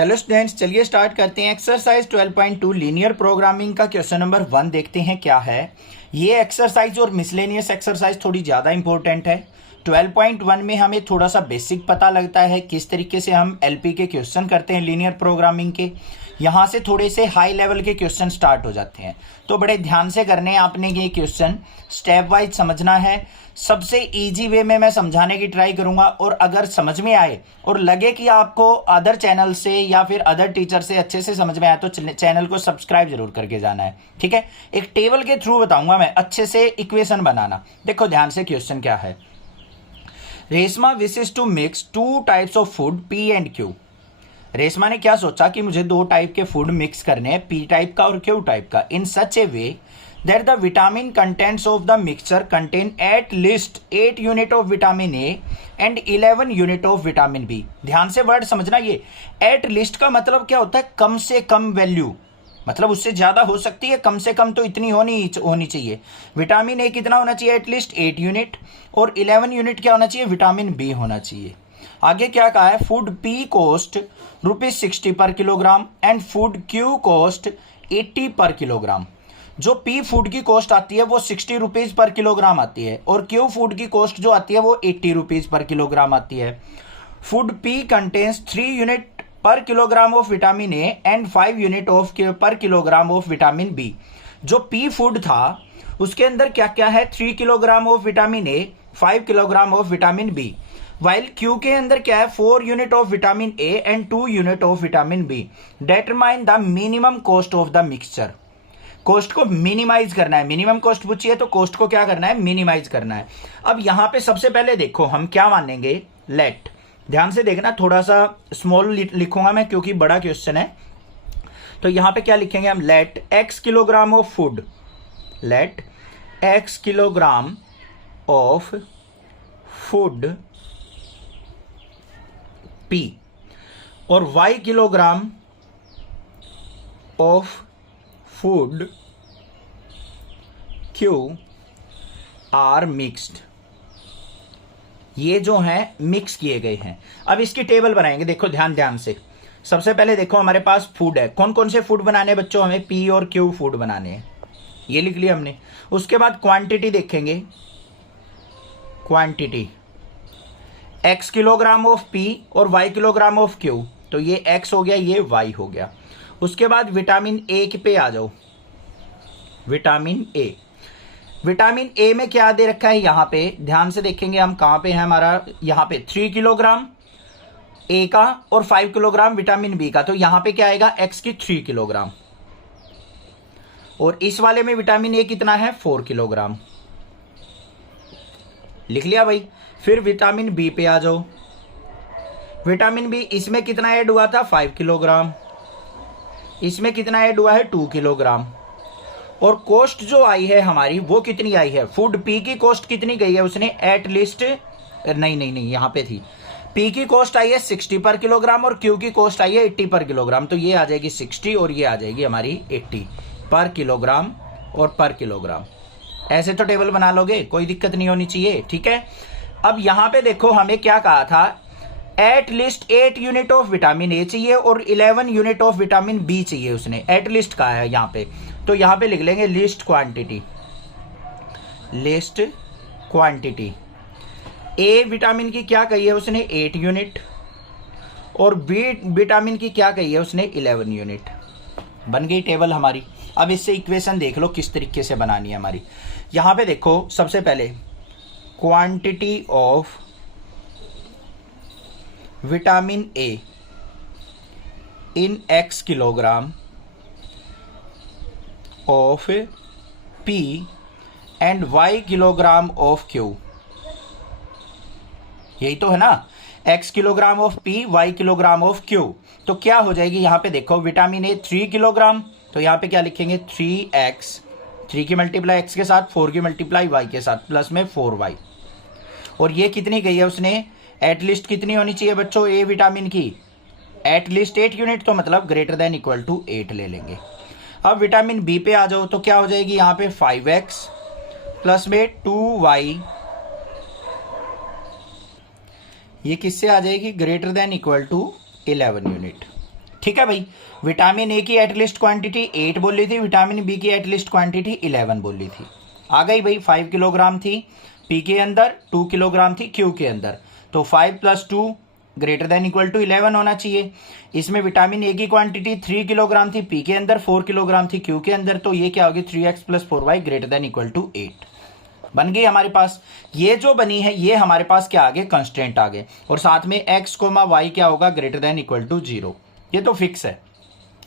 Hello students, चलिए start करते हैं। एक्सरसाइज 12.2 लीनियर प्रोग्रामिंग का क्वेश्चन नंबर 1 देखते हैं क्या है। ये एक्सरसाइज और मिसलेनियस एक्सरसाइज थोड़ी ज़्यादा इंपॉर्टेंट है। 12.1 में हमें थोड़ा सा बेसिक पता लगता है किस तरीके से हम एलपी के क्वेश्चन करते हैं लीनियर प्रोग्रामिंग के। यहाँ से थोड़े से हाई लेवल के क्वेश्चन स्टार्ट हो जाते हैं, तो बड़े ध्यान से करने हैं आपने ये क्वेश्चन, स्टेप वाइज समझना है। सबसे इजी वे में मैं समझाने की ट्राई करूंगा, और अगर समझ में आए और लगे कि आपको अदर चैनल से या फिर अदर टीचर से अच्छे से समझ में आया तो चैनल को सब्सक्राइब जरूर करके जाना है, ठीक है। एक टेबल के थ्रू बताऊंगा मैं अच्छे से इक्वेशन बनाना। देखो ध्यान से, क्वेश्चन क्या है। Reshma wishes to mix 2 types of food P and Q. Reshma ने क्या सोचा कि मुझे 2 टाइप के फूड मिक्स करने हैं, पी टाइप का और क्यू टाइप का, इन सच ए वे that the vitamin contents of the mixture contain at least 8 unit of vitamin A and 11 unit of vitamin B। ध्यान से वर्ड समझना, ये at least का मतलब क्या होता है, कम से कम वैल्यू, मतलब उससे ज्यादा हो सकती है, कम से कम तो इतनी होनी चाहिए। विटामिन ए कितना होना चाहिए, एटलीस्ट 8 यूनिट, और 11 यूनिट क्या होना चाहिए, विटामिन बी होना चाहिए। आगे क्या कहा है, फूड पी कॉस्ट ₹60 पर kilogram and food Q cost 80 पर किलोग्राम। जो पी फूड की कॉस्ट आती है वो 60 रुपीज पर किलोग्राम आती है, और क्यू फूड की कॉस्ट जो आती है वो 80 रुपीज पर किलोग्राम आती है। Food P contains 3 unit per kilogram of vitamin A and 5 unit of per kilogram of vitamin B. जो पी फूड था उसके अंदर क्या क्या है, 3 kilogram of vitamin A, 5 kilogram of vitamin B. While Q के अंदर क्या है, 4 unit of vitamin A and 2 unit of vitamin B. Determine the minimum cost of the mixture. Cost को मिनिमाइज करना है, मिनिमम कॉस्ट पूछी है तो कॉस्ट को क्या करना है, मिनिमाइज करना है। अब यहां पे सबसे पहले देखो हम क्या मानेंगे, लेट, ध्यान से देखना, थोड़ा सा स्मॉल लिखूंगा मैं क्योंकि बड़ा क्वेश्चन है। तो यहां पे क्या लिखेंगे हम, let x kilogram of food, let x kilogram of food P और y kilogram of food Q are mixed. ये जो हैं मिक्स किए गए हैं। अब इसकी टेबल बनाएंगे, देखो ध्यान से। सबसे पहले देखो हमारे पास फूड है, कौन कौन से फूड बनाने हैं बच्चों, हमें पी और क्यू फूड बनाने हैं, ये लिख लिया हमने। उसके बाद क्वांटिटी देखेंगे, quantity x kilogram of P और y किलोग्राम ऑफ क्यू, तो ये x हो गया, ये y हो गया। उसके बाद विटामिन ए पे आ जाओ, विटामिन ए। विटामिन ए में क्या दे रखा है, यहां पे ध्यान से देखेंगे हम, कहां पे है हमारा, यहां पे 3 किलोग्राम ए का और 5 किलोग्राम विटामिन बी का, तो यहां पे क्या आएगा, x की 3 किलोग्राम। और इस वाले में विटामिन ए कितना है, 4 किलोग्राम, लिख लिया भाई। फिर विटामिन बी पे आ जाओ, विटामिन बी इसमें कितना ऐड हुआ था, 5 किलोग्राम, इसमें कितना ऐड हुआ है, 2 किलोग्राम। और कॉस्ट जो आई है हमारी वो कितनी आई है, फूड पी की कॉस्ट कितनी गई है, उसने एटलीस्ट नहीं यहां पे थी, पी की कॉस्ट आई है 60 पर किलोग्राम और क्यू की कॉस्ट आई है 80 पर किलोग्राम, तो ये आ जाएगी 60 और ये आ जाएगी हमारी 80 पर किलोग्राम और पर किलोग्राम। ऐसे तो टेबल बना लोगे, कोई दिक्कत नहीं होनी चाहिए, ठीक है। अब यहां पे देखो हमें क्या कहा था, एटलीस्ट 8 यूनिट ऑफ विटामिन ए चाहिए और 11 यूनिट ऑफ विटामिन बी चाहिए, उसने एटलीस्ट कहा है यहां पे। तो यहां पे लिख लेंगे list quantity, list quantity. A vitamin की क्या कही है उसने, 8 यूनिट, और बी विटामिन की क्या कही है उसने, 11 यूनिट। बन गई टेबल हमारी। अब इससे इक्वेशन देख लो किस तरीके से बनानी है हमारी। यहां पे देखो सबसे पहले quantity of vitamin A in x kilogram of P and y kilogram of Q, यही तो है ना, x kilogram of P, y kilogram of Q। तो क्या हो जाएगी, यहां पे देखो विटामिन ए 3 किलोग्राम, तो यहां पे क्या लिखेंगे, 3x, 3 की मल्टीप्लाई x के साथ, 4 की मल्टीप्लाई y के साथ, प्लस में 4y। और ये कितनी गई है उसने, एटलीस्ट कितनी होनी चाहिए बच्चों, ए विटामिन की एटलीस्ट 8 यूनिट, तो मतलब ग्रेटर देन इक्वल टू 8 ले लेंगे। अब विटामिन बी पे आ जाओ, तो क्या हो जाएगी यहाँ पे 5x प्लस में 2y, ये किससे आ जाएगी, greater than equal to 11 unit. ठीक है भाई। विटामिन ए की एटलिस्ट क्वांटिटी 8 बोली थी, विटामिन बी की एटलिस्ट क्वांटिटी 11 बोली थी। आ गई भाई। 5 किलोग्राम थी पी के अंदर, 2 किलोग्राम थी क्यू के अंदर, तो 5 + 2 ग्रेटर देन इक्वल टू 11 होना चाहिए। इसमें विटामिन ए की क्वांटिटी 3 किलोग्राम थी पी के अंदर, 4 किलोग्राम थी क्यू के अंदर, तो ये क्या होगी 3x + 4y greater than equal to 8 बन गई हमारे पास। ये जो बनी है ये हमारे पास क्या आ गए, कंस्टेंट आ गए, और साथ में x, y क्या होगा ग्रेटर देन इक्वल टू 0, ये तो फिक्स है।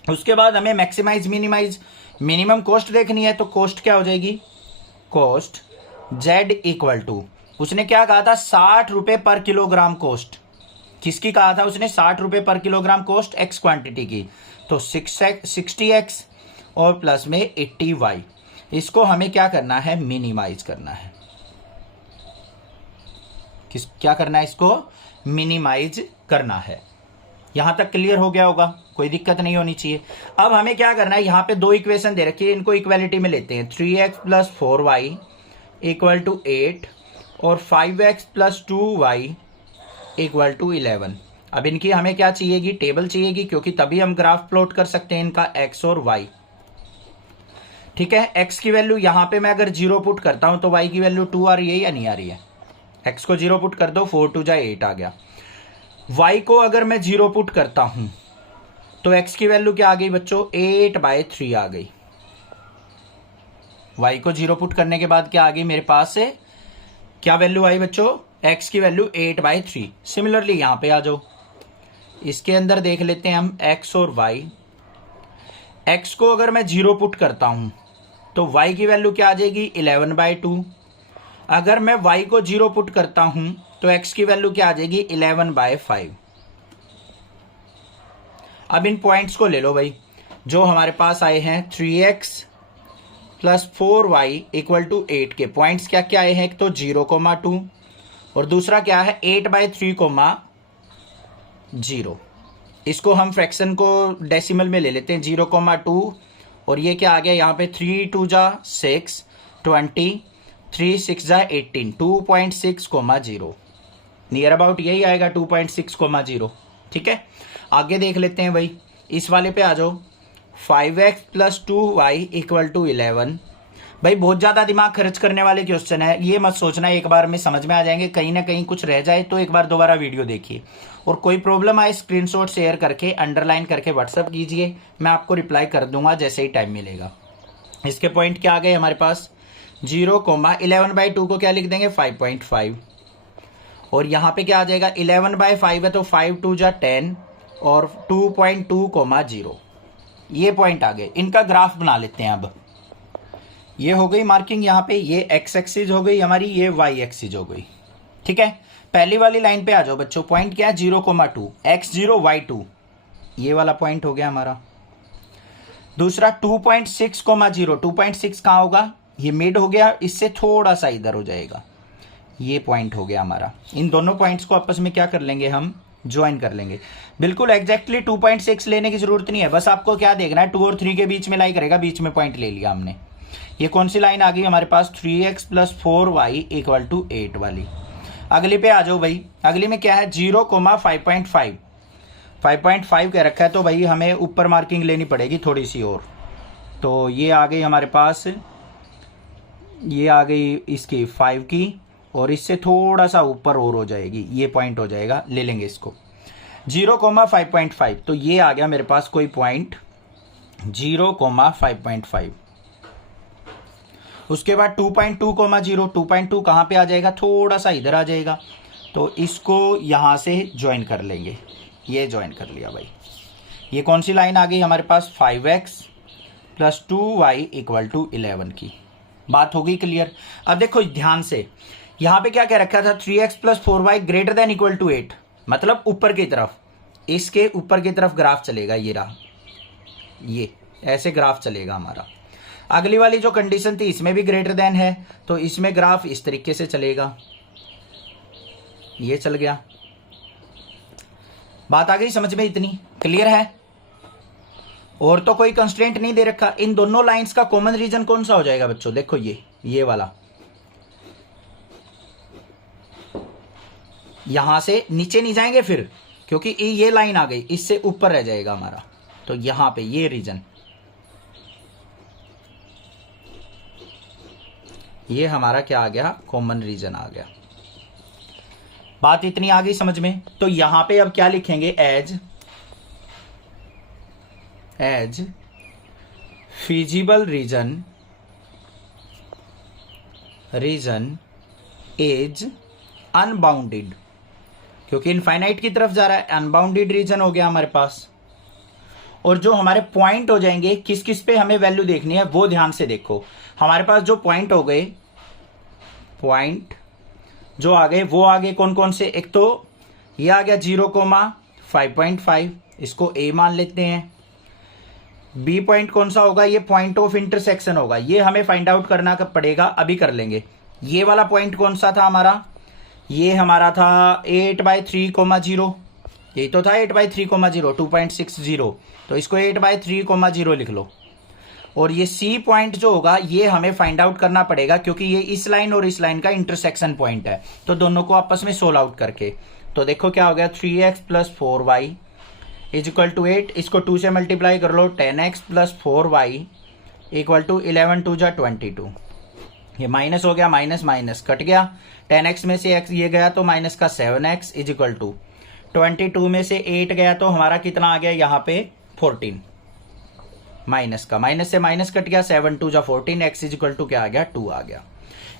उसके बाद हमें मैक्सिमाइज मिनिमाइज मिनिमम कॉस्ट देखनी है, तो कॉस्ट क्या हो जाएगी, कॉस्ट z इक्वल टू, उसने क्या कहा था 60 रुपए पर किलोग्राम कॉस्ट, किसकी कहा था उसने 60 रुपए पर किलोग्राम कॉस्ट x क्वांटिटी की, तो 60x और प्लस में 80y। इसको हमें क्या करना है, मिनिमाइज करना है। क्या करना है, इसको मिनिमाइज करना है। यहां तक क्लियर हो गया होगा, कोई दिक्कत नहीं होनी चाहिए। अब हमें क्या करना है, यहां पे दो इक्वेशन दे रखी है, इनको इक्वालिटी में लेते हैं। 3x + 4y = 8 और 5x + 2y = 11। अब इनकी हमें क्या चाहिएगी, टेबल चाहिएगी, क्योंकि तभी हम ग्राफ प्लॉट कर सकते हैं इनका x और y। ठीक है, x की वैल्यू यहां पे मैं अगर 0 पुट करता हूं तो y की वैल्यू 2 आ रही है या नहीं आ रही है, x को 0 पुट कर दो, 4 × 2 = 8 आ गया। y को अगर मैं 0 पुट करता हूं तो x की वैल्यू क्या आ गई बच्चों, 8/3 आ गई। y को 0 पुट करने के बाद क्या आ गई मेरे पास से, क्या वैल्यू आई बच्चों, x की वैल्यू 8/3। सिमिलरली यहां पे आ जाओ, इसके अंदर देख लेते हैं हम x और y। x को अगर मैं 0 पुट करता हूं तो y की वैल्यू क्या आ जाएगी, 11/2। अगर मैं y को 0 पुट करता हूं तो x की वैल्यू क्या आ जाएगी, 11/5। अब इन पॉइंट्स को ले लो भाई, जो हमारे पास आए हैं 3x + 4y = 8 के पॉइंट्स क्या क्या आए हैं, एक तो 0,2 और दूसरा क्या है 8/3, 0। इसको हम फ्रैक्शन को डेसिमल में ले लेते हैं, 0,2 और ये क्या आ गया यहाँ पे, 3 × 2 = 6, 20, 3 × 6 = 18, 2.6, 0 नियर अबाउट यही आएगा 2.6, 0। ठीक है, आगे देख लेते हैं भाई, इस वाले पे आ जाओ। 5x + 2y = 11। भाई बहुत ज़्यादा दिमाग खर्च करने वाले क्वेश्चन है, ये मत सोचना एक बार में समझ में आ जाएंगे, कहीं ना कहीं कुछ रह जाए तो एक बार दोबारा वीडियो देखिए, और कोई प्रॉब्लम आए स्क्रीनशॉट शेयर करके अंडरलाइन करके व्हाट्सअप कीजिए, मैं आपको रिप्लाई कर दूंगा जैसे ही टाइम मिलेगा। इसके पॉइंट क्या आ गए हमारे पास, 0,11/2 को क्या लिख देंगे, 5.5, और यहाँ पे क्या आ जाएगा 11/5 है तो 5 × 2 = 10 और 2.2, 0। ये पॉइंट आ गए, इनका ग्राफ बना लेते हैं। अब ये हो गई मार्किंग यहाँ पे, ये x एक्सिस हो गई हमारी, ये y एक्सिस हो गई। ठीक है, पहली वाली लाइन पे आ जाओ बच्चों, पॉइंट क्या है 0,2, x0 y2, ये वाला पॉइंट हो गया हमारा। दूसरा 2.6, 2.6 कहाँ होगा, ये मिड हो गया, इससे थोड़ा सा इधर हो जाएगा, ये पॉइंट हो गया हमारा। इन दोनों पॉइंट्स को आपस में क्या कर लेंगे, हम ज्वाइन कर लेंगे। बिल्कुल एग्जैक्टली 2.6 लेने की जरूरत नहीं है, बस आपको क्या देखना है 2 और 3 के बीच में लाई करेगा, बीच में पॉइंट ले लिया हमने। ये कौन सी लाइन आ गई हमारे पास, 3x + 4y = 8 वाली। अगली पे आ जाओ भाई, अगली में क्या है 0,5.5, 5.5 कह रखा है, तो भाई हमें ऊपर मार्किंग लेनी पड़ेगी थोड़ी सी और, तो ये आ गई हमारे पास, ये आ गई इसकी 5 की, और इससे थोड़ा सा ऊपर और हो जाएगी, ये पॉइंट हो जाएगा, ले लेंगे इसको 0,5.5, तो ये आ गया मेरे पास कोई पॉइंट 0,5.5। उसके बाद 2.2, 0, 2.2 कहाँ पे आ जाएगा, थोड़ा सा इधर आ जाएगा, तो इसको यहाँ से ज्वाइन कर लेंगे, ये ज्वाइन कर लिया भाई। ये कौन सी लाइन आ गई हमारे पास, 5x + 2y = 11 की। बात हो गई क्लियर। अब देखो ध्यान से, यहाँ पे क्या कह रखा था, 3x + 4y > 8, मतलब ऊपर की तरफ, इसके ऊपर की तरफ ग्राफ चलेगा, ये रहा, ये ऐसे ग्राफ चलेगा हमारा। अगली वाली जो कंडीशन थी इसमें भी ग्रेटर देन है, तो इसमें ग्राफ इस तरीके से चलेगा, ये चल गया। बात आ गई समझ में, इतनी क्लियर है, और तो कोई कंस्ट्रेंट नहीं दे रखा। इन दोनों लाइंस का कॉमन रीजन कौन सा हो जाएगा बच्चों, देखो ये वाला, यहां से नीचे नहीं जाएंगे फिर, क्योंकि ये लाइन आ गई, इससे ऊपर रह जाएगा हमारा, तो यहां पे ये रीजन, ये हमारा क्या आ गया, कॉमन रीजन आ गया। बात इतनी आ गई समझ में। तो यहां पे अब क्या लिखेंगे, as feasible region is unbounded, क्योंकि इनफाइनाइट की तरफ जा रहा है, अनबाउंडेड रीजन हो गया हमारे पास। और जो हमारे पॉइंट हो जाएंगे, किस किस पे हमें वैल्यू देखनी है वो ध्यान से देखो। हमारे पास जो पॉइंट हो गए, पॉइंट जो आ गए वो आ गए कौन कौन से, एक तो ये आ गया 0,5.5, इसको ए मान लेते हैं। बी पॉइंट कौन सा होगा, ये पॉइंट ऑफ इंटरसेक्शन होगा, ये हमें फाइंड आउट करना पड़ेगा, अभी कर लेंगे। ये वाला पॉइंट कौन सा था हमारा, ये हमारा था 8/3,0, यही तो था 8/3,0, 2.60, तो इसको 8/3,0 लिख लो। और ये सी पॉइंट जो होगा ये हमें फाइंड आउट करना पड़ेगा, क्योंकि ये इस लाइन और इस लाइन का इंटरसेक्शन पॉइंट है। तो दोनों को आपस में सोल्व आउट करके, तो देखो क्या हो गया, 3x + 4y = 8, इसको 2 से मल्टीप्लाई कर लो, 10x + 4y = 11 × 2 = 22। ये माइनस हो गया, माइनस माइनस कट गया, 10x में से x ये गया तो माइनस का 7x = 22 में से 8 गया तो हमारा कितना आ गया यहाँ पे 14, माइनस का माइनस से माइनस कट गया, 7 × 2 = 14, x = क्या आ गया, 2 आ गया।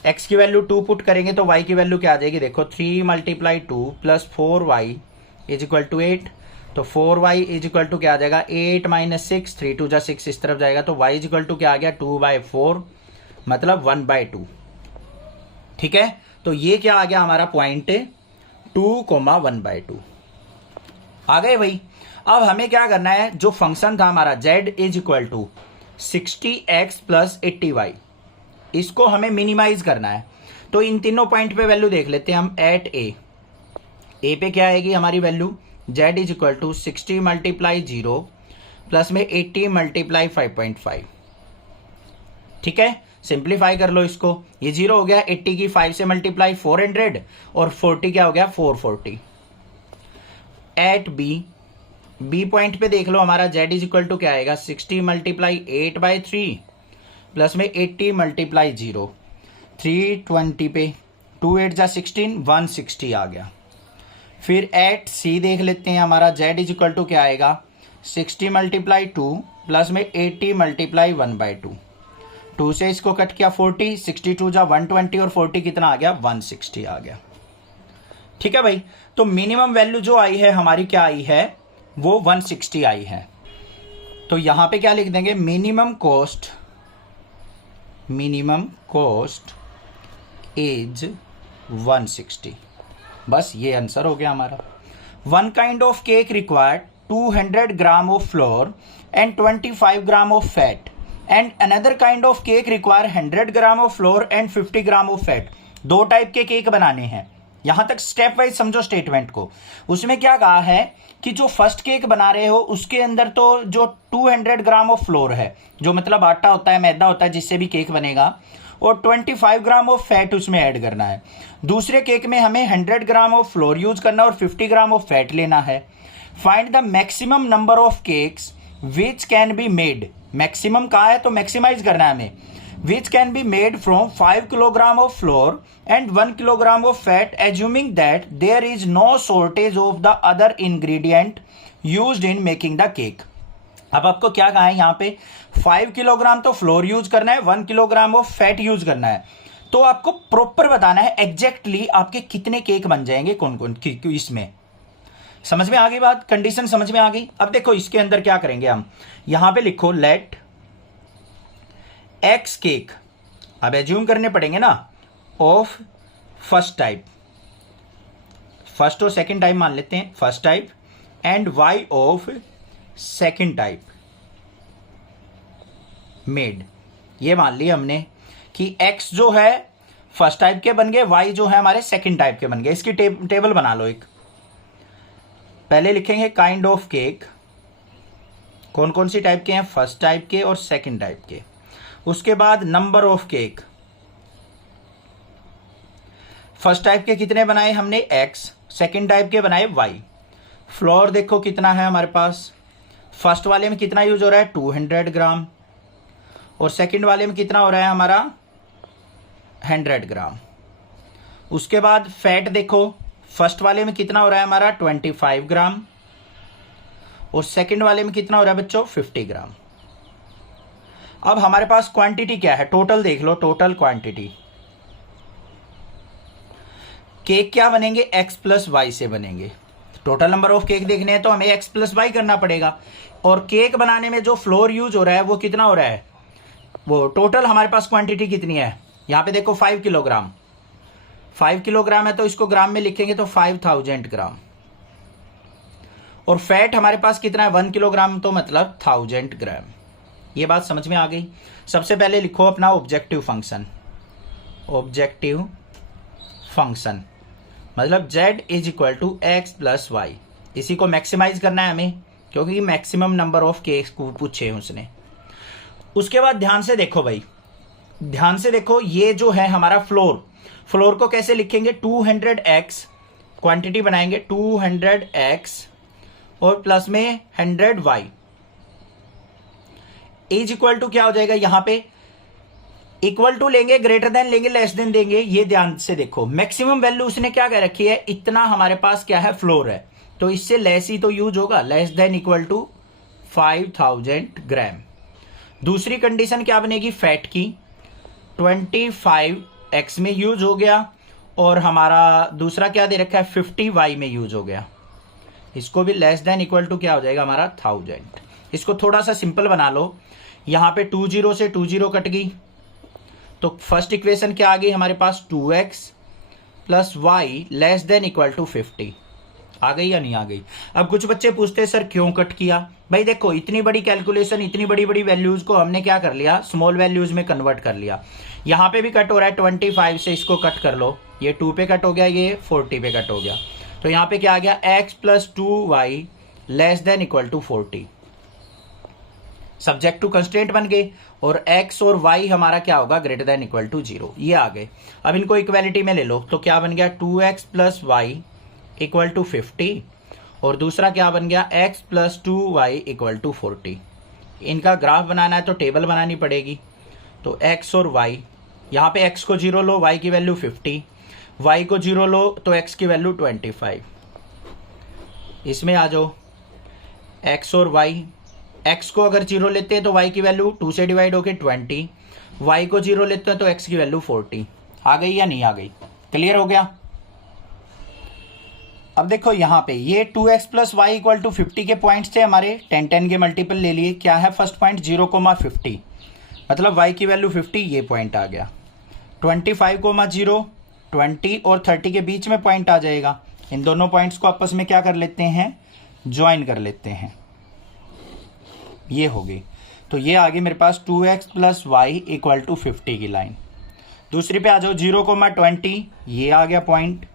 x की वैल्यू 2 पुट करेंगे तो y की वैल्यू क्या आ जाएगी, देखो 3 × 2 + 4y = 8, तो 4y = क्या आ जाएगा, 8 - 6, 3 × 2 = 6, इस तरफ जाएगा तो y = क्या आ गया, 2/4, मतलब 1/2। ठीक है, तो ये क्या आ गया हमारा पॉइंट 2,1/2 आ गए भाई। अब हमें क्या करना है, जो फंक्शन था हमारा z = 60x + 80y, इसको हमें मिनिमाइज करना है। तो इन तीनों पॉइंट पे वैल्यू देख लेते हैं हम। एट ए पे क्या आएगी हमारी वैल्यू, z = 60 × 0 प्लस में 80 × 5.5। ठीक है, सिंप्लीफाई कर लो इसको, ये 0 हो गया, 80 की 5 से मल्टीप्लाई 400 और 40 क्या हो गया 440। एट बी पॉइंट पे देख लो हमारा z = क्या आएगा, 60 × 8/3 प्लस में 80 × 0, 320 पे 2 8 = 16, 160 आ गया। फिर एट सी देख लेते हैं, हमारा z = क्या आएगा, 60 × 2 प्लस में 80 × 1/2, 2 से इसको कट किया 40, 62 × 120 और 40 कितना आ गया, 160 आ गया। ठीक है भाई, तो मिनिमम वैल्यू जो आई है हमारी क्या आई है, वो 160 आई है। तो यहां पे क्या लिख देंगे, मिनिमम कॉस्ट इज 160, बस ये आंसर हो गया हमारा। 1 kind of cake required 200 gram of flour and 25 gram of fat, and another kind of cake require 100 gram of flour and 50 gram of fat। 2 type के केक बनाने हैं, यहां तक स्टेप वाइज समझो स्टेटमेंट को। उसमें क्या कहा है कि जो फर्स्ट केक बना रहे हो उसके अंदर तो जो 200 ग्राम ऑफ फ्लोर है, जो मतलब आटा होता है, मैदा होता है जिससे भी केक बनेगा, और 25 ग्राम ऑफ फैट उसमें ऐड करना है। दूसरे केक में हमें 100 ग्राम ऑफ फ्लोर यूज करना और 50 ग्राम ऑफ फैट लेना है। Find the maximum number of cakes which can be made, maximum कहा है तो मैक्सिमाइज करना है हमें, which can be made from 5 kilogram of flour and 1 kilogram of fat, assuming that there is no shortage of the other ingredient used in making the cake। अब आपको क्या कहा है यहाँ पे, 5 किलोग्राम तो फ्लोर यूज करना है, 1 किलोग्राम ऑफ फैट यूज करना है। तो आपको प्रॉपर बताना है एग्जैक्टली आपके कितने केक बन जाएंगे, कौन कौन इसमें। समझ में आ गई बात, कंडीशन समझ में आ गई। अब देखो इसके अंदर क्या करेंगे हम, यहां पे लिखो लेट एक्स केक, अब एज्यूम करने पड़ेंगे ना, ऑफ फर्स्ट टाइप, फर्स्ट और सेकंड टाइप मान लेते हैं, first type, and Y of second type made. ये मान लिया हमने कि एक्स जो है फर्स्ट टाइप के बन गए, वाई जो है हमारे सेकंड टाइप के बन गए। इसकी टेबल बना लो एक। पहले लिखेंगे काइंड ऑफ केक, कौन कौन सी टाइप के हैं, फर्स्ट टाइप के और सेकंड टाइप के। उसके बाद number of cake, first type के कितने बनाए हमने x, सेकंड टाइप के बनाए y। फ्लोर देखो कितना है हमारे पास, फर्स्ट वाले में कितना यूज हो रहा है 200 ग्राम, और सेकंड वाले में कितना हो रहा है हमारा 100 ग्राम। उसके बाद फैट देखो, फर्स्ट वाले में कितना हो रहा है हमारा 25 ग्राम, और सेकंड वाले में कितना हो रहा है बच्चों 50 ग्राम। अब हमारे पास क्वांटिटी क्या है, टोटल देख लो, टोटल क्वांटिटी। केक क्या बनेंगे, x प्लस वाई से बनेंगे। टोटल नंबर ऑफ केक देखने हैं तो हमें x प्लस वाई करना पड़ेगा, और केक बनाने में जो फ्लोर यूज हो रहा है वो कितना हो रहा है, वो टोटल हमारे पास क्वांटिटी कितनी है, यहाँ पे देखो 5 किलोग्राम, 5 किलोग्राम है तो इसको ग्राम में लिखेंगे तो 5000 ग्राम। और फैट हमारे पास कितना है 1 किलोग्राम, तो मतलब 1000 ग्राम। ये बात समझ में आ गई। सबसे पहले लिखो अपना ऑब्जेक्टिव फंक्शन, ऑब्जेक्टिव फंक्शन मतलब z is equal to X plus Y. इसी को मैक्सिमाइज करना है हमें, क्योंकि मैक्सिमम नंबर ऑफ केक्स को पूछे हैं उसने। उसके बाद ध्यान से देखो भाई, ध्यान से देखो, ये जो है हमारा फ्लोर, फ्लोर को कैसे लिखेंगे 200x, क्वांटिटी बनाएंगे 200x और प्लस में 100y इज इक्वल टू क्या हो जाएगा, यहां पे इक्वल टू लेंगे, ग्रेटर देन लेंगे, लेस देन देंगे। ये ध्यान से देखो, मैक्सिमम वैल्यू उसने क्या कह रखी है, इतना हमारे पास क्या है फ्लोर है, तो इससे लेस ही तो यूज होगा, लेस देन इक्वल टू 5000 ग्राम। दूसरी कंडीशन क्या बनेगी फैट की, 25x में यूज हो गया, और हमारा दूसरा क्या दे रखा है 50y में यूज हो गया, इसको भी लेस देन इक्वल टू क्या हो जाएगा हमारा 1000। इसको थोड़ा सा सिंपल बना लो, यहां पे 20 से 20 कट गई, तो फर्स्ट इक्वेशन क्या आ गई हमारे पास 2x plus Y less than equal to 50। आ गई या नहीं आ गई। अब कुछ बच्चे पूछते हैं सर क्यों कट किया, भाई देखो इतनी बड़ी कैलकुलेशन, इतनी बड़ी बड़ी वैल्यूज को हमने क्या कर लिया, स्मॉल वैल्यूज में कन्वर्ट कर लिया। यहां पे भी कट हो रहा है 25 से, इसको कट कर लो, ये 2 पे कट हो गया, ये 40 पे कट हो गया, तो यहां पे क्या आ गया x plus 2y less than equal to 40। Subject to constraint बन गए, और x और y हमारा क्या होगा ग्रेटर देन इक्वल टू 0, ये आ गए। अब इनको इक्वालिटी में ले लो, तो क्या बन गया 2x plus Y equal to 50, और दूसरा क्या बन गया x plus 2y equal to 40। इनका ग्राफ बनाना है तो टेबल बनानी पड़ेगी, तो x और y, यहाँ पे x को 0 लो, y की वैल्यू 50, y को 0 लो तो x की वैल्यू 25। इसमें आ जाओ x और y, x को अगर 0 लेते हैं तो y की वैल्यू 2 से डिवाइड होके 20, y को 0 लेते हैं तो x की वैल्यू 40। आ गई या नहीं आ गई, क्लियर हो गया। अब देखो यहां पे ये 2x plus Y equal to 50 के पॉइंट्स थे हमारे, 10 के मल्टीपल ले लिए। क्या है फर्स्ट पॉइंट 0,50, मतलब y की वैल्यू 50, ये पॉइंट आ गया। 25,0 20 और 30 के बीच में पॉइंट आ जाएगा। इन दोनों पॉइंट्स को आपस में क्या कर लेते हैं, ज्वाइन कर लेते हैं, ये हो गई। तो ये आ गई मेरे पास 2x plus Y equal to 50 की लाइन। दूसरी पे आ जाओ 0,20, ये आ गया पॉइंट,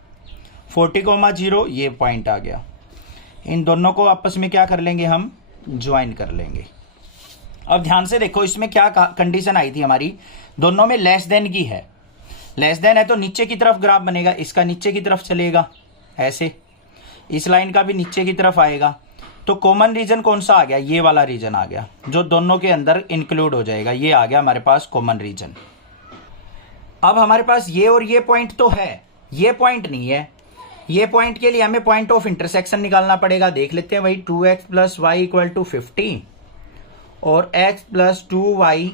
40,0 ये पॉइंट आ गया। इन दोनों को आपस में क्या कर लेंगे, हम ज्वाइन कर लेंगे। अब ध्यान से देखो, इसमें क्या कंडीशन आई थी हमारी, दोनों में लेस देन की है। लेस देन है तो नीचे की तरफ ग्राफ बनेगा, इसका नीचे की तरफ चलेगा ऐसे, इस लाइन का भी नीचे की तरफ आएगा। तो कॉमन रीजन कौन सा आ गया, ये वाला रीजन आ गया, जो दोनों के अंदर इंक्लूड हो जाएगा, ये आ गया हमारे पास कॉमन रीजन। अब हमारे पास ये और ये पॉइंट तो है, ये पॉइंट नहीं है। ये पॉइंट के लिए हमें पॉइंट ऑफ इंटरसेक्शन निकालना पड़ेगा। देख लेते हैं भाई, 2x plus Y equal to 50 और x plus 2y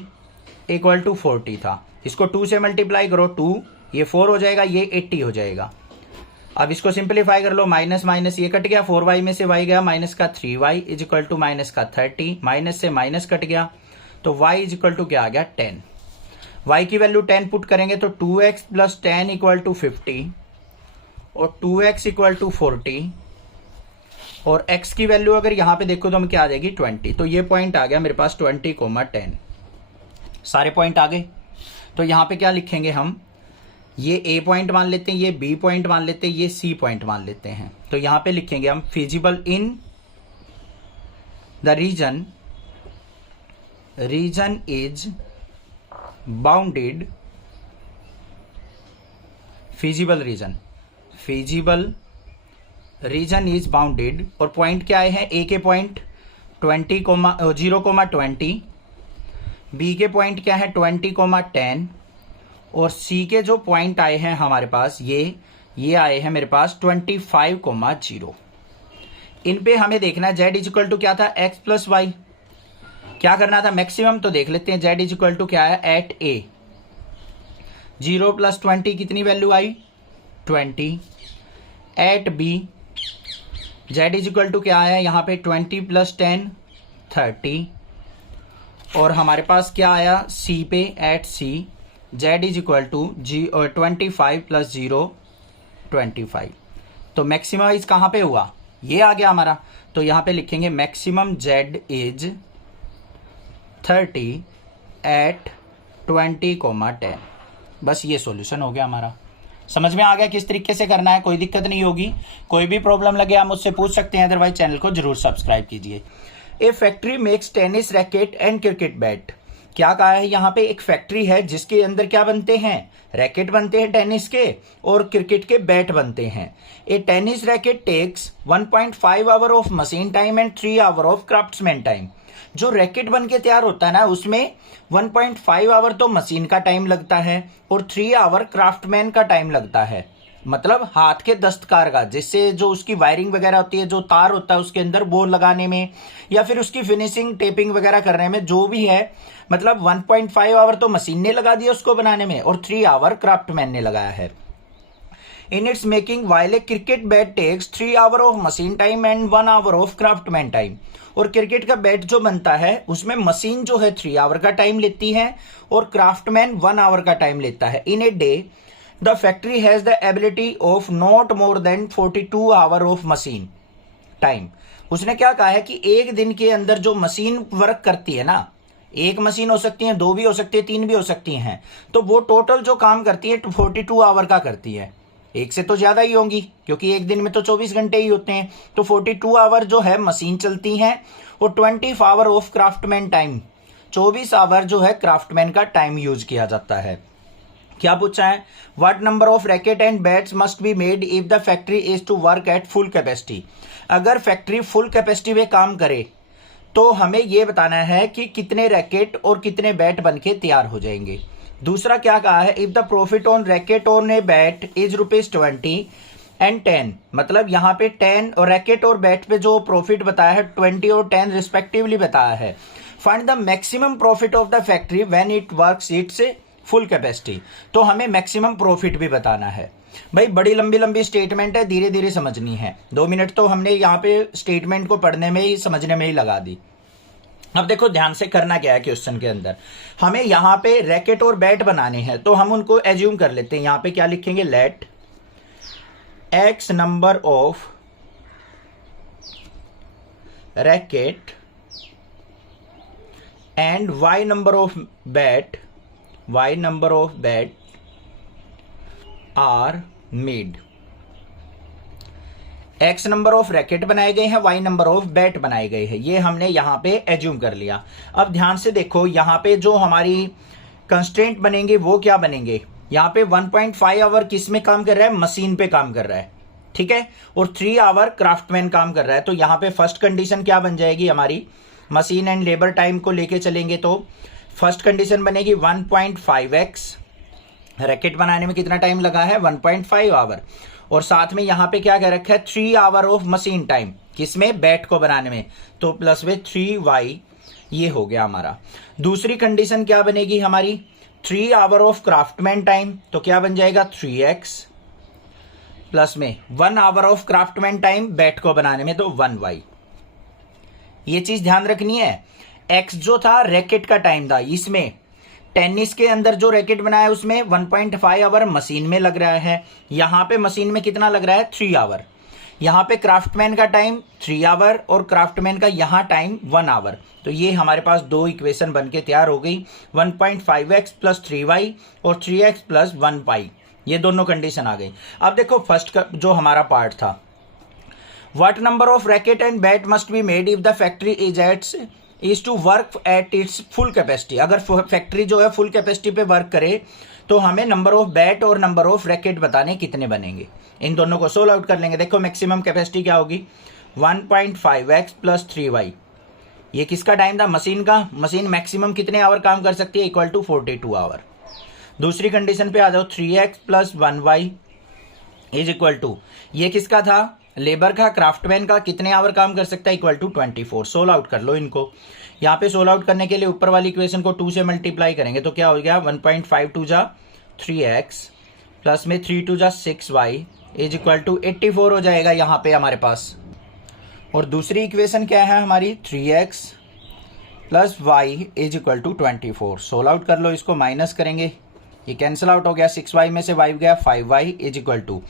equal to 40 था। इसको 2 से मल्टीप्लाई करो, 2 ये 4 हो जाएगा, ये 80 हो जाएगा। अब इसको सिंपलीफाई कर लो, माइनस माइनस ये कट गया, 4y में से y गया, माइनस का 3y is equal to minus का 30, माइनस से माइनस कट गया, तो y इज इक्वल टू क्या आ गया 10। y की वैल्यू 10 पुट करेंगे तो 2x प्लस 10 इक्वल टू 50 और 2x इक्वल टू 40, और x की वैल्यू अगर यहां पे देखो तो हम क्या आ जाएगी 20। तो ये पॉइंट आ गया मेरे पास 20,10। सारे पॉइंट आ गए। तो यहां पे क्या लिखेंगे हम, ये A पॉइंट मान लेते हैं, ये B पॉइंट मान लेते हैं, ये C पॉइंट मान लेते हैं। तो यहां पे लिखेंगे हम feasible in the region, region is bounded, feasible region, feasible region is bounded, और पॉइंट क्या आए हैं, ए के पॉइंट 0,20, बी के पॉइंट क्या है 20,10, और सी के जो पॉइंट आए हैं हमारे पास ये आए हैं मेरे पास 25,0। इन पे हमें देखना है z इक्वल टू क्या था, x प्लस वाई। क्या करना था, मैक्सिमम तो देख लेते हैं। z इक्वल टू क्या है, एट a 0 + 20 कितनी वैल्यू आई, 20। At b z equal to क्या आया यहाँ पे, 20 + 10 30। और हमारे पास क्या आया c पे, at c z equal to 25 + 0 25। तो मैक्सिमाइज कहाँ पे हुआ, ये आ गया हमारा। तो यहाँ पे लिखेंगे मैक्सिमम z इज 30 एट 20,10। बस ये सॉल्यूशन हो गया हमारा। समझ में आ गया किस तरीके से करना है, कोई दिक्कत नहीं होगी। कोई भी प्रॉब्लम लगे आप मुझसे पूछ सकते हैं, अदरवाइज चैनल को जरूर सब्सक्राइब कीजिए। A factory makes tennis racket and cricket bat. क्या कहा है यहाँ पे, एक फैक्ट्री है जिसके अंदर क्या बनते हैं, रैकेट बनते हैं टेनिस के, और क्रिकेट के बैट बनते हैं। A tennis racket takes 1.5 hour of machine time and 3 hour of craftsman time. जो रैकेट बन के तैयार होता है ना, उसमें 1.5 आवर तो मशीन का टाइम लगता है और 3 आवर क्राफ्टमैन का टाइम लगता है, मतलब हाथ के दस्तकार का, जिससे जो उसकी वायरिंग वगैरह होती है, जो तार होता है उसके अंदर वो लगाने में, या फिर उसकी फिनिशिंग टेपिंग वगैरह करने में, जो भी है, मतलब 1.5 आवर तो मशीन ने लगा दिया उसको बनाने में और 3 आवर क्राफ्टमैन ने लगाया है। In its making while a cricket bat takes 3 hour of machine time and 1 hour of craftsman time. और क्रिकेट का बैट जो बनता है उसमें मशीन जो है 3 आवर का टाइम लेती है और क्राफ्टमैन 1 आवर का टाइम लेता है। In a day the factory has the ability of not more than 42 hour of machine time. उसने क्या कहा है कि एक दिन के अंदर जो मशीन वर्क करती है ना, एक मशीन हो सकती है, 2 भी हो सकती है, 3 भी हो सकती हैं, तो वो टोटल जो काम करती है 42 आवर का करती है। एक से तो ज्यादा ही होंगी क्योंकि एक दिन में तो 24 घंटे ही होते हैं। तो 42 आवर जो है मशीन चलती हैं और 20 hour of craftsman time, 24 hour जो है क्राफ्टमैन का टाइम यूज किया जाता है। क्या पूछा है, what number of racket and bats must be made if the factory is to work at full capacity. अगर फैक्ट्री फुल कैपेसिटी में काम करे तो हमें यह बताना है कि कितने रैकेट और कितने बैट बनके तैयार हो जाएंगे। दूसरा क्या कहा है, if the profit on racket on a bat is ₹20 and 10, मतलब यहाँ पे 10 और रैकेट और बैट पे जो प्रॉफिट बताया है 20 और 10 रिस्पेक्टिवली बताया है। Find the maximum profit of the factory when it works it's full capacity. तो हमें मैक्सिमम प्रॉफिट भी बताना है। भाई बड़ी लंबी लंबी स्टेटमेंट है, धीरे धीरे समझनी है। 2 मिनट तो हमने यहाँ पे स्टेटमेंट को पढ़ने में ही, समझने में ही लगा दी। अब देखो ध्यान से करना क्या है, क्वेश्चन के अंदर हमें यहाँ पे रैकेट और बैट बनाने हैं, तो हम उनको एज्यूम कर लेते हैं। यहाँ पे क्या लिखेंगे, let x number of racket and y number of bat are made. x number of racket बनाए गए हैं, y नंबर ऑफ बैट बनाए गए हैं, ये हमने यहां पे एज्यूम कर लिया। अब ध्यान से देखो, यहां पे जो हमारी कंस्ट्रेंट बनेंगे वो क्या बनेंगे, यहां पे 1.5 आवर किस में काम कर रहा है, मशीन पे काम कर रहा है, ठीक है, और 3 आवर क्राफ्टमैन काम कर रहा है। तो यहां पे फर्स्ट कंडीशन क्या बन जाएगी हमारी, मशीन एंड लेबर टाइम को लेके चलेंगे तो फर्स्ट कंडीशन बनेगी 1.5x, रैकेट बनाने में कितना टाइम लगा है 1.5 आवर, और साथ में यहां पे क्या कह रखा है 3 आवर ऑफ मशीन टाइम, किसमें, बैट को बनाने में, तो प्लस में 3y, ये हो गया हमारा। दूसरी कंडीशन क्या बनेगी हमारी, 3 आवर ऑफ क्राफ्टमैन टाइम, तो क्या बन जाएगा 3x, प्लस में 1 hour of craftsman time bat को बनाने में, तो 1y। ये चीज ध्यान रखनी है। x जो था रैकेट का टाइम था, इसमें टेनिस के अंदर जो रैकेट बनाया उसमें 1.5 आवर मशीन में लग रहा है, यहां पे मशीन में कितना लग रहा है 3 आवर। यहां पे क्राफ्टमैन का टाइम 3 आवर और क्राफ्टमैन का यहां टाइम 1 आवर। तो ये हमारे पास 2 इक्वेशन बनके तैयार हो गई, 1.5x प्लस 3y और 3x प्लस 1y, ये दोनों कंडीशन आ गई। अब देखो फर्स्ट का जो हमारा पार्ट था, what number of racket and bat must be made if the factory is at is to work at its full capacity. अगर फैक्ट्री जो है फुल कैपेसिटी पे वर्क करे तो हमें नंबर ऑफ बैट और नंबर ऑफ रैकेट बताने कितने बनेंगे। इन दोनों को सोल्व आउट कर लेंगे। देखो मैक्सिमम कैपेसिटी क्या होगी 1.5x प्लस 3y। ये किसका टाइम था, मशीन का। मशीन मैक्सिमम कितने आवर काम कर सकती है, इक्वल टू 42 आवर। दूसरी कंडीशन पे आ जाओ 3x plus 1y is equal to, ये किसका था, लेबर का, क्राफ्टमैन का, कितने आवर काम कर सकता है, इक्वल टू 24। सोल्व आउट कर लो इनको। यहाँ पे सोल्व आउट करने के लिए ऊपर वाली इक्वेशन को 2 से मल्टीप्लाई करेंगे तो क्या हो गया 1.5 2 जा 3x प्लस में 3 2 जा 6y इज इक्वल टू 84 हो जाएगा यहाँ पे हमारे पास। और दूसरी इक्वेशन क्या है हमारी 3x plus y is equal to 24। Solve out कर लो इसको, माइनस करेंगे, ये कैंसिल आउट हो गया। 6y में से y गया 5y इज इक्वल टू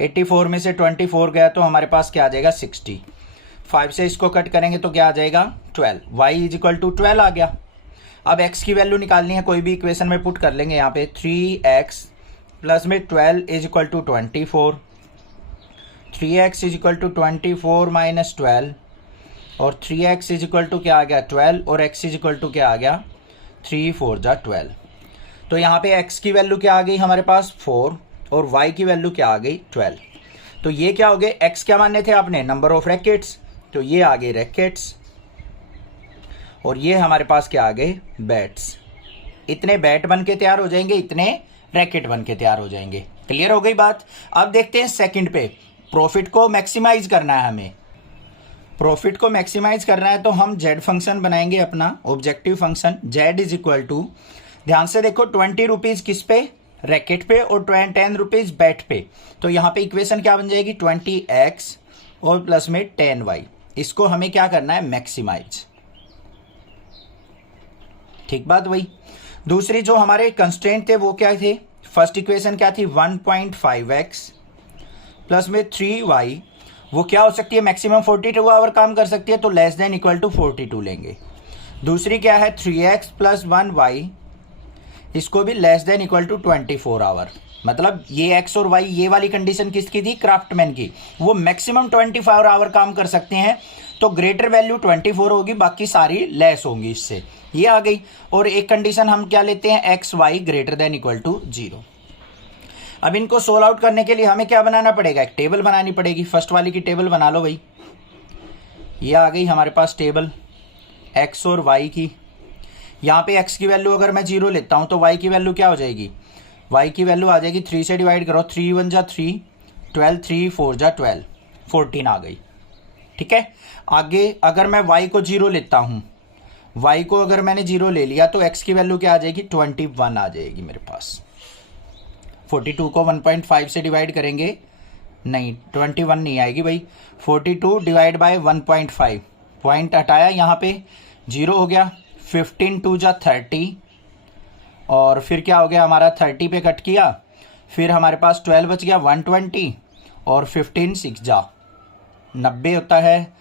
84 में से 24 गया तो हमारे पास क्या आ जाएगा 60। 5 से इसको कट करेंगे तो क्या आ जाएगा 12। y इज इक्वल टू 12 आ गया। अब x की वैल्यू निकालनी है, कोई भी इक्वेशन में पुट कर लेंगे। यहाँ पे 3x प्लस में 12 is equal to 24। 3x is equal to 24 minus 12 और 3x इज इक्वल टू क्या आ गया 12 और x इज इक्वल टू क्या आ गया 3 4 जा 12। तो यहाँ पे x की वैल्यू क्या आ गई हमारे पास 4 और y की वैल्यू क्या आ गई 12। तो ये क्या हो गए, x क्या मानने थे आपने, नंबर ऑफ रैकेट्स, तो ये आ गए रैकेट्स और ये हमारे पास क्या आ गए बैट्स। इतने बैट बन के तैयार हो जाएंगे, इतने रैकेट बन के तैयार हो जाएंगे। क्लियर हो गई बात। अब देखते हैं सेकंड पे, प्रॉफिट को मैक्सिमाइज करना है हमें। प्रॉफिट को मैक्सिमाइज करना है तो हम z फंक्शन बनाएंगे अपना objective function. z is equal to, ध्यान से देखो 20 रुपीज किस पे, रैकेट पे, और 10 रुपीज बैट पे। तो यहाँ पे इक्वेशन क्या बन जाएगी 20x और प्लस में 10y। इसको हमें क्या करना है मैक्सिमाइज। ठीक बात वही। दूसरी जो हमारे कंस्ट्रेंट थे वो क्या थे, फर्स्ट इक्वेशन क्या थी 1.5x प्लस में 3y, वो क्या हो सकती है मैक्सिमम 42 आवर काम कर सकती है तो लेस देन इक्वल टू 42 लेंगे। दूसरी क्या है 3x प्लस 1y, इसको भी less than equal to 24 hour. मतलब ये x और y, ये वाली कंडीशन किसकी थी, क्राफ्टमैन की, वो मैक्सिमम 24 आवर काम कर सकते हैं तो ग्रेटर वैल्यू 24 होगी, बाकी सारी लेस होंगी इससे, ये आ गई। और एक कंडीशन हम क्या लेते हैं x y greater than equal to 0। अब इनको सोल्व आउट करने के लिए हमें क्या बनाना पड़ेगा, एक टेबल बनानी पड़ेगी। फर्स्ट वाली की टेबल बना लो भाई, ये आ गई हमारे पास टेबल x और y की। यहाँ पे x की वैल्यू अगर मैं 0 लेता हूँ तो y की वैल्यू क्या हो जाएगी, y की वैल्यू आ जाएगी 3 से डिवाइड करो, 3 1 जा 3, 12 3 4 जा 12, 14 आ गई। ठीक है। आगे अगर मैं y को 0 लेता हूँ, y को अगर मैंने 0 ले लिया तो x की वैल्यू क्या आ जाएगी 21 आ जाएगी मेरे पास। 42 को 1.5 से डिवाइड करेंगे, नहीं 21 नहीं आएगी भाई, 42 डिवाइड बाय 1.5, पॉइंट हटाया, यहाँ पे 0 हो गया। 15 2 जा 30 और फिर क्या हो गया हमारा 30 पे कट किया, फिर हमारे पास 12 बच गया 120 और 15 6 जा 90 होता है,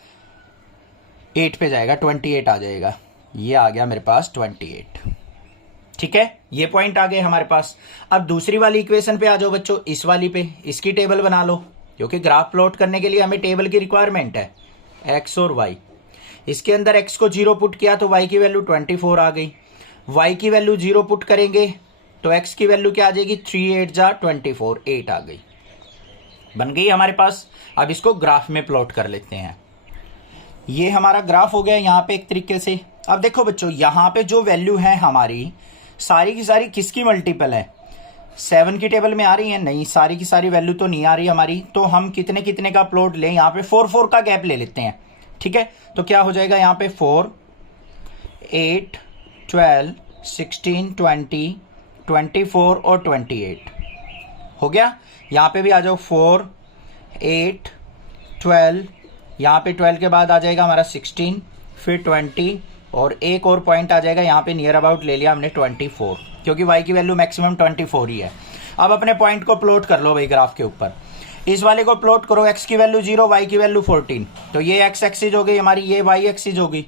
8 पे जाएगा 28 आ जाएगा, ये आ गया मेरे पास 28। ठीक है, ये पॉइंट आ गए हमारे पास। अब दूसरी वाली इक्वेशन पे आ जाओ बच्चों, इस वाली पे, इसकी टेबल बना लो, क्योंकि ग्राफ प्लॉट करने के लिए हमें टेबल की रिक्वायरमेंट है। x और y, इसके अंदर x को 0 पुट किया तो y की वैल्यू 24 आ गई, y की वैल्यू 0 पुट करेंगे तो x की वैल्यू क्या आ जाएगी 3 8 जा 24, 8 आ गई, बन गई हमारे पास। अब इसको ग्राफ में प्लॉट कर लेते हैं। ये हमारा ग्राफ हो गया यहाँ पे एक तरीके से। अब देखो बच्चों, यहाँ पे जो वैल्यू है हमारी सारी की सारी किसकी मल्टीपल है, 7 की टेबल में आ रही है, नहीं सारी की सारी वैल्यू तो नहीं आ रही हमारी, तो हम कितने कितने का प्लॉट लें, यहाँ पे 4 4 का गैप ले लेते हैं। ठीक है, तो क्या हो जाएगा यहाँ पे 4 8 12 16 20 24 और 28 हो गया। यहाँ पे भी आ जाओ 4 8 12, यहाँ पे 12 के बाद आ जाएगा हमारा 16, फिर 20 और एक और पॉइंट आ जाएगा यहाँ पे नियर अबाउट ले लिया हमने 24, क्योंकि y की वैल्यू मैक्सिमम 24 ही है। अब अपने पॉइंट को प्लॉट कर लो भाई ग्राफ के ऊपर, इस वाले को प्लॉट करो, x की वैल्यू 0 y की वैल्यू 14, तो ये x एक्सिस हो गई हमारी, ये y एक्सिस हो गई।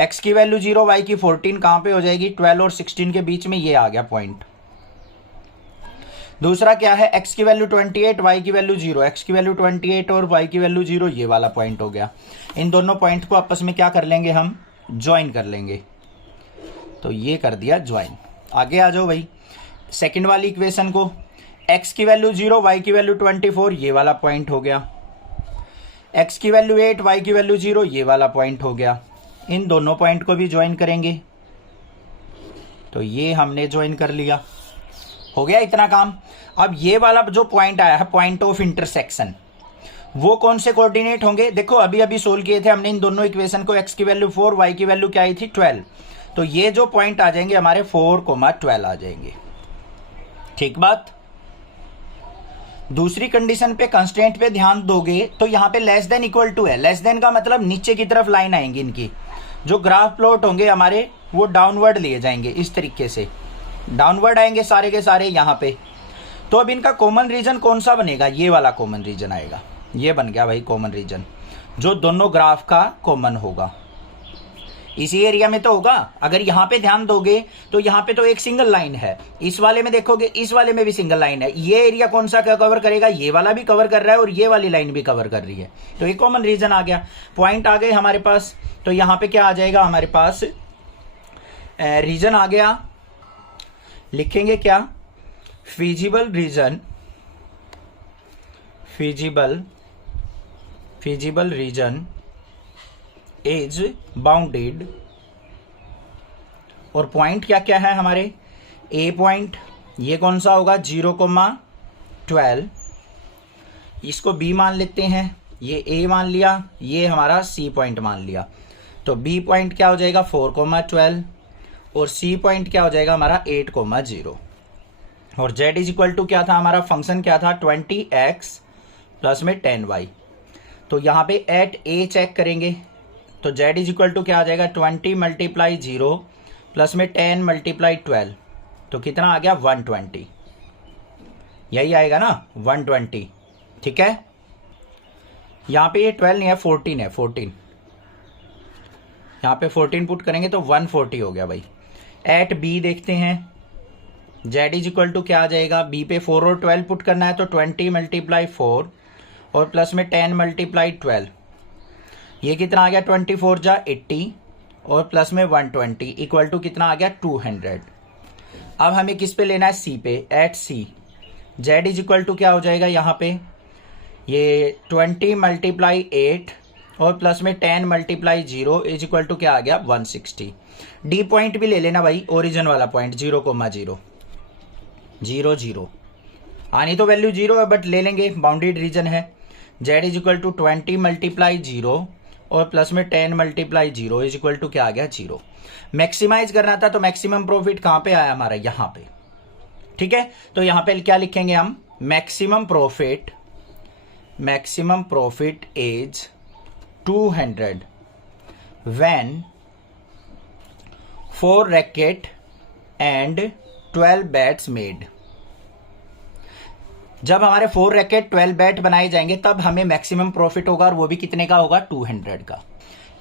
x की वैल्यू 0 y की 14 कहाँ पे हो जाएगी 12 और 16 के बीच में, ये आ गया पॉइंट। दूसरा क्या है, x की वैल्यू 28 y की वैल्यू 0, x की वैल्यू 28 और y की वैल्यू 0, ये वाला पॉइंट हो गया। इन दोनों पॉइंट को आपस में क्या कर लेंगे हम ज्वाइन कर लेंगे। तो ये कर दिया ज्वाइन। आगे आ जाओ भाई सेकंड वाली इक्वेशन को, x की वैल्यू 0, y की वैल्यू 24, ये वाला पॉइंट हो गया। x की वैल्यू 8, y की वैल्यू 0, ये वाला पॉइंट हो गया। इन दोनों पॉइंट को भी ज्वाइन करेंगे। तो ये हमने ज्वाइन कर लिया, हो गया इतना काम। अब ये वाला जो पॉइंट आया है पॉइंट ऑफ इंटरसेक्शन, वो कौन से कोऑर्डिनेट होंगे? देखो अभी अभी सोल्व किए थे हमने इन दोनों इक्वेशन को, x की वैल्यू 4, y की वैल्यू क्या आई थी 12। तो ये जो पॉइंट आ जाएंगे हमारे 4,12 आ जाएंगे। ठीक बात। दूसरी कंडीशन पे कंस्ट्रेंट पे ध्यान दोगे तो यहाँ पे लेस देन इक्वल टू है। लेस देन का मतलब नीचे की तरफ लाइन आएंगी, इनकी जो ग्राफ प्लॉट होंगे हमारे वो डाउनवर्ड लिए जाएंगे, इस तरीके से डाउनवर्ड आएंगे सारे के सारे यहाँ पे। तो अब इनका कॉमन रीजन कौन सा बनेगा? ये वाला कॉमन रीजन आएगा। ये बन गया भाई कॉमन रीजन, जो दोनों ग्राफ का कॉमन होगा। इसी एरिया में तो होगा। अगर यहाँ पे ध्यान दोगे तो यहाँ पे तो एक सिंगल लाइन है, इस वाले में देखोगे इस वाले में भी सिंगल लाइन है। ये एरिया कौन सा क्या कवर करेगा? ये वाला भी कवर कर रहा है और ये वाली लाइन भी कवर कर रही है। तो एक कॉमन रीजन आ गया, पॉइंट आ गए हमारे पास। तो यहाँ पे क्या आ जाएगा हमारे पास? रीजन आ गया। लिखेंगे क्या? Feasible region, feasible region is bounded. और पॉइंट क्या क्या है हमारे? ए पॉइंट, ये कौन सा होगा? 0,12। इसको बी मान लेते हैं, ये ए मान लिया, ये हमारा सी पॉइंट मान लिया। तो बी पॉइंट क्या हो जाएगा? 4,12 और सी पॉइंट क्या हो जाएगा हमारा? 8,0। और z इज इक्वल टू क्या था हमारा? फंक्शन क्या था? 20x प्लस में 10y। तो यहाँ पे एट ए चेक करेंगे तो z इज इक्वल टू क्या आ जाएगा? 20 मल्टीप्लाई 0 प्लस में 10 मल्टीप्लाई 12। तो कितना आ गया? 120। यही आएगा ना 120। ठीक है। यहाँ पे ये 12 नहीं है, 14 है, 14। यहाँ पे 14 पुट करेंगे तो 140 हो गया भाई। एट बी देखते हैं, z इज इक्वल टू क्या आ जाएगा? बी पे 4 और 12 पुट करना है तो 20 मल्टीप्लाई 4 और प्लस में 10 मल्टीप्लाई 12। ये कितना आ गया? 24 जा 80 और प्लस में 120 इक्वल टू कितना आ गया? 200। अब हमें किस पे लेना है? सी पे। At C z is equal to क्या हो जाएगा यहाँ पे? ये 20 मल्टीप्लाई 8 और प्लस में 10 मल्टीप्लाई 0 इज इक्वल टू क्या आ गया? 160। डी पॉइंट भी ले लेना भाई, ओरिजिन वाला पॉइंट 0,0 0 0 आनी तो वैल्यू 0 है बट ले लेंगे, बाउंडेड रीजन है। z is equal to 20 multiply 0 और प्लस में 10 मल्टीप्लाई 0 इज इक्वल टू क्या आ गया? 0। मैक्सिमाइज करना था तो मैक्सिमम प्रॉफिट कहाँ पे आया हमारा? यहाँ पे। ठीक है। तो यहाँ पे क्या लिखेंगे हम? Maximum profit is 200 when 4 racket and 12 bats made. जब हमारे 4 रैकेट 12 बैट बनाए जाएंगे तब हमें मैक्सिमम प्रॉफिट होगा, और वो भी कितने का होगा? 200 का।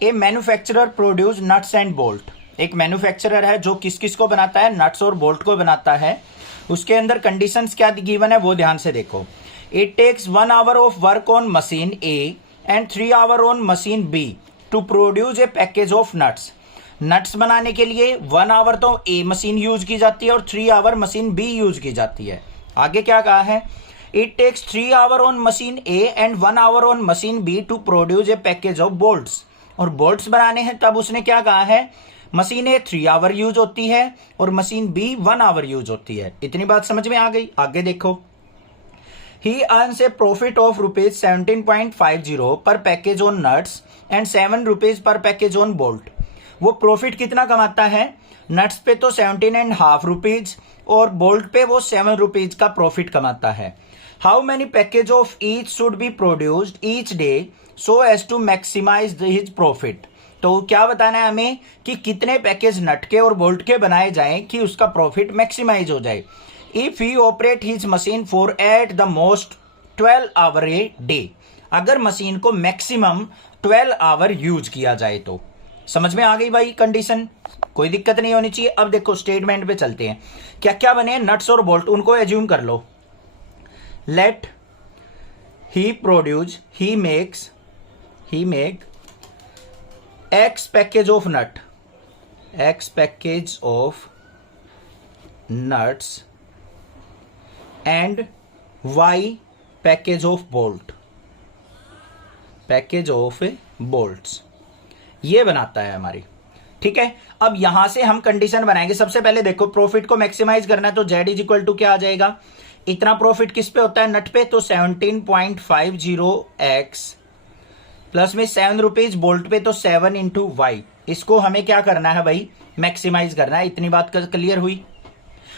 A manufacturer produce nuts and bolt. एक मैन्युफैक्चरर है जो किस किस को बनाता है? नट्स और बोल्ट को बनाता है। उसके अंदर कंडीशंस क्या गिवन है वो ध्यान से देखो। It takes 1 hour of work on machine A and 3 hour on machine B to produce a package of nuts. Nuts बनाने के लिए 1 आवर तो ए मशीन यूज की जाती है और 3 आवर मशीन बी यूज की जाती है। आगे क्या कहा है? It takes 3 hour on machine A and 1 hour on machine B to produce a package of bolts. और बोल्ट्स बनाने हैं तब उसने क्या कहा है? मशीन ए 3 आवर यूज होती है और मशीन बी 1 आवर यूज होती है। इतनी बात समझ में आ गई? आगे देखो। He earns a profit of rupees 17.50 per package on nuts and 7 rupees per package on bolt। वो प्रॉफिट कितना कमाता है? नट्स पे तो 17.5 रुपीज और बोल्ट पे वो 7 रुपीज का प्रॉफिट कमाता है। How many package of each should be produced each day so as to maximize his profit. तो क्या बताना है हमें कि कितने पैकेज नट के और बोल्ट के बनाए जाएं कि उसका प्रॉफिट मैक्सिमाइज हो जाए। If he operate his machine for at the most 12 hour a day. अगर मशीन को मैक्सिमम 12 आवर यूज किया जाए तो। समझ में आ गई भाई कंडीशन? कोई दिक्कत नहीं होनी चाहिए। अब देखो स्टेटमेंट पे चलते हैं। क्या क्या बने? नट्स और बोल्ट, उनको एज्यूम कर लो। Let he produce, he make X package of nut. x package of nuts and y package of bolt, package of bolts, ये बनाता है हमारी। ठीक है, अब यहां से हम कंडीशन बनाएंगे। सबसे पहले देखो, प्रॉफिट को मैक्सिमाइज करना है तो z इज इक्वल टू क्या आ जाएगा, इतना प्रॉफिट किस पे होता है, नट पे, तो 17.50x प्लस में 7 रुपीज बोल्ट पे, तो 7 इंटू वाई। इसको हमें क्या करना है भाई, मैक्सिमाइज करना है। इतनी बात क्लियर हुई।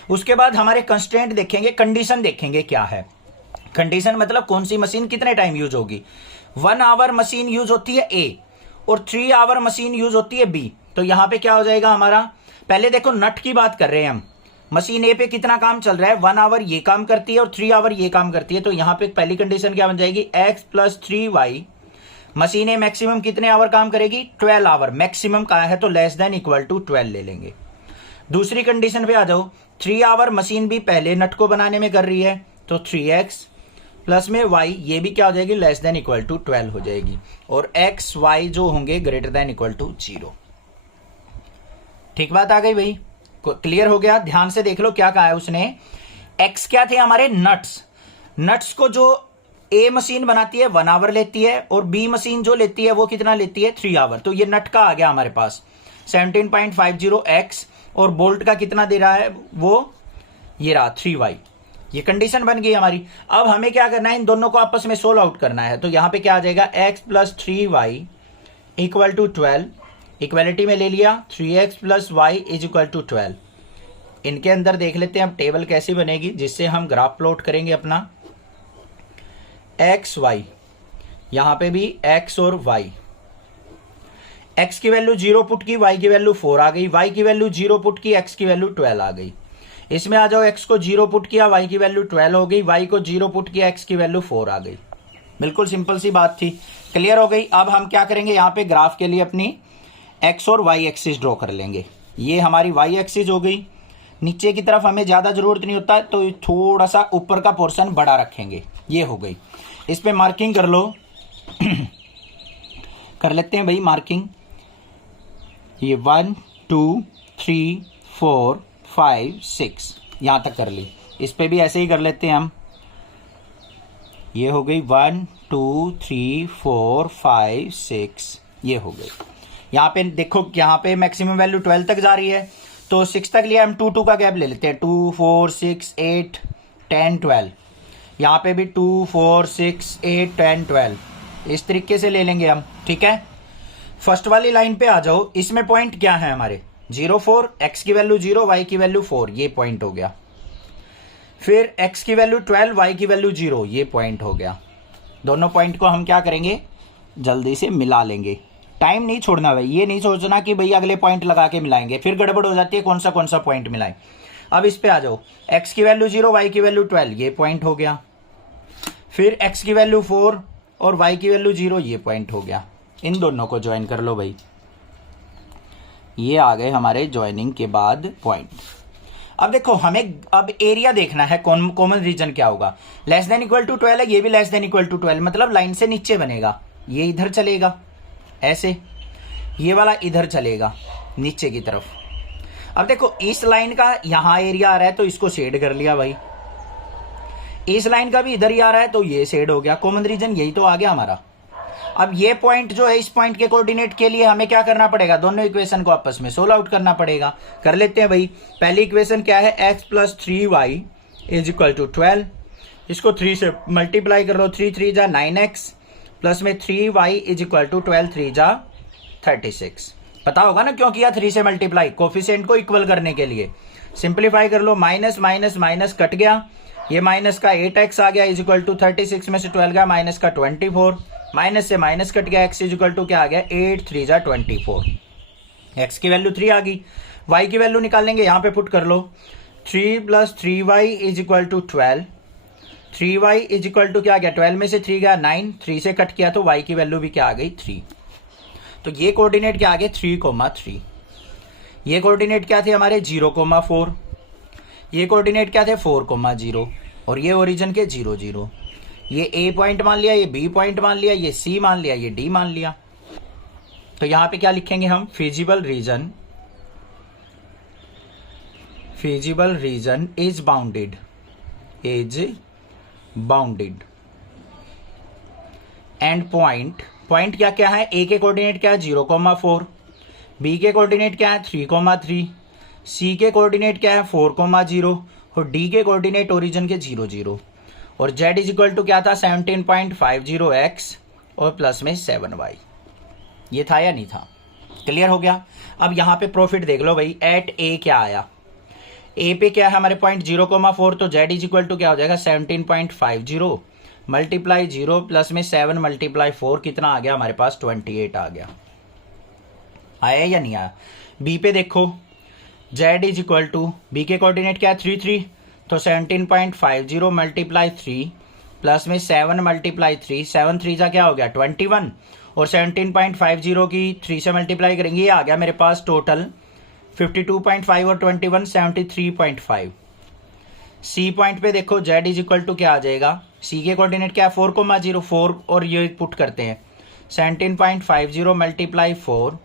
उसके बाद हमारे कंस्ट्रेंट देखेंगे, कंडीशन देखेंगे क्या है। कंडीशन मतलब कौन सी मशीन कितने टाइम यूज होगी। 1 आवर मशीन यूज होती है ए और 3 आवर मशीन यूज होती है बी। तो यहां पे क्या हो जाएगा हमारा, पहले देखो नट की बात कर रहे हैं हम, मशीन ए पे कितना काम चल रहा है, 1 आवर ये काम करती है और 3 आवर ये काम करती है। तो यहां पे पहली कंडीशन क्या बन जाएगी, x प्लस 3y, मशीन ए मैक्सिमम कितने आवर काम करेगी, 12 आवर। मैक्सिमम कहा है तो लेस देन इक्वल टू 12 ले लेंगे। दूसरी कंडीशन पे आ जाओ, 3 आवर मशीन भी पहले नट को बनाने में कर रही है, तो 3x प्लस में y, ये भी क्या हो जाएगी, लेस देन इक्वल टू 12 हो जाएगी। और x y जो होंगे ग्रेटर देन इक्वल टू 0। ठीक बात आ गई भाई, क्लियर हो गया। ध्यान से देख लो क्या कहा है उसने। x क्या थे हमारे नट्स, नट्स को जो ए मशीन बनाती है 1 आवर लेती है और बी मशीन जो लेती है वो कितना लेती है, 3 आवर। तो ये नट का आ गया हमारे पास 17.50x और बोल्ट का कितना दे रहा है, वो ये रहा 3y। ये कंडीशन बन गई हमारी। अब हमें क्या करना है, इन दोनों को आपस में सोल्व आउट करना है। तो यहां पे क्या आ जाएगा, x plus 3y equal to 12, equality में ले लिया, 3x plus y is equal to 12। इनके अंदर देख लेते हैं अब टेबल कैसी बनेगी जिससे हम ग्राफ प्लॉट करेंगे अपना। x y, यहां पे भी x और y, x की वैल्यू 0 पुट की, y की वैल्यू 4 आ गई, y की वैल्यू 0 पुट की, x की वैल्यू 12 आ गई। इसमें आ जाओ, x को 0 पुट किया, y की वैल्यू 12 हो गई, y को 0 पुट किया, x की वैल्यू 4 आ गई। बिल्कुल सिंपल सी बात थी, क्लियर हो गई। अब हम क्या करेंगे, यहां पे ग्राफ के लिए अपनी x और y एक्सिस ड्रॉ कर लेंगे। ये हमारी y एक्सिस हो गई। नीचे की तरफ हमें ज्यादा जरूरत नहीं होता तो थोड़ा सा ऊपर का पोर्शन बड़ा रखेंगे, ये हो गई। इस पे मार्किंग कर लो कर लेते हैं भाई मार्किंग। ये 1 2 3 4 5 6 यहां तक कर ली। इस पे भी ऐसे ही कर लेते हैं हम। ये हो गई 1 2 3 4 5 6, ये हो गई। यहां पे देखो, यहां पे मैक्सिमम वैल्यू 12 तक जा रही है तो 6 तक लिया, हम 2 2 का गैप ले लेते हैं। 2 4 6 8 10 12, यहां पे भी 2 4 6 8 10 12, इस तरीके से ले लेंगे हम। ठीक है, फर्स्ट वाली लाइन पे आ जाओ। इसमें पॉइंट क्या है हमारे, 0 4, x की वैल्यू 0, y की वैल्यू 4, ये पॉइंट हो गया। फिर x की वैल्यू 12, y की वैल्यू 0, ये पॉइंट हो गया। दोनों पॉइंट को हम क्या करेंगे, जल्दी से मिला लेंगे। टाइम नहीं छोड़ना भाई, ये नहीं सोचना कि भाई अगले पॉइंट लगा के मिलाएंगे, फिर गड़बड़ हो जाती है कौन सा पॉइंट मिलाएं। अब इस पे आ जाओ, x की वैल्यू 0, y की वैल्यू 12, ये पॉइंट हो गया। फिर x की वैल्यू 4 और y की वैल्यू 0, ये पॉइंट हो गया। इन दोनों को ज्वाइन कर लो भाई, ये आ गए हमारे ज्वाइनिंग के बाद पॉइंट। अब देखो, हमें अब एरिया देखना है, कॉमन रीजन क्या होगा, लेस देन इक्वल टू 12 है, ये भी लेस देन इक्वल टू 12, मतलब लाइन से नीचे बनेगा। ये इधर चलेगा ऐसे, ये वाला इधर चलेगा नीचे की तरफ। अब देखो, इस लाइन का यहां एरिया आ रहा है तो इसको शेड कर लिया भाई, इस लाइन का भी इधर ही आ रहा है तो ये शेड हो गया। कॉमन रीजन यही तो आ गया हमारा। अब ये पॉइंट जो है, इस पॉइंट के कोऑर्डिनेट के लिए हमें क्या करना पड़ेगा, दोनों इक्वेशन को आपस में सोल्व आउट करना पड़ेगा। कर लेते हैं भाई। पहली इक्वेशन क्या है, x plus 3y is equal to 12, इसको 3 से मल्टीप्लाई कर लो, 3 3 जा 9x प्लस में 3y इज इक्वल टू 12 3 जा 36। पता होगा ना क्यों किया 3 से मल्टीप्लाई, कोफिशिएंट को इक्वल करने के लिए। सिंप्लीफाई कर लो, माइनस माइनस माइनस कट गया, ये माइनस का 8x आ गया इज इक्वल टू 36 में से 12 गया माइनस का 24, माइनस से माइनस कट गया, x इज इक्वल टू क्या आ गया, 8 3 जा 24। x की वैल्यू 3 आ गई, y की वैल्यू निकाल लेंगे, यहां पे पुट कर लो। 3 plus 3y is equal to 12, 3y is equal to क्या आ गया, 12 में से 3 गया 9, 3 से कट किया तो y की वैल्यू भी क्या आ गई, 3। तो ये कोऑर्डिनेट क्या आ गए, 3,3। ये कोऑर्डिनेट क्या थे हमारे, 0,4। ये कोऑर्डिनेट क्या थे, 4,0 और ये ओरिजिन के 0 0। ये ए पॉइंट मान लिया, ये बी पॉइंट मान लिया, ये सी मान लिया, ये डी मान लिया। तो यहां पे क्या लिखेंगे हम, feasible region feasible region is bounded and point क्या क्या है, ए के कोऑर्डिनेट क्या है 0,4, बी के कोऑर्डिनेट क्या है 3,3, सी के कोऑर्डिनेट क्या है 4,0 और डी के कोऑर्डिनेट ओरिजिन के 0,0 और z इज इक्वल टू क्या था 17.50x और प्लस में 7y। ये था या नहीं था? क्लियर हो गया। अब यहाँ पे प्रॉफिट देख लो भाई, एट ए क्या आया, ए पे क्या है हमारे पॉइंट 0,4, तो z इज इक्वल टू क्या हो जाएगा 17.50 मल्टीप्लाई 0 प्लस में 7 मल्टीप्लाई 4 कितना आ गया हमारे पास 28 आ गया। आया या नहीं आया? बी पे देखो, z is equal to, B के कोऑर्डिनेट क्या है 3,3, तो 17.50 मल्टीप्लाई 3 प्लस में 7 मल्टीप्लाई 3, 7 3 का क्या हो गया 21 और 17.50 की 3 से मल्टीप्लाई करेंगे, ये आ गया मेरे पास टोटल 52.5 और 21 73.5। सी पॉइंट पे देखो z इज इक्वल टू क्या आ जाएगा, सी के कोऑर्डिनेट क्या है 4,0 4 और ये पुट करते हैं 17.50 मल्टीप्लाई 4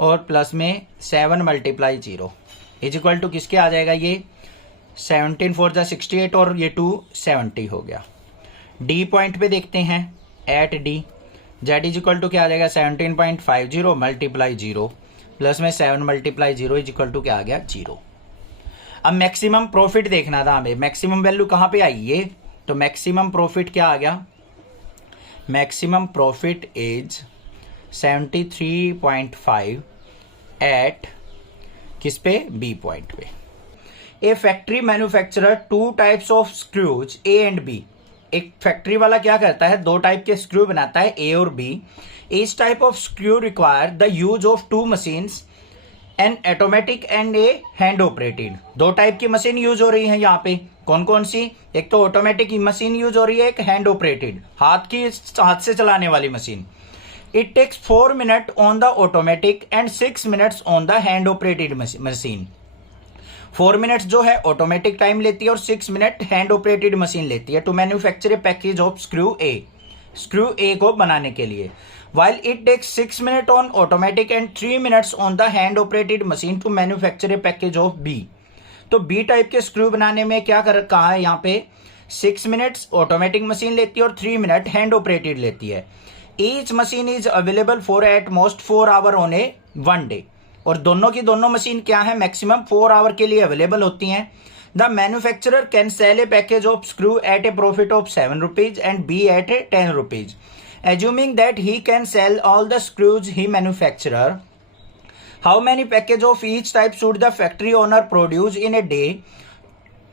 और प्लस में 7 मल्टीप्लाई 0 इज इक्वल टू किसके आ जाएगा, ये 17 4 जा 68 और ये 270 हो गया। डी पॉइंट पे देखते हैं, at D z is equal to क्या आ जाएगा 17.50 मल्टीप्लाई 0 प्लस में 7 मल्टीप्लाई 0 इज इक्वल टू क्या आ गया 0। अब मैक्सिमम प्रॉफिट देखना था हमें, मैक्सिमम वैल्यू कहाँ पे आई ये, तो मैक्सिमम प्रॉफिट क्या आ गया, मैक्सिमम प्रॉफिट इज 73.5 एट किस पे, बी पॉइंट पे। A factory manufacturer two types of screws A and B, एक फैक्ट्री वाला क्या करता है, दो टाइप के स्क्रू बनाता है ए और B. Each type of screw require the use of two machines, an automatic and a hand operated. दो टाइप की मशीन यूज हो रही है यहाँ पे, कौन कौन सी, एक तो ऑटोमेटिक मशीन यूज हो रही है, एक हैंड ऑपरेटेड हाथ से चलाने वाली machine. It takes 4 minute on the automatic and 6 minutes on the hand operated machine. 4 minutes जो है ऑटोमेटिक टाइम लेती है और 6 मिनट हैंड ऑपरेटेड मशीन लेती है to manufacture a package of screw A को बनाने के लिए। while it takes 6 minutes on automatic and 3 minutes on the hand operated machine to manufacture a package of B। तो B टाइप के screw बनाने में क्या कहा है यहाँ पे, 6 मिनट्स ऑटोमेटिक मशीन लेती है और 3 मिनट हैंड ऑपरेटेड लेती है। Each machine is available for at most 4 hour on a 1 day, और दोनों की दोनों मशीन क्या है मैक्सिमम 4 आवर के लिए अवेलेबल होती हैं। The manufacturer can sell a package of screw at a profit of 7 rupees and B at a 10 rupees. Assuming that he can sell all the screws he manufacturer, how many package of each type should the factory owner produce in a day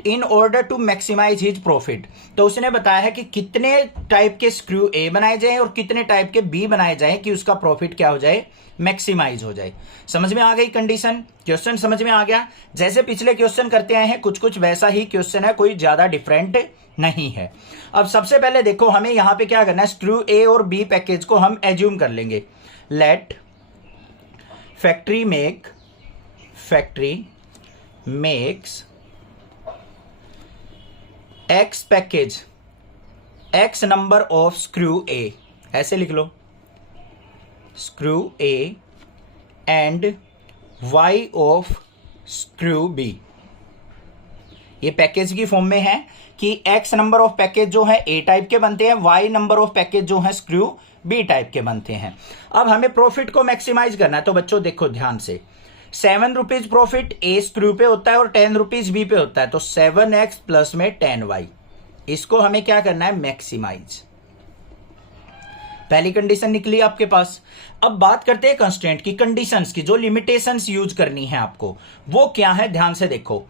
in order to maximize his profit? तो उसने बताया है कि कितने type के screw ए बनाए जाएं और कितने टाइप के बी बनाए जाएं कि उसका प्रॉफिट क्या हो जाए, मैक्सिमाइज हो जाए। समझ में आ गई कंडीशन, क्वेश्चन समझ में आ गया। जैसे पिछले क्वेश्चन करते आए हैं कुछ कुछ वैसा ही क्वेश्चन है, कोई ज्यादा डिफरेंट नहीं है। अब सबसे पहले देखो हमें यहां पे क्या करना है, स्क्रू ए और बी पैकेज को हम एज्यूम कर लेंगे। Let factory makes X package, X number of screw A, ऐसे लिख लो screw A and Y of screw B. ये पैकेज की फॉर्म में है कि x नंबर ऑफ पैकेज जो है ए टाइप के बनते हैं, y नंबर ऑफ पैकेज जो है स्क्रू बी टाइप के बनते हैं। अब हमें प्रॉफिट को मैक्सिमाइज करना है, तो बच्चों देखो ध्यान से, 7 रुपीज प्रॉफिट ए स्क्रू पे होता है और 10 रुपीज बी पे होता है, तो 7x प्लस में 10y, इसको हमें क्या करना है मैक्सिमाइज। पहली कंडीशन निकली आपके पास। अब बात करते हैं कंस्ट्रेंट की, कंडीशंस की, जो लिमिटेशंस यूज करनी है आपको वो क्या है, ध्यान से देखो।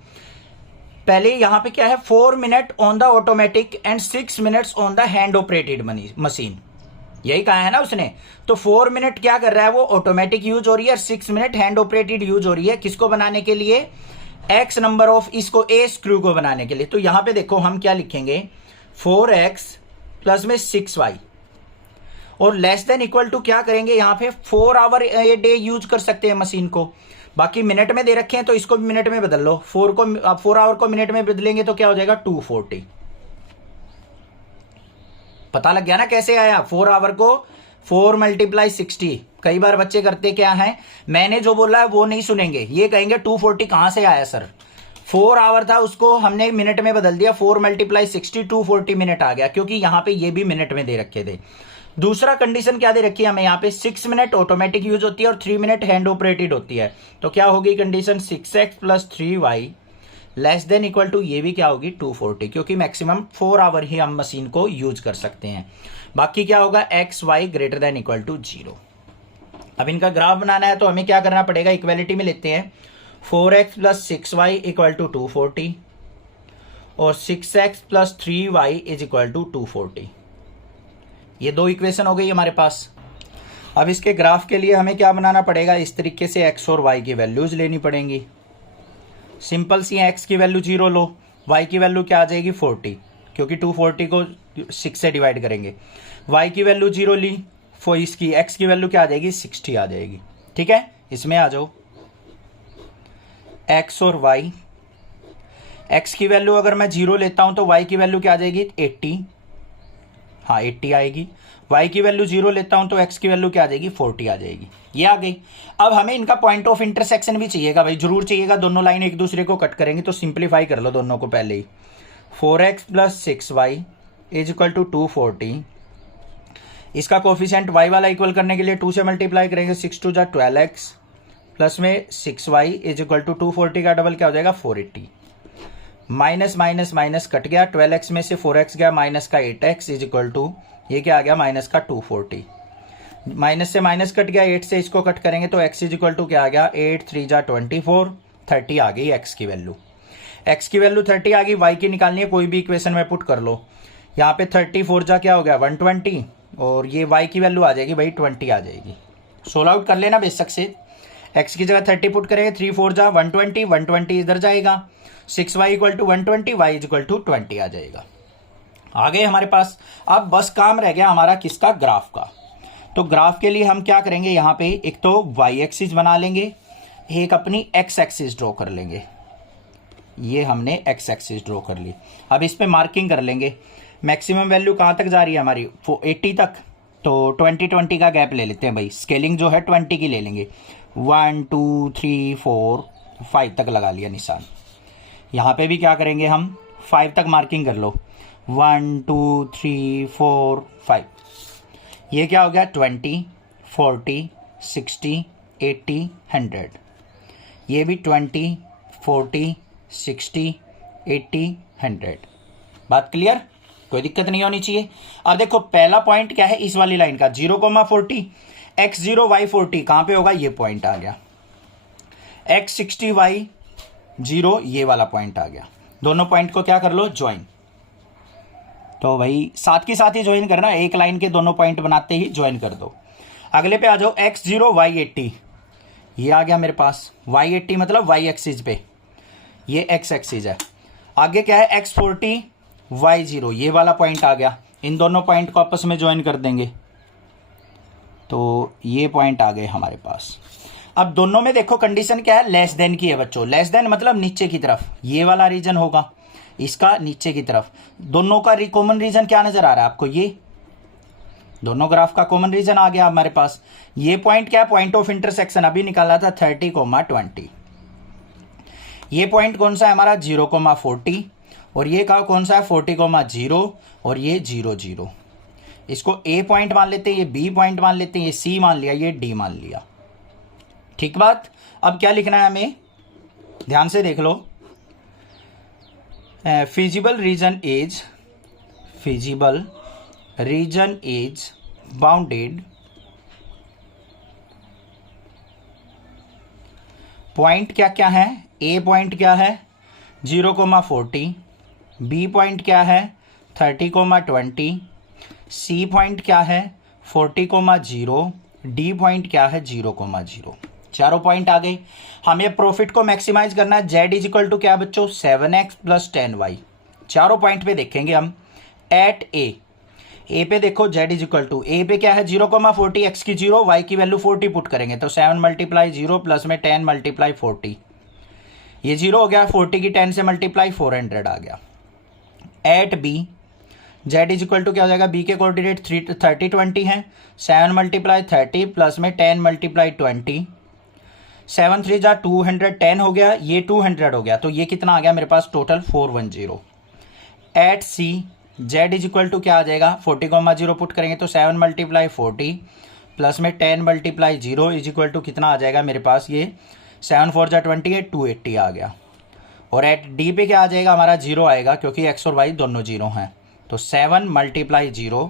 पहले यहां पे क्या है 4 minute on the automatic and 6 minutes on the hand operated machine, यही कहा है ना उसने। तो 4 मिनट क्या कर रहा है वो ऑटोमेटिक यूज हो रही है और 6 मिनट हैंड ऑपरेटेड यूज हो रही है, किसको बनाने के लिए, एक्स नंबर ऑफ इसको ए स्क्रू को बनाने के लिए। तो यहां पे देखो हम क्या लिखेंगे 4x प्लस में 6y और लेस देन इक्वल टू क्या करेंगे, यहां पे 4 आवर ए डे यूज कर सकते हैं मशीन को, बाकी मिनट में दे रखे हैं तो इसको भी मिनट में बदल लो। 4 आवर को मिनट में बदलेंगे तो क्या हो जाएगा 240। पता लग गया ना कैसे आया, 4 आवर को 4 मल्टीप्लाई 60। कई बार बच्चे करते क्या है, मैंने जो बोला है वो नहीं सुनेंगे, ये कहेंगे 240 कहां से आया सर, 4 आवर था, उसको हमने मिनट में बदल दिया, 4 × 60 240 मिनट आ गया, क्योंकि यहाँ पे ये भी मिनट में दे रखे थे। दूसरा कंडीशन क्या दे रखी है हमें यहाँ पे, 6 मिनट ऑटोमेटिक यूज होती है और 3 मिनट हैंड ऑपरेटेड होती है। तो क्या होगी condition, 6x + 3y less than equal to, ये भी क्या होगी 240, क्योंकि मैक्सिमम 4 आवर ही हम मशीन को यूज कर सकते हैं। बाकी क्या होगा, x y > 0। अब इनका ग्राफ बनाना है तो हमें क्या करना पड़ेगा, इक्वेलिटी में लेते हैं 4x + 6y = 240 और 6x + 3y = 240। ये दो इक्वेशन हो गई हमारे पास। अब इसके ग्राफ के लिए हमें क्या बनाना पड़ेगा, इस तरीके से x और y की वैल्यूज लेनी पड़ेंगी। सिंपल सी है, x की वैल्यू 0 लो, y की वैल्यू क्या आ जाएगी 40, क्योंकि 240 को 6 से डिवाइड करेंगे। y की वैल्यू 0 ली, इसकी x की वैल्यू क्या आ जाएगी 60 आ जाएगी। ठीक है, इसमें आ जाओ x और y। x की वैल्यू अगर मैं 0 लेता हूं तो y की वैल्यू क्या आ जाएगी 80, हाँ 80 आएगी। y की वैल्यू 0 लेता हूं तो x की वैल्यू क्या आ जाएगी 40 आ जाएगी। ये आ गई। अब हमें इनका पॉइंट ऑफ इंटरसेक्शन भी चाहिएगा भाई, जरूर चाहिएगा। दोनों लाइन एक दूसरे को कट करेंगे तो सिंप्लीफाई कर लो दोनों को पहले ही। 4x + 6y = 240। इसका कोफिशिएंट y वाला इक्वल करने के लिए 2 से मल्टीप्लाई करेंगे, 6 × 2 = 12x प्लस में 6y = 240 का डबल क्या हो जाएगा 480। माइनस माइनस माइनस कट गया, 12x में से 4x गया, माइनस का 8x = ये क्या आ गया माइनस का 240। माइनस से माइनस कट गया, 8 से इसको कट करेंगे तो x = क्या आ गया 8 × 3 = 24, 30 आ गई x की वैल्यू। x की वैल्यू 30 आ गई, y की निकालनी है, कोई भी इक्वेशन में पुट कर लो। यहाँ पे 34 जा क्या हो गया 120 और ये y की वैल्यू आ जाएगी भाई 20 आ जाएगी। सोल्व आउट कर लेना बेशक से। x की जगह 30 पुट करेंगे, 3 4 जा 120, 120 इधर जाएगा, 6y = 120, y = 20 आ जाएगा। आ गए हमारे पास। अब बस काम रह गया हमारा किसका, ग्राफ का। तो ग्राफ के लिए हम क्या करेंगे, यहाँ पे एक तो y एक्सिस बना लेंगे, एक अपनी x एक्सिस ड्रॉ कर लेंगे। ये हमने x एक्सिस ड्रॉ कर ली। अब इस पे मार्किंग कर लेंगे। मैक्सिमम वैल्यू कहाँ तक जा रही है हमारी 80 तक, तो 20 का गैप ले लेते हैं भाई। स्केलिंग जो है 20 की ले लेंगे। 1 2 3 4 5 तक लगा लिया निशान। यहाँ पे भी क्या करेंगे हम 5 तक मार्किंग कर लो। 1 2 3 4 5। ये क्या हो गया 20 40 60 80 100। ये भी 20 40 60 80 100। बात क्लियर, कोई दिक्कत नहीं होनी चाहिए। अब देखो पहला पॉइंट क्या है इस वाली लाइन का, 0,40 x 0 y 40 कहां पे होगा, ये पॉइंट आ गया। x 60 y 0 ये वाला पॉइंट आ गया। दोनों पॉइंट को क्या कर लो ज्वाइन। तो भाई साथ के साथ ही ज्वाइन करना, एक लाइन के दोनों पॉइंट बनाते ही ज्वाइन कर दो। अगले पे आ जाओ, x 0 y 80 ये आ गया मेरे पास। y 80 मतलब y एक्सिस पे, ये x एक्सिस है। आगे क्या है x 40 y 0 ये वाला पॉइंट आ गया। इन दोनों पॉइंट को आपस में ज्वाइन कर देंगे तो ये पॉइंट आ गए हमारे पास। अब दोनों में देखो कंडीशन क्या है, लेस देन की है बच्चों। लेस देन मतलब नीचे की तरफ, ये वाला रीजन होगा इसका नीचे की तरफ। दोनों का कॉमन रीजन क्या नजर आ रहा है आपको, ये दोनों ग्राफ का कॉमन रीजन आ गया हमारे पास। ये पॉइंट क्या है, पॉइंट ऑफ इंटरसेक्शन अभी निकाला था 30,20। ये पॉइंट कौन सा है हमारा 0,40 और ये कहा कौन सा है 40,0 और ये 0 0। इसको A पॉइंट मान लेते हैं, ये B पॉइंट मान लेते हैं, ये C मान लिया, ये D मान लिया। ठीक बात। अब क्या लिखना है हमें, ध्यान से देख लो। Feasible region is bounded point क्या क्या है, A पॉइंट क्या है 0,40, B पॉइंट क्या है 30,20, C पॉइंट क्या है 40,0, D पॉइंट क्या है 0,0। चारों पॉइंट आ गए। हमें प्रॉफिट को मैक्सिमाइज करना है। Z = क्या बच्चों 7x + 10y। चारों पॉइंट पे देखेंगे हम। एट ए पे देखो Z = A पे क्या है 0,40, x की 0 y की वैल्यू 40 पुट करेंगे तो 7 × 0 प्लस में 10 × 40, ये 0 हो गया। 40 की 10 से मल्टीप्लाई 400 आ गया। एट B Z = क्या हो जाएगा, B के कोऑर्डिनेट 30 20 हैं, 7 × 30 प्लस में 10 × 20, 7 3 जा 210 हो गया, ये 200 हो गया, तो ये कितना आ गया मेरे पास total 410। At C Z is equal to क्या आ जाएगा, 40,0 पुट करेंगे तो 7 × 40 प्लस में 10 × 0 इज इक्वल टू कितना आ जाएगा मेरे पास, ये 7 4 जा 28 280 आ गया। और एट डी पे क्या आ जाएगा हमारा, 0 आएगा क्योंकि एक्स और वाई दोनों 0 हैं, तो 7 × 0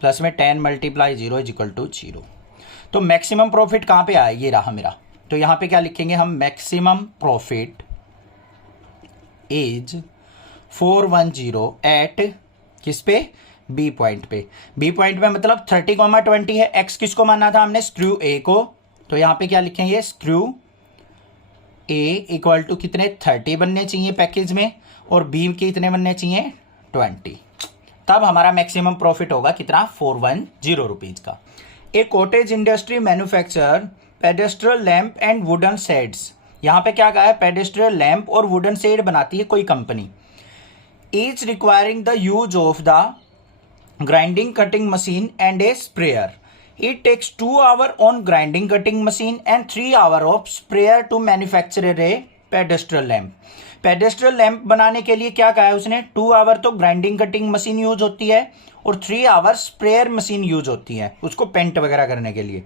प्लस में 10 × 0 इज इक्वल टू 0। तो मैक्सिमम प्रॉफिट कहाँ पे आया, ये रहा मेरा। तो यहाँ पे क्या लिखेंगे हम, मैक्सिमम प्रॉफिट इज 410 एट किस पे, बी पॉइंट पे। बी पॉइंट पे मतलब 30,20 है। एक्स किसको माना था हमने, स्क्रू ए को, तो यहाँ पे क्या लिखेंगे, स्क्रू ए इक्वल टू कितने 30 बनने चाहिए पैकेज में, और बी के कितने बनने चाहिए 20। तब हमारा मैक्सिमम प्रॉफिट होगा कितना, 410 रुपीज का। A cottage industry manufacture pedestal lamp and wooden shades. यहाँ पे क्या कहा है, पेडेस्ट्रल लैंप और वुडन शेड बनाती है कोई company. Each requiring the use of the grinding cutting machine and a sprayer. It takes 2 hours on grinding cutting machine and 3 hours of sprayer to manufacture a pedestal lamp। pedestal lamp बनाने के लिए क्या कहा है उसने, 2 our तो grinding cutting machine use होती है और 3 आवर स्प्रेयर मशीन यूज होती है उसको पेंट वगैरह करने के लिए।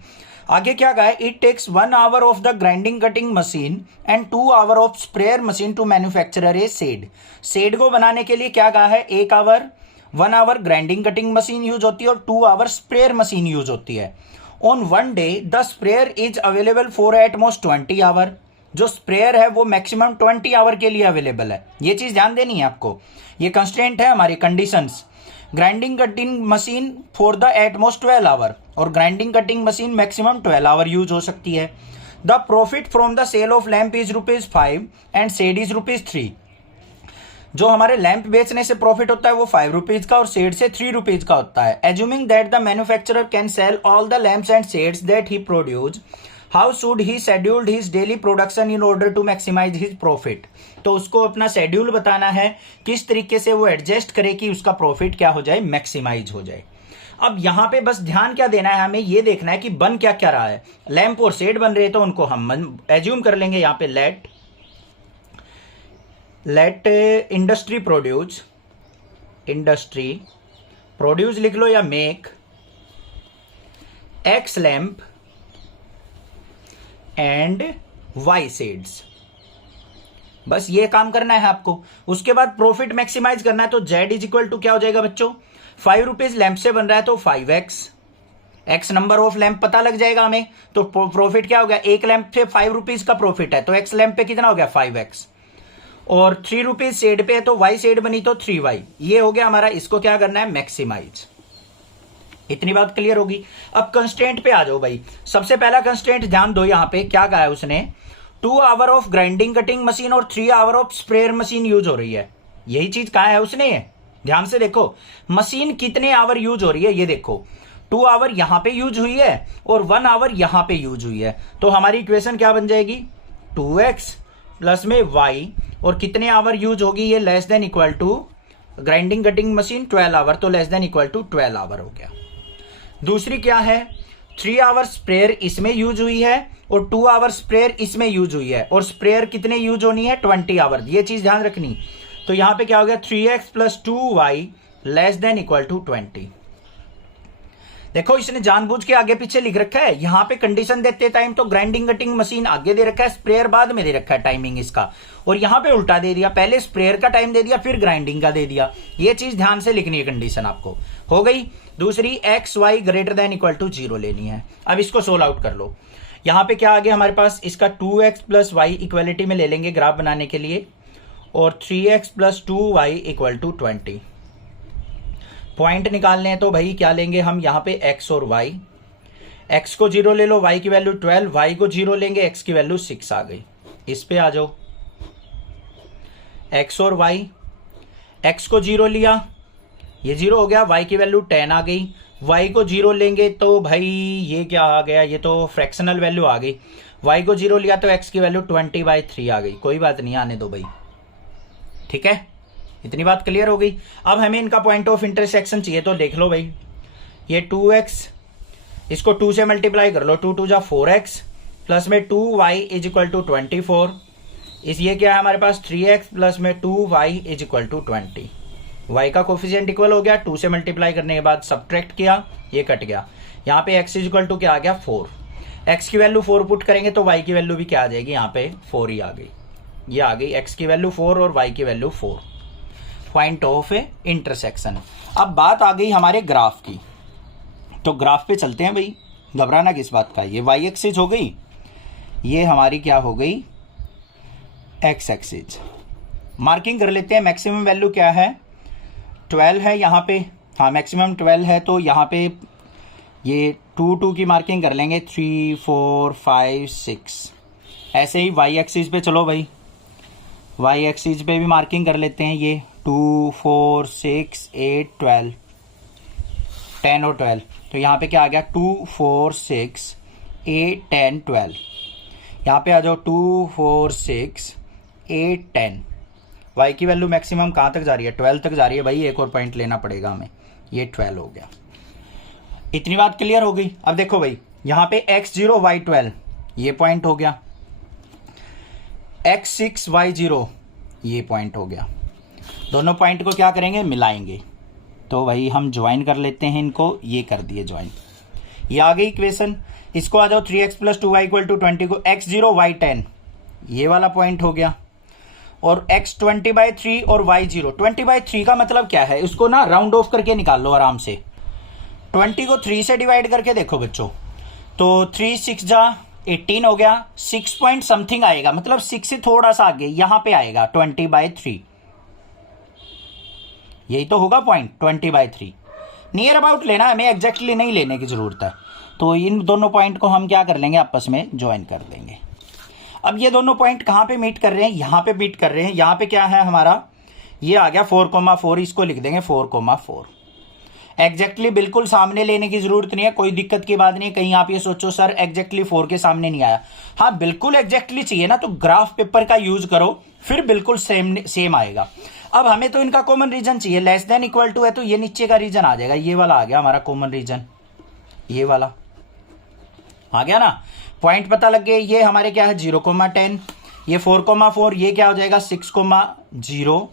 आगे क्या कहा है, it takes 1 hour of the grinding cutting machine and 2 hour of sprayer machine to manufacture a shade. Shade को बनाने के लिए क्या कहा है, 1 hour 1 hour grinding cutting machine use होती है और 2 आवर स्प्रेयर मशीन यूज होती है। On one day the sprayer is available for at most 20 hour. जो स्प्रेयर है वो मैक्सिमम 20 आवर के लिए अवेलेबल है। ये चीज ध्यान देनी है आपको, ये कंस्ट्रेंट है हमारी conditions. Grinding cutting machine for the at most 12 hour, और grinding cutting machine maximum 12 hour use हो सकती है। The profit from the sale of lamp is ₹5 and shade is ₹3। जो हमारे लैंप बेचने से प्रॉफिट होता है वो 5 रुपीज का और शेड से 3 रुपीज का होता है। Assuming that the manufacturer can sell all the lamps and shades that he produce, how should he scheduled his daily production in order to maximize his profit. तो उसको अपना शेड्यूल बताना है, किस तरीके से वो एडजस्ट करे कि उसका प्रॉफिट क्या हो जाए, मैक्सिमाइज हो जाए। अब यहाँ पे बस ध्यान क्या देना है, हमें ये देखना है कि बन क्या क्या रहा है। लैंप और शेड बन रहे हैं तो उनको हम एज्यूम कर लेंगे यहाँ पे, लेट इंडस्ट्री प्रोड्यूस लिख लो या make X lamp and Y shades. बस ये काम करना है आपको। उसके बाद प्रॉफिट मैक्सिमाइज करना है, तो जेड इज इक्वल टू क्या हो जाएगा बच्चों, 5 रुपीज लैंप से बन रहा है तो 5x, x number of lamp पता लग जाएगा हमें। तो प्रॉफिट क्या हो गया, एक लैंप पे 5 रुपीज का प्रॉफिट है तो एक्स लैंप पे कितना हो गया 5x, और 3 रुपीज शेड पे है तो वाई शेड बनी तो 3y। ये हो गया हमारा, इसको क्या करना है, मैक्सिमाइज। इतनी बात क्लियर होगी। अब कंस्ट्रेंट पे आ जाओ भाई। सबसे पहला कंस्ट्रेंट ध्यान दो, यहां पे क्या कहा है उसने, 2 hour of grinding cutting machine और 3 hour of sprayer machine use हो रही है। यही चीज कहा है उसने, ध्यान से देखो मशीन कितने आवर यूज हो रही है, ये देखो 2 आवर यहां पे यूज हुई है और 1 आवर यहां पे यूज हुई है। तो हमारी इक्वेशन क्या बन जाएगी, 2x प्लस में y, और कितने आवर यूज होगी, ये less than equal to grinding cutting machine 12 hour, तो less than equal to 12 hour हो गया। दूसरी क्या है, 3 आवर स्प्रेयर इसमें यूज हुई है और 2 आवर स्प्रेयर इसमें यूज हुई है, और स्प्रेयर कितने यूज होनी है 20 आवर, ये चीज ध्यान रखनी। तो यहां पे क्या हो गया, 3x plus 2y less than equal to 20। देखो इसने जानबूझ के आगे पीछे लिख रखा है, यहां पे कंडीशन देते टाइम तो ग्राइंडिंग कटिंग मशीन आगे दे रखा है, स्प्रेयर बाद में दे रखा है टाइमिंग इसका, और यहां पे उल्टा दे दिया, पहले स्प्रेयर का टाइम दे दिया फिर ग्राइंडिंग का दे दिया। ये चीज ध्यान से लिखनी है, कंडीशन आपको हो गई। दूसरी X Y greater than equal to 0 लेनी है। अब इसको सोल्व आउट कर लो। यहां पे क्या आ गया हमारे पास, इसका 2x प्लस वाई इक्वलिटी में ले लेंगे ग्राफ बनाने के लिए, और 3x plus 2y equal to 20। Point निकालने हैं तो भाई क्या लेंगे हम यहाँ पे x और y, x को 0 ले लो, y की वैल्यू 12, y को 0 लेंगे, x की वैल्यू 6 आ गई। इस पे आ जाओ, x और y, x को 0 लिया, ये 0 हो गया, y की वैल्यू 10 आ गई, y को 0 लेंगे तो भाई ये क्या आ गया, ये तो फ्रैक्शनल वैल्यू आ गई, y को 0 लिया तो x की वैल्यू 20/3 आ गई। कोई बात नहीं, आने दो भाई, ठीक है, इतनी बात क्लियर हो गई। अब हमें इनका पॉइंट ऑफ इंटरसेक्शन चाहिए, तो देख लो भाई, ये 2x, इसको 2 से मल्टीप्लाई कर लो, 2 2 जा 4x प्लस में 2y इज इक्वल टू 24, इस ये क्या है हमारे पास 3x प्लस में 2y is equal to 20। y का कोफिशिएंट इक्वल हो गया, 2 से मल्टीप्लाई करने के बाद सब्ट्रैक्ट किया, ये कट गया। यहाँ पे x इज इक्वल टू क्या आ गया 4, x की वैल्यू 4 पुट करेंगे तो y की वैल्यू भी क्या आ जाएगी, यहाँ पे 4 ही आ गई। ये आ गई x की वैल्यू 4 और y की वैल्यू 4, पॉइंट ऑफ इंटरसेक्शन। अब बात आ गई हमारे ग्राफ की, तो ग्राफ पे चलते हैं भाई, घबराना किस बात का। ये y एक्सिस हो गई, ये हमारी क्या हो गई x एक्सिस। मार्किंग कर लेते हैं, मैक्सिमम वैल्यू क्या है 12 है यहाँ पे, हाँ मैक्सिमम 12 है, तो यहाँ पे ये 2 की मार्किंग कर लेंगे, 3 4 5 6। ऐसे ही y एक्सिस पे चलो भाई, y एक्सिस पे भी मार्किंग कर लेते हैं, ये 2 4 6 8 12 10 और 12, तो यहाँ पे क्या आ गया 2 4 6 8 10 12। यहाँ पे आ जाओ 2 4 6 8 10। y की वैल्यू मैक्सिमम कहाँ तक जा रही है 12 तक जा रही है भाई, एक और पॉइंट लेना पड़ेगा हमें, ये 12 हो गया। इतनी बात क्लियर हो गई। अब देखो भाई यहाँ पे x0 y12 ये पॉइंट हो गया, x6 y0 ये पॉइंट हो गया। दोनों पॉइंट को क्या करेंगे मिलाएंगे, तो भाई हम ज्वाइन कर लेते हैं इनको, ये कर दिए ज्वाइन, ये आ गई इक्वेशन। इसको आ जाओ 3x plus 2y equal to 20 को x0 y10 ये वाला पॉइंट हो गया, और x 20/3 और y0 20/3 का मतलब क्या है, उसको ना राउंड ऑफ करके निकाल लो आराम से। 20 को 3 से डिवाइड करके देखो बच्चों, तो 3 6 जा 18 हो गया, 6 पॉइंट समथिंग आएगा, मतलब 6 से थोड़ा सा आगे यहाँ पे आएगा 20/3, यही तो होगा पॉइंट 20/3। नियर अबाउट लेना, हमें एग्जैक्टली नहीं लेने की जरूरत है। तो इन दोनों पॉइंट को हम क्या कर लेंगे आपस में ज्वाइन कर देंगे। अब ये दोनों पॉइंट कहाँ पे मीट कर रहे हैं, यहाँ पे मीट कर रहे हैं। यहाँ पे क्या है हमारा, ये आ गया 4,4, इसको लिख देंगे 4,4। एग्जैक्टली बिल्कुल सामने लेने की जरूरत नहीं है, कोई दिक्कत की बात नहीं है। कहीं आप ये सोचो सर एग्जैक्टली 4 के सामने नहीं आया, हाँ बिल्कुल एग्जैक्टली चाहिए ना, तो ग्राफ पेपर का यूज करो, फिर बिल्कुल सेम आएगा। अब हमें तो इनका कॉमन रीजन चाहिए, लेस देन इक्वल टू है तो ये नीचे का रीजन आ जाएगा, ये वाला आ गया हमारा कॉमन रीजन, ये वाला आ गया ना। पॉइंट पता लग गए, ये हमारे क्या है 0,10, ये 4,4, ये क्या हो जाएगा 6,0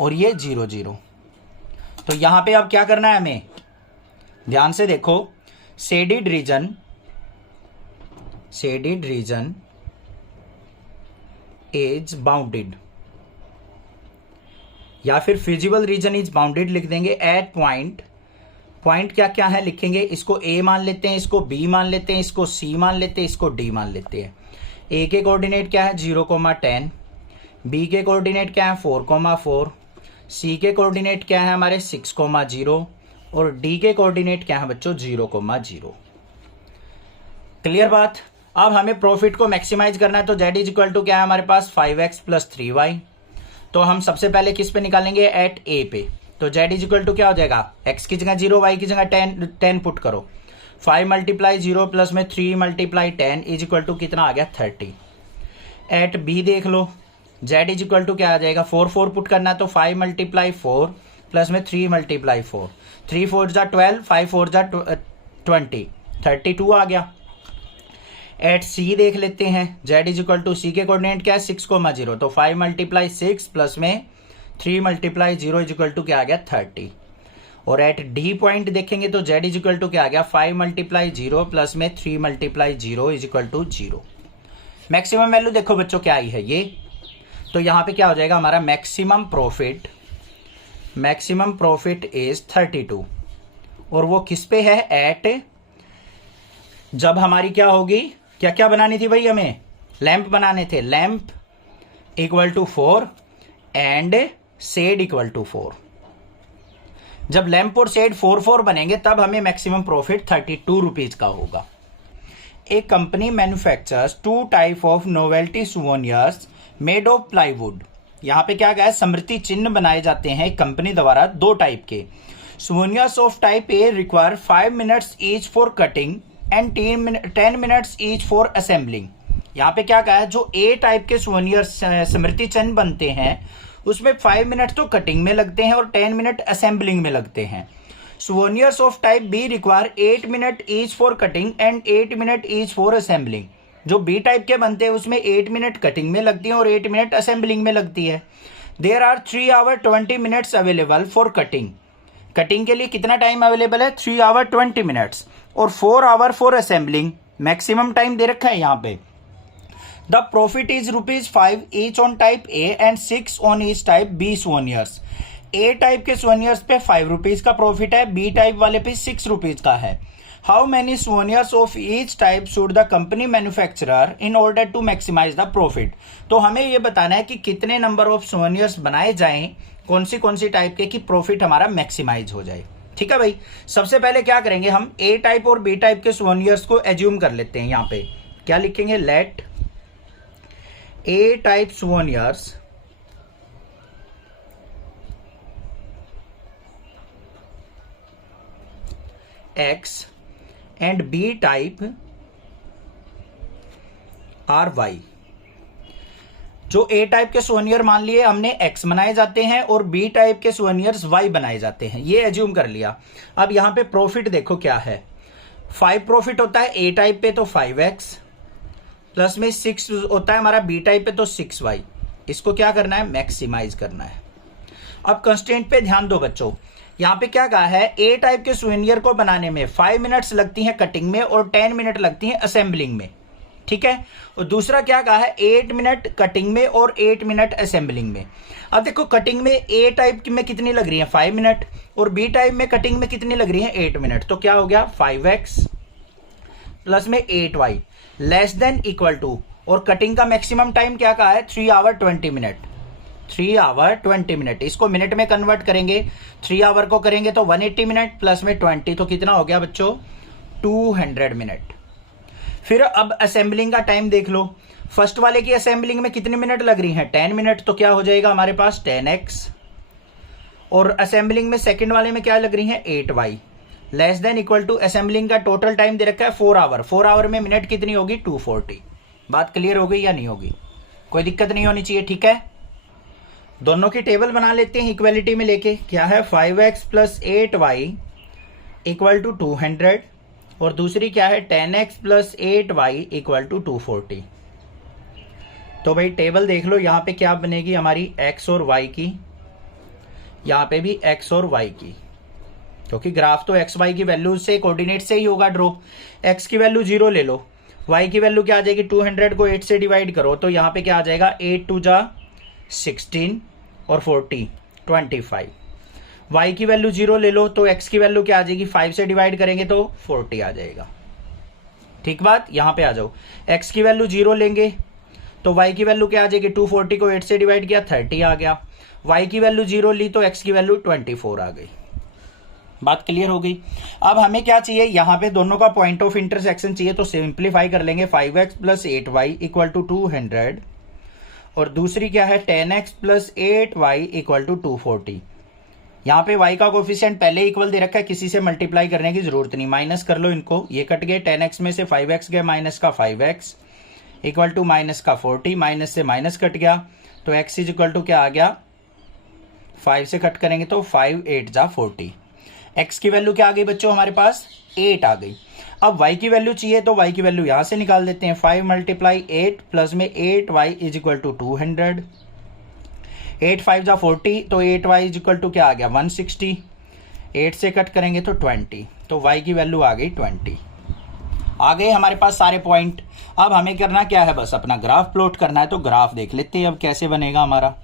और ये 0 0। तो यहां पे अब क्या करना है हमें, ध्यान से देखो, शेडिड रीजन इज बाउंडेड, या फिर फिजिबल रीजन इज बाउंडेड लिख देंगे एट पॉइंट क्या क्या है लिखेंगे, इसको ए मान लेते हैं, इसको बी मान लेते हैं, इसको सी मान लेते हैं, इसको डी मान लेते हैं। ए के कोऑर्डिनेट क्या है 0,10, बी के कोऑर्डिनेट क्या है 4,4, सी के कोऑर्डिनेट क्या है हमारे 6,0 और डी के कोऑर्डिनेट क्या है बच्चों 0,0। क्लियर बात। अब हमें प्रॉफिट को मैक्सिमाइज करना है, तो z इज इक्वल टू क्या है हमारे पास 5x प्लस 3y। तो हम सबसे पहले किस पे निकालेंगे, एट ए पे। तो z इज इक्वल टू क्या हो जाएगा, x की जगह 0, y की जगह 10 पुट करो, 5 × 0 प्लस में 3 × 10 इज इक्वल टू कितना आ गया 30। एट बी देख लो, z इज इक्वल टू क्या आ जाएगा 4 पुट करना है, तो 5 × 4 प्लस में 3 × 4, 3 4 जा 12, 5 4 जा 20, 32 आ गया। एट सी देख लेते हैं, z इज इक्वल टू सी के कोऑर्डिनेट क्या है 6,0, तो 5 × 6 प्लस में 3 × 0 इज इक्वल टू क्या आ गया 30। और एट डी पॉइंट देखेंगे तो z इज इक्वल टू क्या आ गया 5 × 0 प्लस में 3 × 0 is equal to 0। Maximum value देखो बच्चों क्या आई है ये, तो यहाँ पे क्या हो जाएगा हमारा मैक्सिमम प्रॉफिट इज 32, और वो किस पे है, एट जब हमारी क्या होगी, क्या क्या बनानी थी भाई हमें, लैंप बनाने थे, lamp equal to 4 and shade equal to 4। जब लैंप और शेड 4 बनेंगे तब हमें मैक्सिमम प्रॉफिट 32 रुपीज का होगा। A company manufactures 2 type of novelty souvenirs made of plywood. यहाँ पे क्या गया, स्मृति चिन्ह बनाए जाते हैं कंपनी द्वारा 2 टाइप के। Souvenirs of type A require 5 minutes each for cutting and 10 minutes each for assembling. यहाँ पे क्या कहा है, जो ए टाइप के सोवेनियर्स स्मृति चिन्ह बनते हैं उसमें 5 मिनट तो कटिंग में लगते हैं और 10 मिनट असेंबलिंग में लगते हैं। Souvenirs of type be require 8 minute each for cutting and 8 minute each for assembling. जो बी टाइप के बनते हैं उसमें 8 मिनट कटिंग में लगती है और 8 मिनट असेंबलिंग में लगती है। There are 3 hour 20 minutes available for cutting. Cutting के लिए कितना टाइम अवेलेबल है? 3 आवर 20 मिनट्स और 4 hour for assembling. Maximum time दे रखा है यहाँ पे। The profit is ₹5 each on type A and 6 on each type B souvenirs. A type के सोनियर्स पे ₹5 का प्रॉफिट है, बी टाइप वाले पे ₹6 का है। How many souvenirs of each type should the company manufacturer in order to maximize the profit. तो हमें ये बताना है कि कितने नंबर ऑफ सोनियर्स बनाए जाएं कौन सी टाइप के कि प्रॉफिट हमारा मैक्सिमाइज हो जाए। ठीक है भाई। सबसे पहले क्या करेंगे, हम ए टाइप और बी टाइप के सोनियर्स को एज्यूम कर लेते हैं। यहाँ पे क्या लिखेंगे? Let A type souvenirs X and B type are Y। जो A टाइप के सोनियर मान लिए हमने X बनाए जाते हैं और B टाइप के सोनियर्स Y बनाए जाते हैं, ये एज्यूम कर लिया। अब यहां पे प्रॉफिट देखो क्या है, 5 प्रॉफिट होता है A टाइप पे तो 5X प्लस में 6 होता है हमारा B टाइप पे तो 6Y। इसको क्या करना है? मैक्सिमाइज करना है। अब कंस्ट्रेंट पे ध्यान दो बच्चों, यहाँ पे क्या कहा है? ए टाइप के सोनियर को बनाने में 5 मिनट्स लगती हैं कटिंग में और 10 मिनट लगती हैं असेंबलिंग में। ठीक है। और दूसरा क्या कहा है? 8 मिनट कटिंग में और 8 मिनट असेंबलिंग में। अब देखो कटिंग में ए टाइप में कितनी लग रही है? 5 मिनट और बी टाइप में कटिंग में कितनी लग रही है? 8 मिनट। तो क्या हो गया? 5X प्लस में 8Y less than equal to, और कटिंग का मैक्सिमम टाइम क्या कहा है? 3 आवर 20 मिनट। 3 hour 20 minute. इसको मिनट में कन्वर्ट करेंगे, 3 आवर को करेंगे तो 180 मिनट प्लस में 20 तो कितना हो गया बच्चों? 200 मिनट। फिर अब असेंबलिंग का टाइम देख लो। फर्स्ट वाले की असेंबलिंग में कितने मिनट लग रही हैं? 10 मिनट। तो क्या हो जाएगा हमारे पास? 10X। और असेंबलिंग में सेकंड वाले में क्या लग रही है? 8Y less than equal to, assembling का टोटल टाइम दे रखा है 4 आवर। 4 आवर में मिनट कितनी होगी? 240। बात क्लियर हो गई या नहीं होगी? कोई दिक्कत नहीं होनी चाहिए। ठीक है। दोनों की टेबल बना लेते हैं इक्वलिटी में लेके। क्या है? 5X plus 8Y equal to 200 और दूसरी क्या है? 10X plus 8Y equal to 240। तो भाई टेबल देख लो, यहाँ पे क्या बनेगी हमारी? X और Y की, यहाँ पे भी X और Y की, क्योंकि ग्राफ तो एक्स वाई की वैल्यू से कोऑर्डिनेट से ही होगा ड्रॉ। एक्स की वैल्यू 0 ले लो, वाई की वैल्यू क्या आ जाएगी? 200 को 8 से डिवाइड करो तो यहाँ पे क्या आ जाएगा? 8 2 जा 16 और 40 25। वाई की वैल्यू 0 ले लो तो एक्स की वैल्यू क्या आ जाएगी? 5 से डिवाइड करेंगे तो 40 आ जाएगा। ठीक बात। यहाँ पे आ जाओ, एक्स की वैल्यू 0 लेंगे तो वाई की वैल्यू क्या आ जाएगी? 240 को 8 से डिवाइड किया 30 आ गया। वाई की वैल्यू 0 ली तो एक्स की वैल्यू 24 आ गई। बात क्लियर हो गई। अब हमें क्या चाहिए? यहाँ पे दोनों का पॉइंट ऑफ इंटरसेक्शन चाहिए, तो सिंप्लीफाई कर लेंगे। 5X plus 8Y equal to 200 और दूसरी क्या है? 10X plus 8Y equal to 240। यहाँ पे y का कोफिशिएंट पहले इक्वल दे रखा है, किसी से मल्टीप्लाई करने की जरूरत नहीं। माइनस कर लो इनको, ये कट गए। 10X में से 5X गए, माइनस का 5X इक्वल टू माइनस का 40, माइनस से माइनस कट गया तो x इज इक्वल टू क्या आ गया? 5 से कट करेंगे तो 5 8 जा 40। x की वैल्यू क्या आ गई बच्चों? हमारे पास 8 आ गई। अब y की वैल्यू चाहिए तो y की वैल्यू यहां से निकाल देते हैं। 5 मल्टीप्लाई 8 प्लस में 8y इज इक्वल टू 200। 8 5 जा 40 तो 8y इज इक्वल टू क्या आ गया? 160। 8 से कट करेंगे तो 20, तो y की वैल्यू आ गई 20। आ गए हमारे पास सारे पॉइंट। अब हमें करना क्या है? बस अपना ग्राफ प्लॉट करना है। तो ग्राफ देख लेते हैं अब कैसे बनेगा हमारा।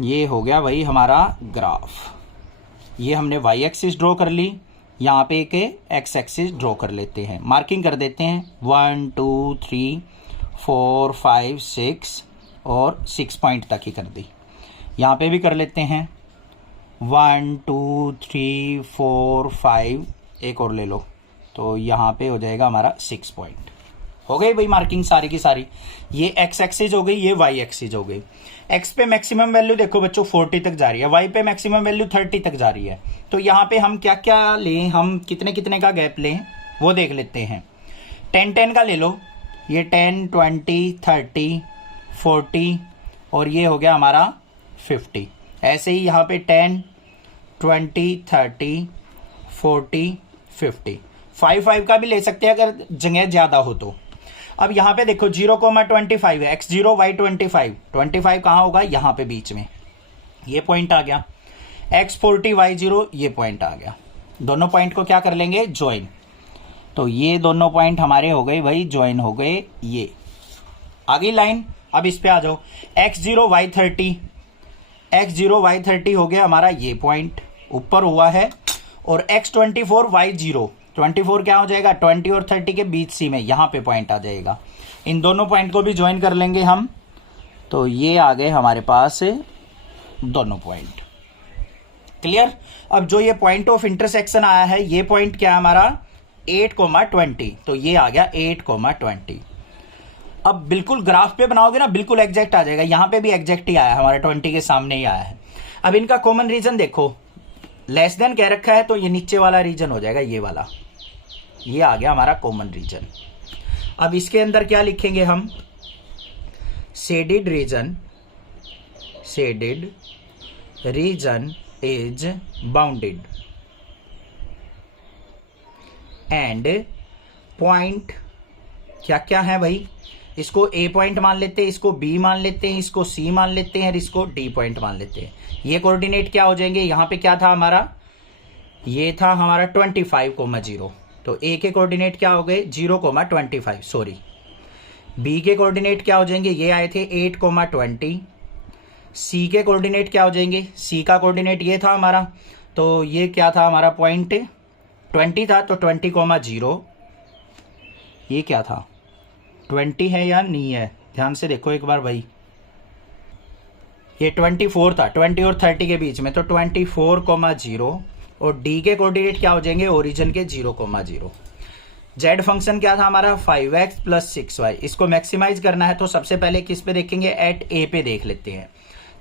ये हो गया भाई हमारा ग्राफ। ये हमने y एक्सिस ड्रॉ कर ली, यहाँ पे एक x एक्सिस ड्रॉ कर लेते हैं। मार्किंग कर देते हैं 1 2 3 4 5 6 और 6 पॉइंट तक ही कर दी। यहाँ पे भी कर लेते हैं 1 2 3 4 5, एक और ले लो तो यहाँ पे हो जाएगा हमारा 6 पॉइंट। हो गई भाई मार्किंग सारी की सारी। ये x एक्सिस हो गई, ये y एक्सिस हो गई। x पे मैक्सिमम वैल्यू देखो बच्चों 40 तक जा रही है, y पे मैक्सिमम वैल्यू 30 तक जा रही है। तो यहाँ पे हम क्या क्या लें, हम कितने कितने का गैप लें वो देख लेते हैं। 10 10 का ले लो, ये 10 20 30 40 और ये हो गया हमारा 50। ऐसे ही यहाँ पे 10 20 30 40 50। 5 का भी ले सकते हैं अगर जगह ज़्यादा हो तो। अब यहाँ पे देखो 0,25 है, x0 y25, 25 कहाँ होगा, यहाँ पे बीच में, ये पॉइंट आ गया। x40 y0 ये पॉइंट आ गया। दोनों पॉइंट को क्या कर लेंगे, ज्वाइन। तो ये दोनों पॉइंट हमारे हो गए भाई, ज्वाइन हो गए। ये आगे लाइन, अब इस पे आ जाओ, x0 y30, x0 y30 हो गया हमारा ये पॉइंट ऊपर हुआ है, और x24 y0, 24 क्या हो जाएगा, 20 और 30 के बीच सी में, यहाँ पे पॉइंट आ जाएगा। इन दोनों पॉइंट को भी ज्वाइन कर लेंगे हम, तो ये आ गए हमारे पास दोनों पॉइंट। क्लियर। अब जो ये पॉइंट ऑफ इंटरसेक्शन आया है, ये पॉइंट क्या है हमारा, 8,20, तो ये आ गया 8,20। अब बिल्कुल ग्राफ पे बनाओगे ना, बिल्कुल एग्जैक्ट आ जाएगा। यहाँ पे भी एग्जैक्ट ही आया, हमारे 20 के सामने ही आया है। अब इनका कॉमन रीजन देखो, लेस देन कह रखा है, तो ये नीचे वाला रीजन हो जाएगा, ये वाला, ये आ गया हमारा कॉमन रीजन। अब इसके अंदर क्या लिखेंगे हम, shaded region, shaded region is bounded and point क्या क्या है भाई, इसको ए पॉइंट मान लेते हैं, इसको बी मान लेते हैं, इसको सी मान लेते हैं, और इसको डी पॉइंट मान लेते हैं। ये कोऑर्डिनेट क्या हो जाएंगे, यहाँ पे क्या था हमारा, ये था हमारा 25,0, तो ए के कोऑर्डिनेट क्या हो गए, 0,25, सॉरी। बी के कोऑर्डिनेट क्या हो जाएंगे, ये आए थे 8,20। सी के कोऑर्डिनेट क्या हो जाएंगे, सी का कोऑर्डिनेट ये था हमारा, तो ये क्या था हमारा पॉइंट 20 था, तो 20,0। ये क्या था, 20 है या नहीं है, ध्यान से देखो एक बार भाई, ये 24 था, 20 और 30 के बीच में, तो 24,0। और डी के कोऑर्डिनेट क्या हो जाएंगे, ओरिजिन के 0,0। जेड फंक्शन क्या था हमारा, 5x + 6y। इसको मैक्सिमाइज करना है तो सबसे पहले किस पे देखेंगे, एट ए पे देख लेते हैं।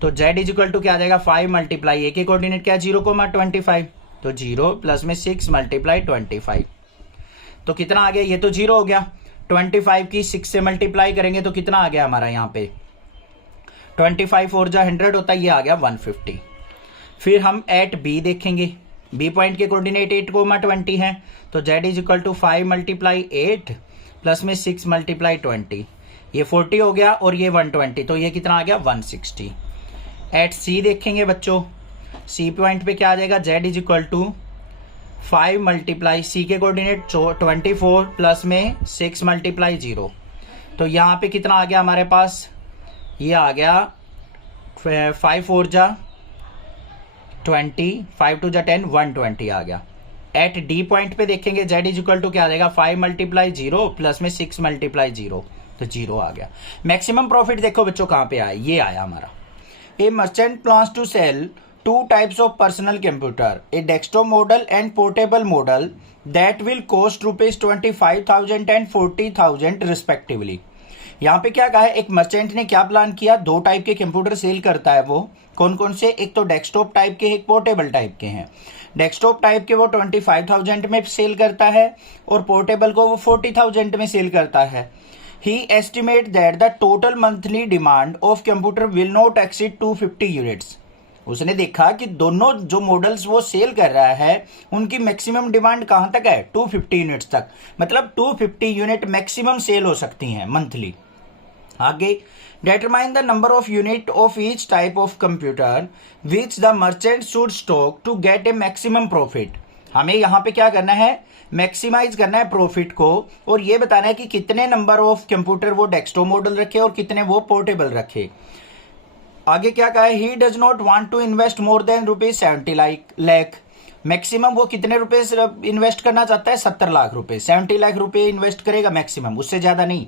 तो z इक्वल टू क्या आ जाएगा, 5 × ए के कोऑर्डिनेट क्या है, 0,25, तो 0 प्लस में 6 × 25, तो कितना आ गया, ये तो 0 हो गया। 25 की 6 से मल्टीप्लाई करेंगे तो कितना आ गया हमारा, यहाँ पे 25 और जा 100 होता है, ये आ गया 150। फिर हम एट बी देखेंगे, बी पॉइंट के कोऑर्डिनेट 8,20 है, तो z इक्वल टू 5 × 8 प्लस में 6 × 20, ये 40 हो गया, और ये 120, तो ये कितना आ गया, 160। एट सी देखेंगे बच्चों, सी पॉइंट पे क्या आ जाएगा, z इक्वल टू 5 × सी के कोऑर्डिनेट 24 प्लस में 6 × 0, तो यहाँ पे कितना आ गया हमारे पास, ये आ गया 5 4 जा 20, 5 2 जा 10, 120 आ गया। एट डी पॉइंट पे देखेंगे z इक्वल टू क्या आ जाएगा, 5 × 0 प्लस में 6 × 0, तो 0 आ गया। मैक्सिमम प्रॉफिट देखो बच्चों कहाँ पे आया, ये आया हमारा। A merchant plans to sell two types of personal computer, a desktop model and portable model that will cost rupees 25,000 and 40,000 respectively। यहाँ पे क्या कहा है, एक मर्चेंट ने क्या प्लान किया, 2 टाइप के कंप्यूटर सेल करता है। वो कौन कौन से, एक तो डेस्कटॉप टाइप के, एक पोर्टेबल टाइप के हैं। डेस्कटॉप टाइप के वो 25,000 में सेल करता है, और पोर्टेबल को वो 40,000 में सेल करता है। He estimate that the total monthly demand of computer will not exceed 250 units। उसने देखा कि दोनों जो मॉडल्स वो सेल कर रहा है, उनकी मैक्सिमम डिमांड कहां तक है, 250 यूनिट्स तक, मतलब 250 यूनिट मैक्सिमम सेल हो सकती हैं मंथली। आगे, determine the number of unit of each type of computer which the merchant should stock to get a maximum profit। हमें यहाँ पे क्या करना है, मैक्सिमाइज करना है प्रॉफिट को, और ये बताना है कि कितने नंबर ऑफ कंप्यूटर वो डेस्कटॉप मॉडल रखे और कितने वो पोर्टेबल रखे। आगे क्या कहा है, he does not want to invest more than ₹70 lakh. Maximum वो कितने रुपए इन्वेस्ट करना चाहता है, 70 लाख रुपए, 70 लाख रुपए इन्वेस्ट करेगा मैक्सिमम, उससे ज्यादा नहीं।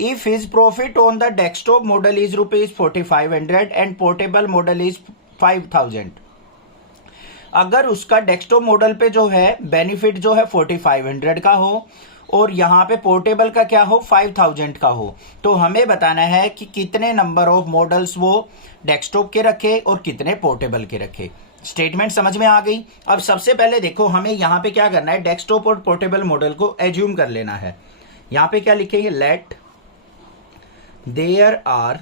If his profit on the desktop model is ₹4500 and portable model is 5000, अगर उसका डेस्कटॉप मॉडल पे जो है बेनिफिट जो है 4500 का हो, और यहाँ पे पोर्टेबल का क्या हो, 5000 का हो, तो हमें बताना है कि कितने नंबर ऑफ मॉडल्स वो डेस्कटॉप के रखे और कितने पोर्टेबल के रखे। स्टेटमेंट समझ में आ गई। अब सबसे पहले देखो हमें यहाँ पे क्या करना है, डेस्कटॉप और पोर्टेबल मॉडल को एज्यूम कर लेना है। यहाँ पे क्या लिखेंगे, let there are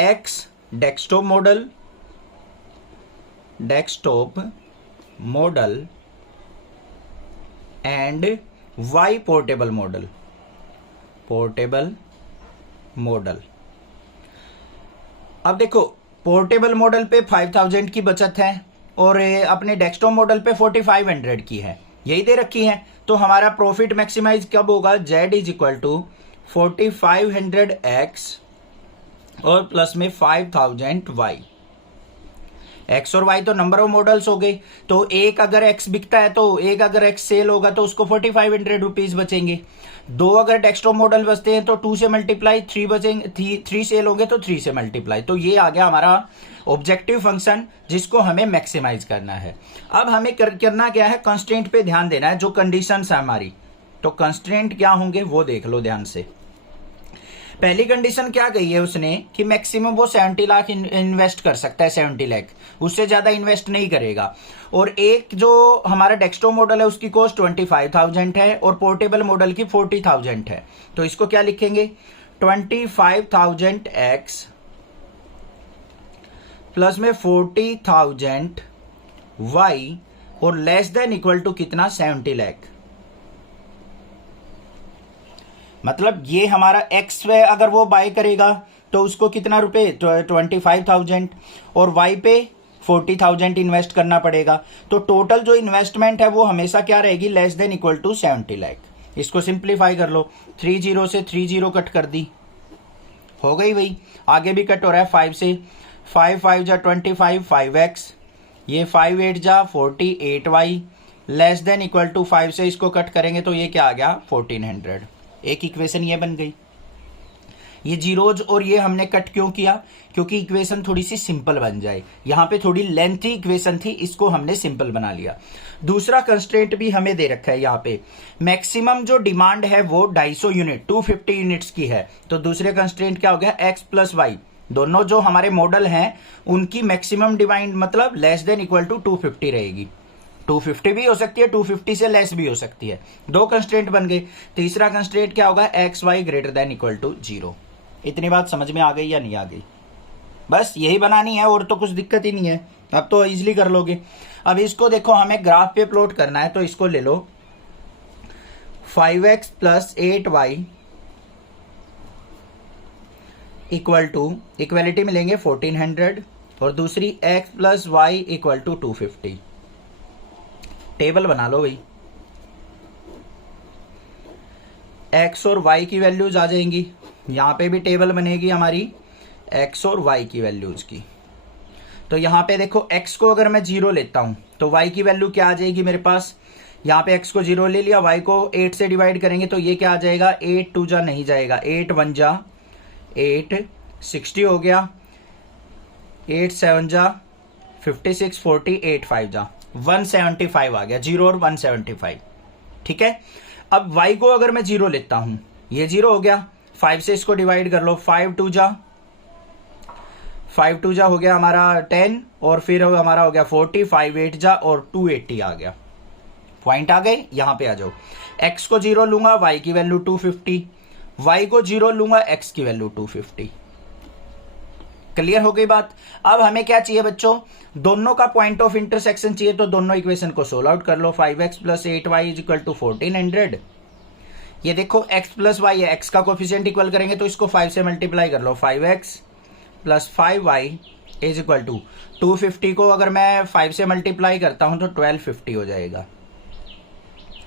X desktop model and Y portable model. अब देखो पोर्टेबल मॉडल पे 5000 की बचत है और अपने डेस्कटॉप मॉडल पे 4500 की है, यही दे रखी है। तो हमारा प्रॉफिट मैक्सिमाइज कब होगा? Z is equal to 4500x और प्लस में 5000y। एक्स और वाई तो नंबर ऑफ मॉडल्स हो गए, तो एक अगर एक्स बिकता है तो एक अगर एक्स सेल होगा तो उसको 4500 रुपीज बचेंगे। दो अगर डेस्कटॉप मॉडल बचते हैं तो 2 से मल्टीप्लाई 3 बचेंगे, 3 सेल होंगे तो 3 से मल्टीप्लाई। तो ये आ गया हमारा ऑब्जेक्टिव फंक्शन जिसको हमें मैक्सिमाइज करना है। अब हमें करना क्या है? कंस्ट्रेंट पे ध्यान देना है, जो कंडीशंस है हमारी। तो कंस्ट्रेंट क्या होंगे वो देख लो ध्यान से। पहली कंडीशन क्या कही है उसने कि मैक्सिमम वो 70 लाख इन्वेस्ट कर सकता है, 70 लाख, उससे ज्यादा इन्वेस्ट नहीं करेगा। और एक जो हमारा डेस्कटॉप मॉडल है उसकी कॉस्ट 25,000 है और पोर्टेबल मॉडल की 40,000 है। तो इसको क्या लिखेंगे? 25,000x प्लस में 40,000y और लेस देन इक्वल टू कितना? 70 लाख। मतलब ये हमारा एक्स पे अगर वो बाय करेगा तो उसको कितना रुपए? 25,000 और वाई पे 40,000 इन्वेस्ट करना पड़ेगा। तो टोटल जो इन्वेस्टमेंट है वो हमेशा क्या रहेगी? Less than equal to 70 lakh. इसको सिंप्लीफाई कर लो, 3 0 से 3 0 कट कर दी, हो गई भाई। आगे भी कट हो रहा है 5 से, 5 5 जा 25, 5x, ये 5 8 जा 48y, less than equal to 5 से इसको कट करेंगे तो ये क्या आ गया? 1400। एक इक्वेशन ये बन गई। ये जीरोज और ये हमने कट क्यों किया? क्योंकि इक्वेशन थोड़ी सी सिंपल बन जाए। यहां पे थोड़ी लेंथी इक्वेशन थी, इसको हमने सिंपल बना लिया। दूसरा कंस्ट्रेंट भी हमें दे रखा है यहाँ पे, मैक्सिमम जो डिमांड है वो 250 यूनिट 250 यूनिट्स की है। तो दूसरे कंस्ट्रेंट क्या हो गया? x प्लस वाई, दोनों जो हमारे मॉडल हैं उनकी मैक्सिमम डिमांड मतलब लेस देन इक्वल टू 250 रहेगी। 250 भी हो सकती है, 250 से लेस भी हो सकती है। दो कंस्ट्रेंट बन गए। तीसरा कंस्ट्रेंट क्या होगा? X Y greater than equal to 0। इतनी बात समझ में आ गई या नहीं आ गई? बस यही बनानी है और तो कुछ दिक्कत ही नहीं है, अब तो इजीली कर लोगे। अब इसको देखो, हमें ग्राफ पे प्लॉट करना है तो इसको ले लो 5x plus 8y equal to, equality मिलेंगे 1400 और दूसरी x plus Y equal to 250। Table बना लो भाई, x और y की वैल्यूज आ जाएंगी। यहां पे भी टेबल बनेगी हमारी x और y की वैल्यूज की। तो यहां पे देखो x को अगर मैं 0 लेता हूं तो y की वैल्यू क्या आ जाएगी मेरे पास? यहां पे x को 0 ले लिया, y को 8 से डिवाइड करेंगे तो ये क्या आ जाएगा? 8 2 जा नहीं जाएगा, 8 1 जा 8, 60 हो गया, 8 7 जा 56, 40, 8 5 जा 175 आ गया, 0 और 175। ठीक है। अब y को अगर मैं 0 लेता हूं, ये 0 हो गया, 5 से इसको डिवाइड कर लो, 5 2 जा हो गया हमारा 10 और फिर हमारा हो गया 40, 5 8 जा और 280 आ गया। पॉइंट आ गए। यहां पे आ जाओ, x को 0 लूंगा, y की वैल्यू 250, y को 0 लूंगा, x की वैल्यू 250। क्लियर हो गई बात? अब हमें क्या चाहिए बच्चों? दोनों का पॉइंट ऑफ इंटरसेक्शन चाहिए, तो दोनों इक्वेशन को सोल्व आउट कर लो। 5x plus 8y is equal to 1400। ये देखो x प्लस वाई है, x का कोफिशिएंट इक्वल करेंगे तो इसको 5 से मल्टीप्लाई कर लो। 5x plus 5y is equal to 250 को अगर मैं 5 से मल्टीप्लाई करता हूं तो 1250 हो जाएगा।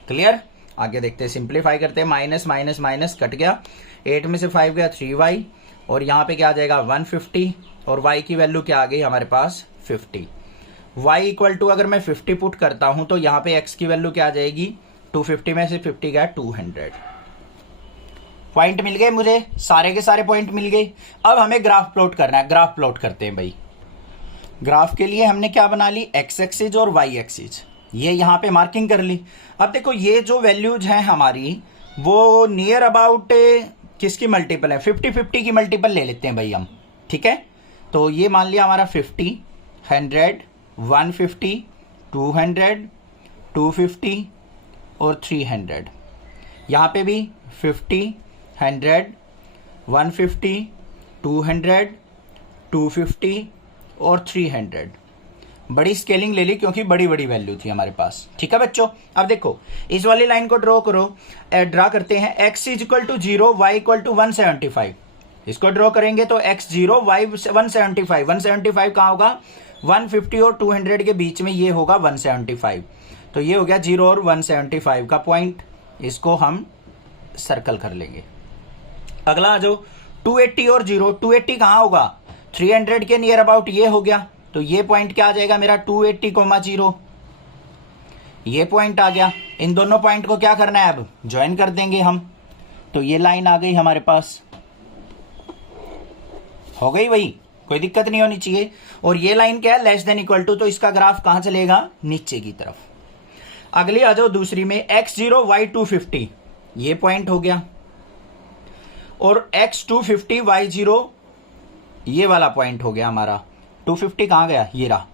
क्लियर? आगे देखते हैं, सिंप्लीफाई करते हैं। माइनस माइनस माइनस कट गया, 8 में से 5 गया 3y और यहाँ पे क्या आ जाएगा 150 और y की वैल्यू क्या आ गई हमारे पास 50। y इक्वल टू अगर मैं 50 पुट करता हूं तो यहाँ पे x की वैल्यू क्या आ जाएगी? 250 में से 50 गया 200। पॉइंट मिल गए मुझे, सारे के सारे पॉइंट मिल गए। अब हमें ग्राफ प्लॉट करना है। ग्राफ प्लॉट करते हैं भाई। ग्राफ के लिए हमने क्या बना ली? x एक्सिस और y एक्सिस, ये यहाँ पे मार्किंग कर ली। अब देखो ये जो वैल्यूज हैं हमारी वो नियर अबाउट किसकी मल्टीपल है? 50-50 की मल्टीपल ले लेते हैं भाई हम। ठीक है, तो ये मान लिया हमारा 50, 100, 150, 200, 250 और 300। यहाँ पे भी 50, 100, 150, 200, 250 और 300। बड़ी स्केलिंग ले ली क्योंकि बड़ी बड़ी वैल्यू थी हमारे पास। ठीक है बच्चों, अब देखो इस वाली लाइन को ड्रॉ करो, ड्रा करते हैं। x equal to 0, y equal to 175। इसको ड्रॉ करेंगे तो x 0, y 175। 175 कहाँ होगा? 150 और 200 के बीच में ये होगा 175। तो ये हो गया 0 और 175 का पॉइंट, इसको हम सर्कल कर लेंगे। अगला आ जाओ 280 और 0। 280 कहाँ होगा? 300 के नियर अबाउट ये हो गया, तो ये पॉइंट क्या आ जाएगा मेरा? 280, 0। ये पॉइंट आ गया। इन दोनों पॉइंट को क्या करना है? अब ज्वाइन कर देंगे हम। तो ये लाइन आ गई हमारे पास, हो गई वही, कोई दिक्कत नहीं होनी चाहिए। और ये लाइन क्या है? लेस देन इक्वल टू, तो इसका ग्राफ कहां चलेगा? नीचे की तरफ। अगली आ जाओ दूसरी में, x0 y 250, ये पॉइंट हो गया। और x 250 y0, ये वाला पॉइंट हो गया हमारा। 250 कहां गया? ये रहा,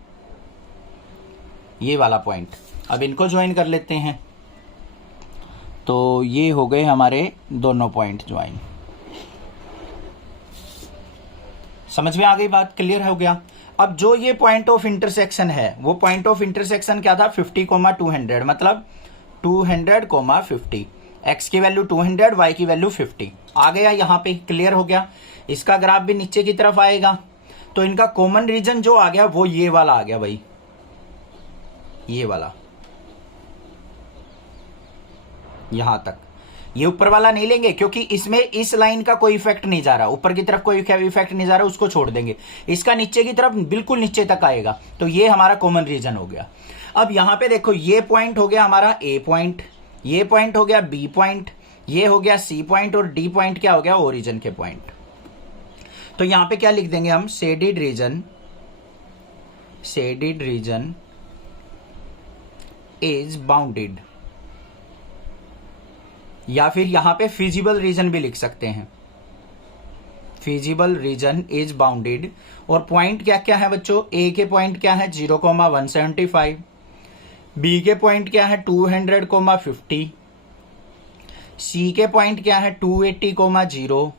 ये वाला पॉइंट। अब इनको ज्वाइन कर लेते हैं, तो ये हो गए हमारे दोनों पॉइंट ज्वाइन। समझ में आ गई बात? क्लियर हो गया? अब जो ये पॉइंट ऑफ इंटरसेक्शन है, वो पॉइंट ऑफ इंटरसेक्शन क्या था? 50, 200, मतलब 200, 50। x की वैल्यू 200, y की वैल्यू 50 आ गया यहाँ पे। क्लियर हो गया? इसका ग्राफ भी नीचे की तरफ आएगा। तो इनका कॉमन रीजन जो आ गया वो ये वाला आ गया भाई, ये वाला, यहां तक। ये ऊपर वाला नहीं लेंगे क्योंकि इसमें इस लाइन का कोई इफेक्ट नहीं जा रहा, ऊपर की तरफ कोई इफेक्ट नहीं जा रहा, उसको छोड़ देंगे। इसका नीचे की तरफ बिल्कुल नीचे तक आएगा, तो ये हमारा कॉमन रीजन हो गया। अब यहां पे देखो, ये पॉइंट हो गया हमारा ए पॉइंट, ये पॉइंट हो गया बी पॉइंट, ये हो गया सी पॉइंट, और डी पॉइंट क्या हो गया? ओरिजिन के पॉइंट। तो यहां पे क्या लिख देंगे हम? शेडेड रीजन इज बाउंडेड, या फिर यहां पे फिजिबल रीजन भी लिख सकते हैं। Feasible region is bounded. और पॉइंट क्या क्या है बच्चों? ए के पॉइंट क्या है? 0,175। बी के पॉइंट क्या है? 200, 50। सी के पॉइंट क्या है? 280, 0।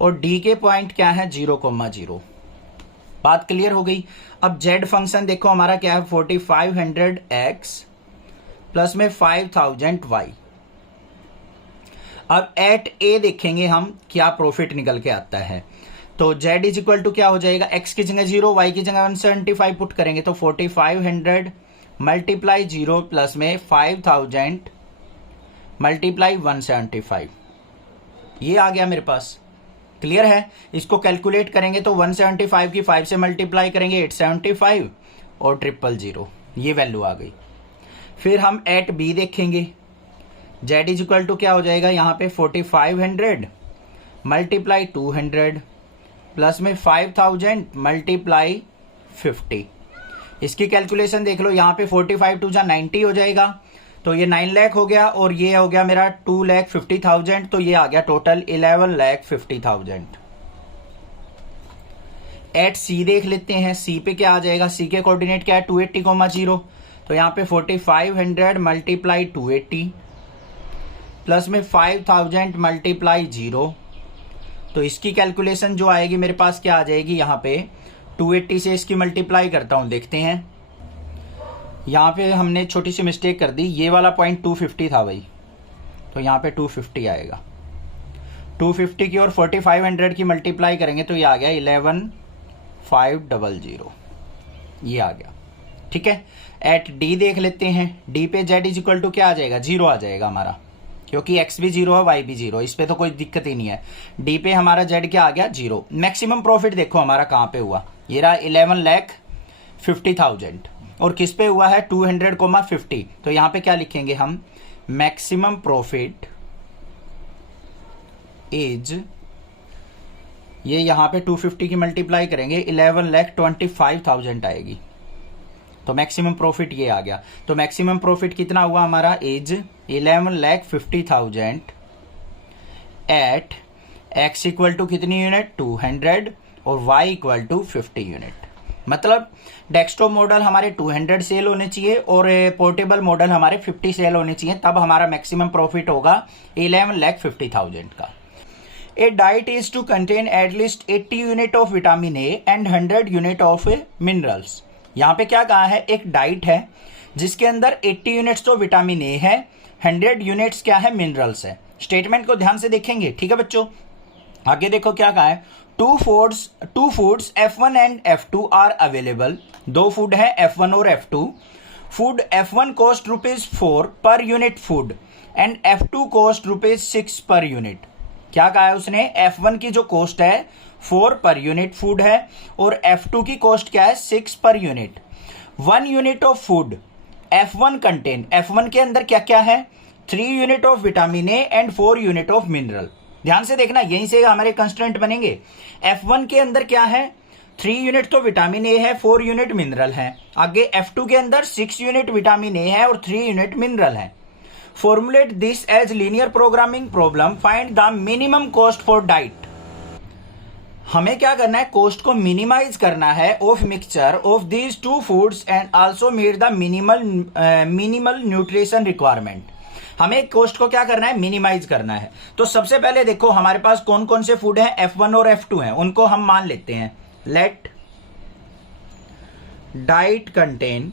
और डी के पॉइंट क्या है? 0,0। बात क्लियर हो गई? अब जेड फंक्शन देखो हमारा क्या है? 4500x प्लस में 5000y। अब एट ए देखेंगे हम क्या प्रॉफिट निकल के आता है। तो z इज इक्वल टू क्या हो जाएगा? x की जगह 0, y की जगह 175 पुट करेंगे, तो 4500 मल्टीप्लाई 0 प्लस में 5000 मल्टीप्लाई 175, ये आ गया मेरे पास। क्लियर है? इसको कैलकुलेट करेंगे तो 175 की 5 से मल्टीप्लाई करेंगे 875 और 000, ये वैल्यू आ गई। फिर हम एट बी देखेंगे, z इज इक्वल टू क्या हो जाएगा? यहाँ पे 4500 मल्टीप्लाई 200 प्लस में 5000 मल्टीप्लाई 50। इसकी कैलकुलेशन देख लो, यहाँ पे 45 टू जा 90 हो जाएगा, तो ये 9 लाख हो गया, और ये हो गया मेरा 2,50,000, तो ये आ गया टोटल 11,50,000। एट सी देख लेते हैं, सी पे क्या आ जाएगा? सी के कोऑर्डिनेट क्या है? 280, 0। तो यहाँ पे 4500 मल्टीप्लाई 280 प्लस में 5000 मल्टीप्लाई 0, तो इसकी कैलकुलेशन जो आएगी मेरे पास क्या आ जाएगी? यहाँ पे 280 से इसकी मल्टीप्लाई करता हूँ, देखते हैं। यहाँ पे हमने छोटी सी मिस्टेक कर दी, ये वाला पॉइंट 250 था भाई, तो यहाँ पे 250 आएगा। 250 की और 4500 की मल्टीप्लाई करेंगे तो ये आ गया 11,500, ये आ गया। ठीक है? एट डी देख लेते हैं, डी पे z इज इक्वल टू क्या आ जाएगा? 0 आ जाएगा हमारा, क्योंकि x भी 0 है, y भी 0, इस पे तो कोई दिक्कत ही नहीं है। डी पे हमारा z क्या आ गया? 0। मैक्सिमम प्रॉफिट देखो हमारा कहाँ पे हुआ? ये रहा 11,50,000, और किस पे हुआ है? 200, 50। तो यहाँ पे क्या लिखेंगे हम? मैक्सिमम प्रॉफिट इज, ये यहाँ पे 250 की मल्टीप्लाई करेंगे 11,25,000 आएगी, तो मैक्सिमम प्रॉफिट ये आ गया। तो मैक्सिमम प्रॉफिट कितना हुआ हमारा? Is 11,50,000 at x equal to कितनी यूनिट? 200 और y इक्वल टू 50 यूनिट। मतलब डेस्कटॉप मॉडल हमारे 200 सेल होने चाहिए और पोर्टेबल मॉडल हमारे 50 सेल होने चाहिए, तब हमारा मैक्सिमम प्रॉफिट होगा 11,50,000 का। A diet is to contain at least 80 unit of vitamin A and 100 unit of minerals. यहाँ पे क्या कहा है, एक डाइट है जिसके अंदर 80 यूनिट्स तो विटामिन ए है, 100 यूनिट्स क्या है, मिनरल्स है। स्टेटमेंट को ध्यान से देखेंगे, ठीक है बच्चों। आगे देखो क्या कहा है, two foods F1 and F2 are available. दो फूड है F1 और F2। Food F1 cost ₹4 per unit food and F2 cost ₹6 per unit. क्या कहा है उसने, F1 की जो कॉस्ट है 4 पर यूनिट फूड है और F2 की कॉस्ट क्या है, 6 per unit. 1 unit of food F1 contain, F1 के अंदर क्या क्या है, 3 unit of vitamin A and 4 unit of mineral. ध्यान से देखना, यहीं से हमारे कंस्टेंट बनेंगे। F1 के अंदर क्या है, 3 यूनिट तो विटामिन ए है, 4 यूनिट मिनरल है। आगे F2 के अंदर 6 यूनिट विटामिन ए है और 3 यूनिट मिनरल है। Formulate this as linear programming problem, find the minimum cost for diet. हमें क्या करना है, कॉस्ट को मिनिमाइज करना है of mixture of these two foods and also meet the minimal nutrition requirement. हमें कॉस्ट को क्या करना है, मिनिमाइज करना है। तो सबसे पहले देखो हमारे पास कौन कौन से फूड हैं, F1 और F2 हैं, उनको हम मान लेते हैं। Let diet contain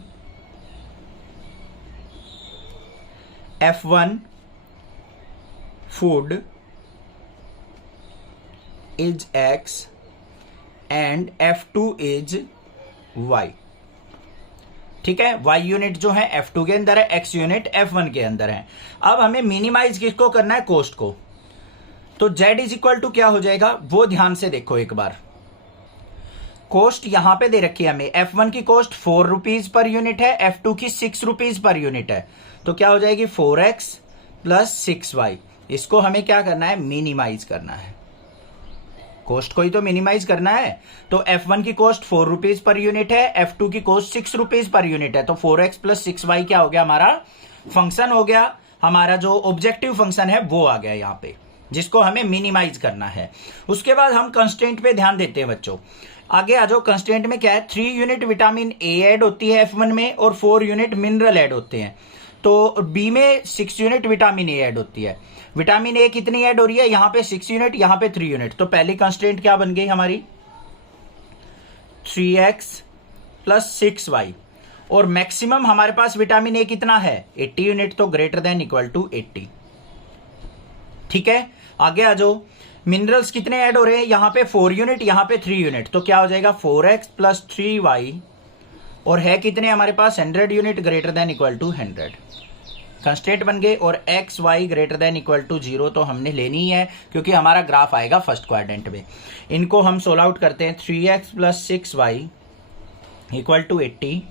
F1 food is X and F2 is Y। ठीक है, Y यूनिट जो है F2 के अंदर है, X यूनिट F1 के अंदर है। अब हमें मिनिमाइज किसको करना है, कॉस्ट को। तो Z इज इक्वल टू क्या हो जाएगा, वो ध्यान से देखो एक बार। कॉस्ट यहां पे दे रखी है हमें, F1 की कॉस्ट ₹4 पर यूनिट है, F2 की ₹6 पर यूनिट है। तो क्या हो जाएगी, 4X प्लस 6Y। इसको हमें क्या करना है, मिनिमाइज करना है। कॉस्ट को ही तो मिनिमाइज करना है। तो F1 की कॉस्ट ₹4 पर यूनिट है, F2 की कॉस्ट ₹6 पर यूनिट है। तो 4X प्लस 6Y क्या हो गया, हमारा फंक्शन हो गया, हमारा जो ऑब्जेक्टिव फंक्शन है वो आ गया यहाँ पे, जिसको हमें मिनिमाइज करना है। उसके बाद हम कंस्टेंट पे ध्यान देते हैं बच्चों। आगे आ जाओ, कंस्टेंट में क्या है, 3 यूनिट विटामिन ए ऐड होती है F1 में और 4 यूनिट मिनरल ऐड होते हैं। तो बी में 6 यूनिट विटामिन ए ऐड होती है। विटामिन ए कितनी ऐड हो रही है, यहां पे 6 यूनिट, यहां पे 3 यूनिट। तो पहली कंस्टेंट क्या बन गई हमारी, 3X प्लस 6Y। और मैक्सिमम हमारे पास विटामिन ए कितना है, 80 यूनिट, तो ग्रेटर देन इक्वल टू 80। ठीक है, आगे आ जाओ, मिनरल्स कितने ऐड हो रहे हैं, यहां पे 4 यूनिट, यहां पे 3 यूनिट। तो क्या हो जाएगा, 4X प्लस 3Y। और है कितने हमारे पास, 100 unit, greater than equal to 100। Constant बन गए। और XY greater than equal to 0 तो हमने लेनी है, क्योंकि हमारा ग्राफ आएगा फर्स्ट क्वाड्रेंट में। इनको हम सोल्व आउट करते हैं। 3X plus 6Y equal to 80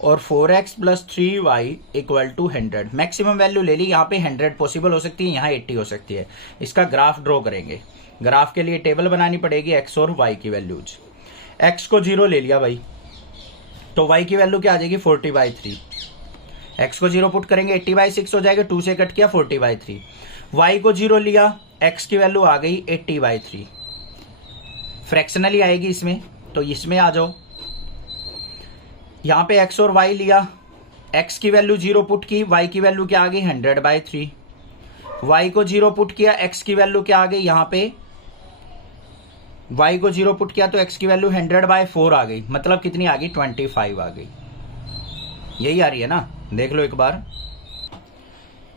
और 4X plus 3Y equal to 100। Maximum value ले ली, यहाँ पे 100 पॉसिबल हो सकती है, यहाँ 80 हो सकती है। इसका ग्राफ ड्रॉ करेंगे। ग्राफ के लिए टेबल बनानी पड़ेगी X और Y की वैल्यूज। X को 0 ले लिया भाई, तो Y की वैल्यू क्या आ जाएगी, 40/3। X को 0 पुट करेंगे, 80/6 हो जाएगा, 2 से कट किया 40/3। Y को 0 लिया, X की वैल्यू आ गई 80/3। फ्रैक्शनली आएगी इसमें, तो इसमें आ जाओ। यहाँ पे X और Y लिया, X की वैल्यू 0 पुट की, Y की वैल्यू क्या आ गई, 100/3। Y को 0 पुट किया, X की वैल्यू क्या आ गई, यहाँ पे Y को 0 पुट किया तो X की वैल्यू 100/4 आ गई। मतलब कितनी आ गई, 25 आ गई। यही आ रही है ना, देख लो एक बार।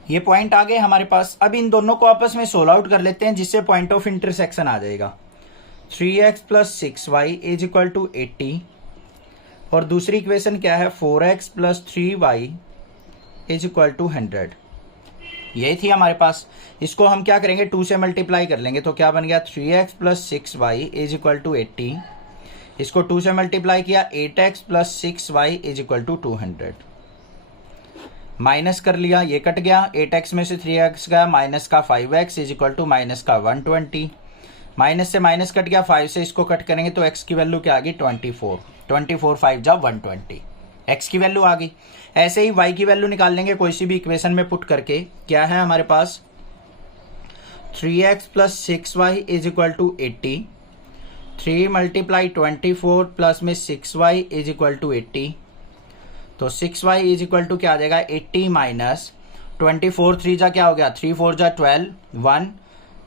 ये पॉइंट आ गए हमारे पास। अब इन दोनों को आपस में सोल्व आउट कर लेते हैं, जिससे पॉइंट ऑफ इंटरसेक्शन आ जाएगा। 3X plus 6Y is equal to 80 और दूसरी इक्वेशन क्या है, 4X plus 3Y is equal to 100। यही थी हमारे पास। इसको हम क्या करेंगे, 2 से मल्टीप्लाई कर लेंगे। तो क्या बन गया, 3X plus 6Y is equal to 80। इसको 2 से मल्टीप्लाई किया, 8X plus 6Y is equal to 200। Minus कर लिया, ये कट गया, 8X में से 3X गया, माइनस का 5X is equal to minus का 120। माइनस से माइनस कट गया, 5 से इसको कट करेंगे तो X की वैल्यू क्या आ गई, 24। 24 5 जा 120, X की वैल्यू आ गई। ऐसे ही Y की वैल्यू निकाल लेंगे कोई सी भी इक्वेशन में पुट करके। क्या है हमारे पास, 3X plus 6Y is equal to 80। 3 multiply 24 plus में 6Y इज इक्वल टू 80। तो 6Y इज इक्वल टू क्या आ जाएगा, 80 माइनस 24। 3 जा क्या हो गया, 3 4 जा 12, 1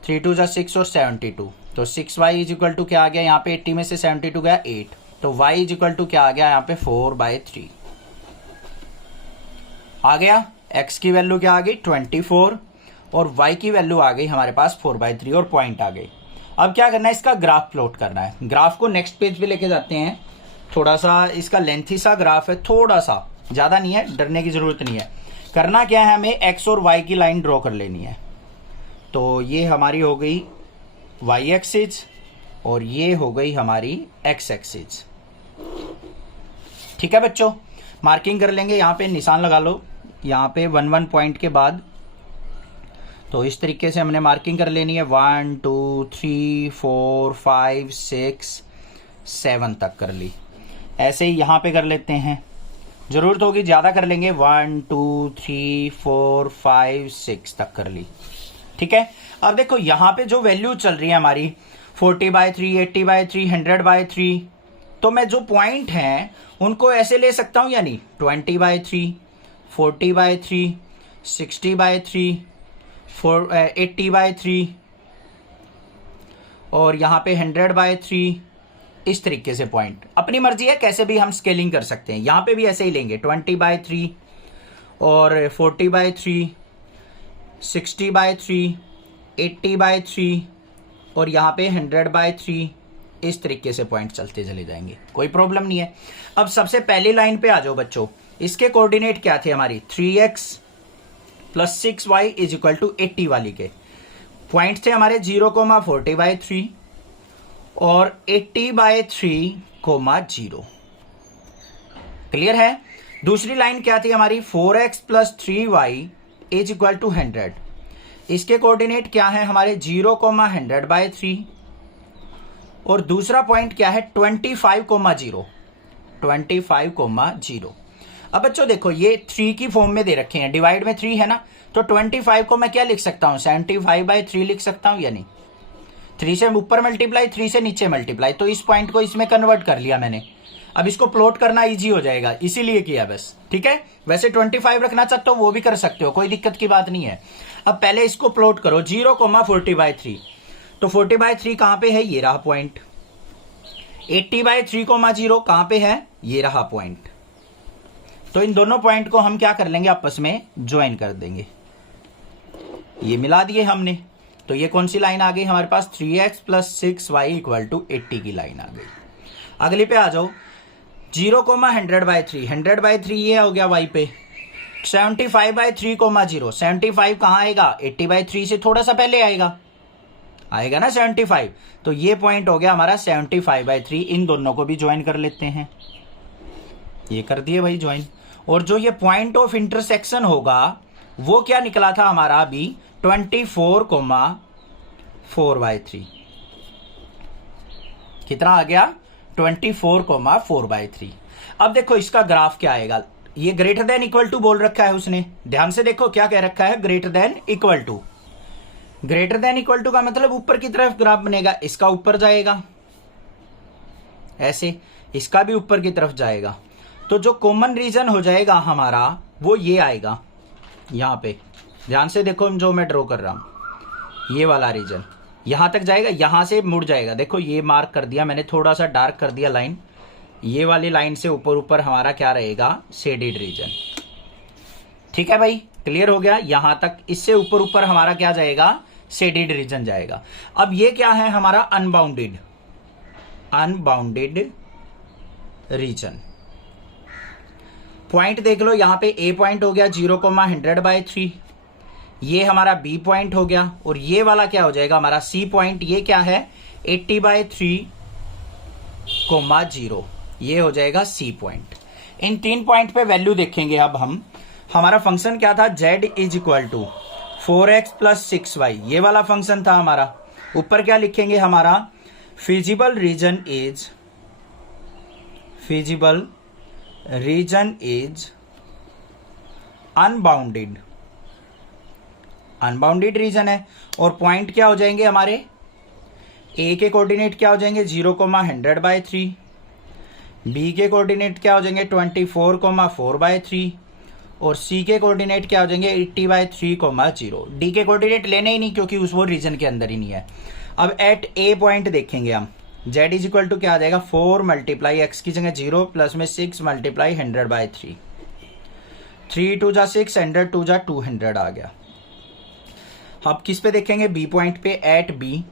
3 2 जा 6 और 72। तो 6Y इज इक्वल टू क्या आ गया, यहाँ पे 80 में से 72 गया 8। तो y इज इक्वल टू क्या आ गया यहाँ पे 4/3 आ गया। x की वैल्यू क्या आ गई 24 और y की वैल्यू आ गई हमारे पास 4/3 और पॉइंट आ गई। अब क्या करना है, इसका ग्राफ प्लॉट करना है। ग्राफ को नेक्स्ट पेज पे लेके जाते हैं। थोड़ा सा इसका लेंथी सा ग्राफ है, थोड़ा सा, ज़्यादा नहीं है, डरने की ज़रूरत नहीं है। करना क्या है, हमें x और y की लाइन ड्रॉ कर लेनी है। तो ये हमारी हो गई y एक्सिस और ये हो गई हमारी x एक्सिस। ठीक है बच्चों, मार्किंग कर लेंगे, यहाँ पे निशान लगा लो, यहाँ पे 1 पॉइंट के बाद। तो इस तरीके से हमने मार्किंग कर लेनी है 1 2 3 4 5 6 7 तक कर ली। ऐसे ही यहाँ पे कर लेते हैं, जरूरत होगी ज़्यादा कर लेंगे, 1 2 3 4 5 6 तक कर ली। ठीक है, अब देखो यहाँ पे जो वैल्यू चल रही है हमारी 40/3 80/3 100/3, तो मैं जो पॉइंट हैं उनको ऐसे ले सकता हूँ या नहीं, 20/3 40/3 60/3 80/3 और यहाँ पे 100/3, इस तरीके से पॉइंट। अपनी मर्जी है, कैसे भी हम स्केलिंग कर सकते हैं। यहाँ पे भी ऐसे ही लेंगे 20/3 और 40/3 60/3 80/3 और यहाँ पे 100/3, इस तरीके से पॉइंट चलते चले जाएंगे, कोई प्रॉब्लम नहीं है। अब सबसे पहली लाइन पे आ जाओ बच्चों। इसके कोऑर्डिनेट क्या थे हमारी, 3x + 6y = 80 वाली के पॉइंट थे हमारे 0,40/3 और 80/3, 0। क्लियर है। दूसरी लाइन क्या थी हमारी, 4x + 3y = 100। इसके कोऑर्डिनेट क्या है हमारे 0,100/3 और दूसरा पॉइंट क्या है 25,0 25,0। अब बच्चों देखो ये 3 की फॉर्म में दे रखे हैं, डिवाइड में 3 है ना, तो 25 को मैं क्या लिख सकता हूं, 75/3 लिख सकता हूं या नहीं। 3 से ऊपर मल्टीप्लाई 3 से नीचे मल्टीप्लाई, तो इस पॉइंट को इसमें कन्वर्ट कर लिया मैंने। अब इसको प्लॉट करना इजी हो जाएगा, इसीलिए किया बस। ठीक है, वैसे 25 रखना चाहते हो वो भी कर सकते हो, कोई दिक्कत की बात नहीं है। अब पहले इसको प्लॉट करो 0,40/3, तो 40/3 कहां पे है, ये रहा पॉइंट। 80/3, 0 कहां पे है, ये रहा पॉइंट। तो इन दोनों पॉइंट को हम क्या कर लेंगे, आपस में ज्वाइन कर देंगे। ये मिला दिए हमने, तो ये कौन सी लाइन आ गई हमारे पास, 3x + 6y = 80 की लाइन आ गई। अगली पे आ जाओ, 0,100/3 100/3 ये हो गया y पे। 75/3, 0 75 कहाँ आएगा, 80/3 से थोड़ा सा पहले आएगा ना 75। तो ये पॉइंट हो गया हमारा 75/3। इन दोनों को भी ज्वाइन कर लेते हैं, ये कर दिए भाई ज्वाइन। और जो ये पॉइंट ऑफ इंटरसेक्शन होगा वो क्या निकला था हमारा अभी, 24,4/3। कितना आ गया, 24,4/3। अब देखो इसका ग्राफ क्या आएगा, ये ग्रेटर देन इक्वल टू बोल रखा है उसने, ध्यान से देखो क्या कह रखा है, greater than equal to. Greater than equal to का मतलब ऊपर की तरफ ग्राफ बनेगा, इसका ऊपर जाएगा ऐसे, इसका भी ऊपर की तरफ जाएगा। तो जो कॉमन रीजन हो जाएगा हमारा वो ये आएगा, यहां पे ध्यान से देखो जो मैं ड्रॉ कर रहा हूं, ये वाला रीजन यहां तक जाएगा, यहां से मुड़ जाएगा। देखो ये मार्क कर दिया मैंने, थोड़ा सा डार्क कर दिया लाइन, ये वाली लाइन से ऊपर हमारा क्या रहेगा, शेडेड रीजन। ठीक है भाई, क्लियर हो गया, यहां तक इससे ऊपर हमारा क्या जाएगा, शेडेड रीजन जाएगा। अब ये क्या है हमारा, अनबाउंडेड रीजन। पॉइंट देख लो, यहां पे ए पॉइंट हो गया 0,100/3, ये हमारा बी पॉइंट हो गया, और ये वाला क्या हो जाएगा हमारा सी पॉइंट, ये क्या है 80/3, 0, ये हो जाएगा सी पॉइंट। इन 3 पॉइंट पे वैल्यू देखेंगे अब हम। हमारा फंक्शन क्या था, z = 4x + 6y, ये वाला फंक्शन था हमारा। ऊपर क्या लिखेंगे हमारा, feasible region is unbounded region है। और पॉइंट क्या हो जाएंगे हमारे, ए के कोऑर्डिनेट क्या हो जाएंगे 0,100/3, बी के कोऑर्डिनेट क्या हो जाएंगे 24,4/3 और सी के कोऑर्डिनेट क्या हो जाएंगे 80/3, 0। डी के कोऑर्डिनेट लेने ही नहीं क्योंकि उस वो रीजन के अंदर ही नहीं है। अब एट ए पॉइंट देखेंगे हम, जेड इज इक्वल टू क्या आ जाएगा 4 मल्टीप्लाई एक्स की जगह 0 प्लस में 6 मल्टीप्लाई 100/3। 3 2 जा 6, 100 2 जा 200 आ गया। अब किस पे देखेंगे, बी पॉइंट पे एट बी।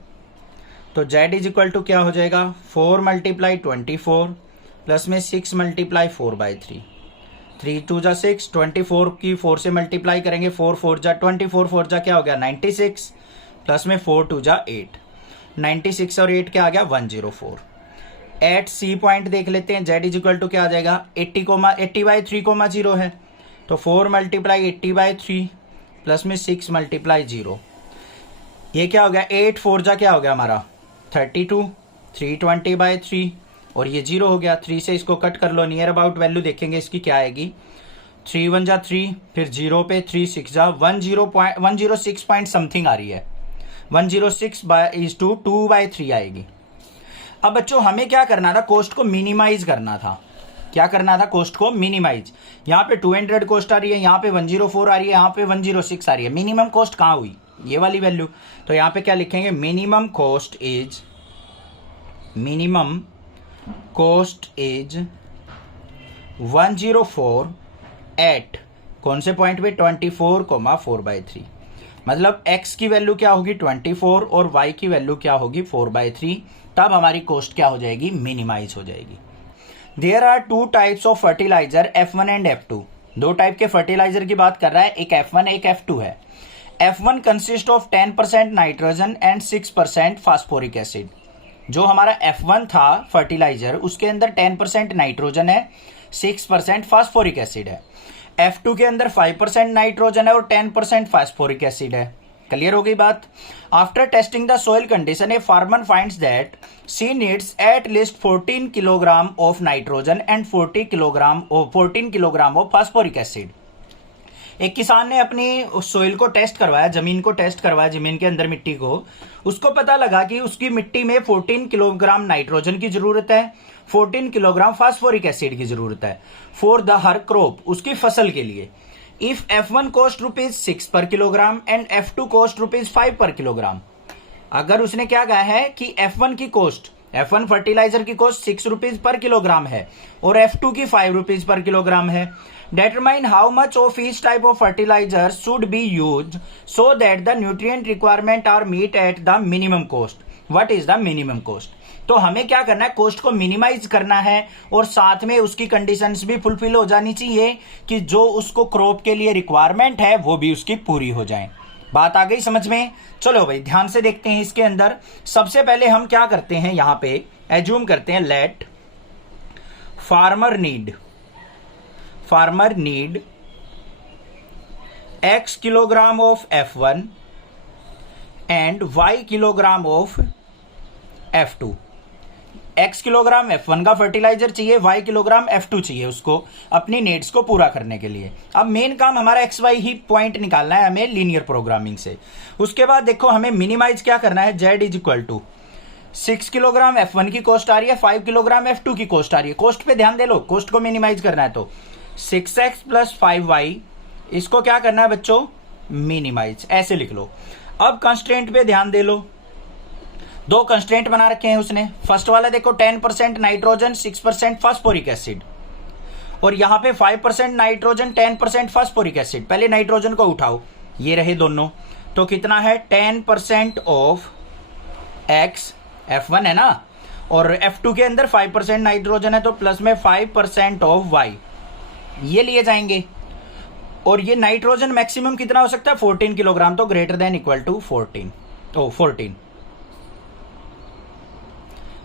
तो जेड इज इक्वल टू क्या हो जाएगा 4 मल्टीप्लाई 24 प्लस में 6 मल्टीप्लाई 4/3। 3 2 जा 6, 24 की 4 से मल्टीप्लाई करेंगे, 4 4 जा 24, 4 जा क्या हो गया 96 प्लस में 4 2 जा 8। 96 और 8 क्या आ गया 104। एट सी पॉइंट देख लेते हैं, जेड इज इक्वल टू क्या आ जाएगा 80/3, 0 है तो 4 मल्टीप्लाई 80/3 प्लस में 6 मल्टीप्लाई 0। ये क्या हो गया 8 4 जा क्या हो गया हमारा 32, 320/3 और ये 0 हो गया। 3 से इसको कट कर लो, नियर अबाउट वैल्यू देखेंगे इसकी क्या आएगी। 3 1 जा 3, फिर 0 पे 3 6 जा 106 पॉइंट समथिंग आ रही है। 106/2/3 आएगी। अब बच्चों हमें क्या करना था, कोस्ट को मिनिमाइज करना था। क्या करना था, कोस्ट को मिनिमाइज। यहाँ पे 200 कोस्ट आ रही है, यहाँ पे 104 आ रही है, यहाँ पे 106 आ रही है। मिनिमम कोस्ट कहाँ हुई, ये वाली वैल्यू। तो यहाँ पे क्या लिखेंगे, मिनिमम कोस्ट इज 104 एट कौन से पॉइंट पे 24,4/3। मतलब x की वैल्यू क्या होगी 24 और y की वैल्यू क्या होगी 4/3। तब हमारी कोस्ट क्या हो जाएगी, मिनिमाइज हो जाएगी। There are 2 types of fertilizer F1 and F2। 2 type के फर्टिलाइजर की बात कर रहा है, एक F1 एक F2 है। F1 consist of 10% nitrogen and 6% phosphoric acid. जो हमारा F1 था फर्टिलाइजर, उसके अंदर 10% नाइट्रोजन है, 6% फास्फोरिक एसिड है। F2 के अंदर 5% नाइट्रोजन है और 10% फास्फोरिक एसिड है। क्लियर हो गई बात। After testing the soil condition, a farmer finds that she needs at least 14 kilogram of nitrogen and 14 kilogram of phosphoric acid. एक किसान ने अपनी सोइल को टेस्ट करवाया, जमीन को टेस्ट करवाया, जमीन के अंदर मिट्टी को। उसको पता लगा कि उसकी मिट्टी में 14 किलोग्राम नाइट्रोजन की जरूरत है, 14 किलोग्राम फास्फोरिक एसिड की जरूरत है फॉर द हर क्रॉप, उसकी फसल के लिए। इफ F1 कॉस्ट ₹6 पर किलोग्राम एंड F2 कॉस्ट ₹5 पर किलोग्राम। अगर उसने क्या कहा है कि F1 फर्टिलाइजर की कॉस्ट ₹6 पर किलोग्राम है और F2 की ₹5 पर किलोग्राम है। Determine how much of each type of fertilizer should be used so that the nutrient requirement are meet at the minimum cost. What is the minimum cost? तो हमें क्या करना है, कोस्ट को मिनिमाइज करना है और साथ में उसकी कंडीशंस भी फुलफिल हो जानी चाहिए कि जो उसको क्रॉप के लिए रिक्वायरमेंट है वो भी उसकी पूरी हो जाए। बात आ गई समझ में। चलो भाई ध्यान से देखते हैं इसके अंदर। सबसे पहले हम क्या करते हैं, यहां पे एज्यूम करते हैं let farmer need X kilogram of F1 and Y kilogram of F2। X kilogram F1 का फर्टिलाइजर चाहिए, Y किलोग्राम F2 चाहिए उसको अपनी नीड्स को पूरा करने के लिए। अब मेन काम हमारा XY ही पॉइंट निकालना है हमें लीनियर प्रोग्रामिंग से। उसके बाद देखो हमें मिनिमाइज क्या करना है, Z is equal to 6 kilogram F1 की कॉस्ट आ रही है, 5 किलोग्राम F2 की कॉस्ट आ रही है। कॉस्ट पे ध्यान दे लो, कॉस्ट को मिनिमाइज करना है तो 6x प्लस 5y, इसको क्या करना है बच्चों, मिनिमाइज, ऐसे लिख लो। अब कंस्ट्रेंट पे ध्यान दे लो, 2 कंस्ट्रेंट बना रखे हैं उसने। फर्स्ट वाला देखो 10% नाइट्रोजन 6% फास्फोरिक एसिड, और यहां पे 5% नाइट्रोजन 10% फास्फोरिक एसिड। पहले नाइट्रोजन को उठाओ, ये रहे दोनों, तो कितना है 10% ऑफ X F1 है ना, और F2 के अंदर 5% नाइट्रोजन है तो प्लस में 5% ऑफ Y, ये लिए जाएंगे। और ये नाइट्रोजन मैक्सिमम कितना हो सकता है 14 किलोग्राम, तो ग्रेटर देन इक्वल टू 14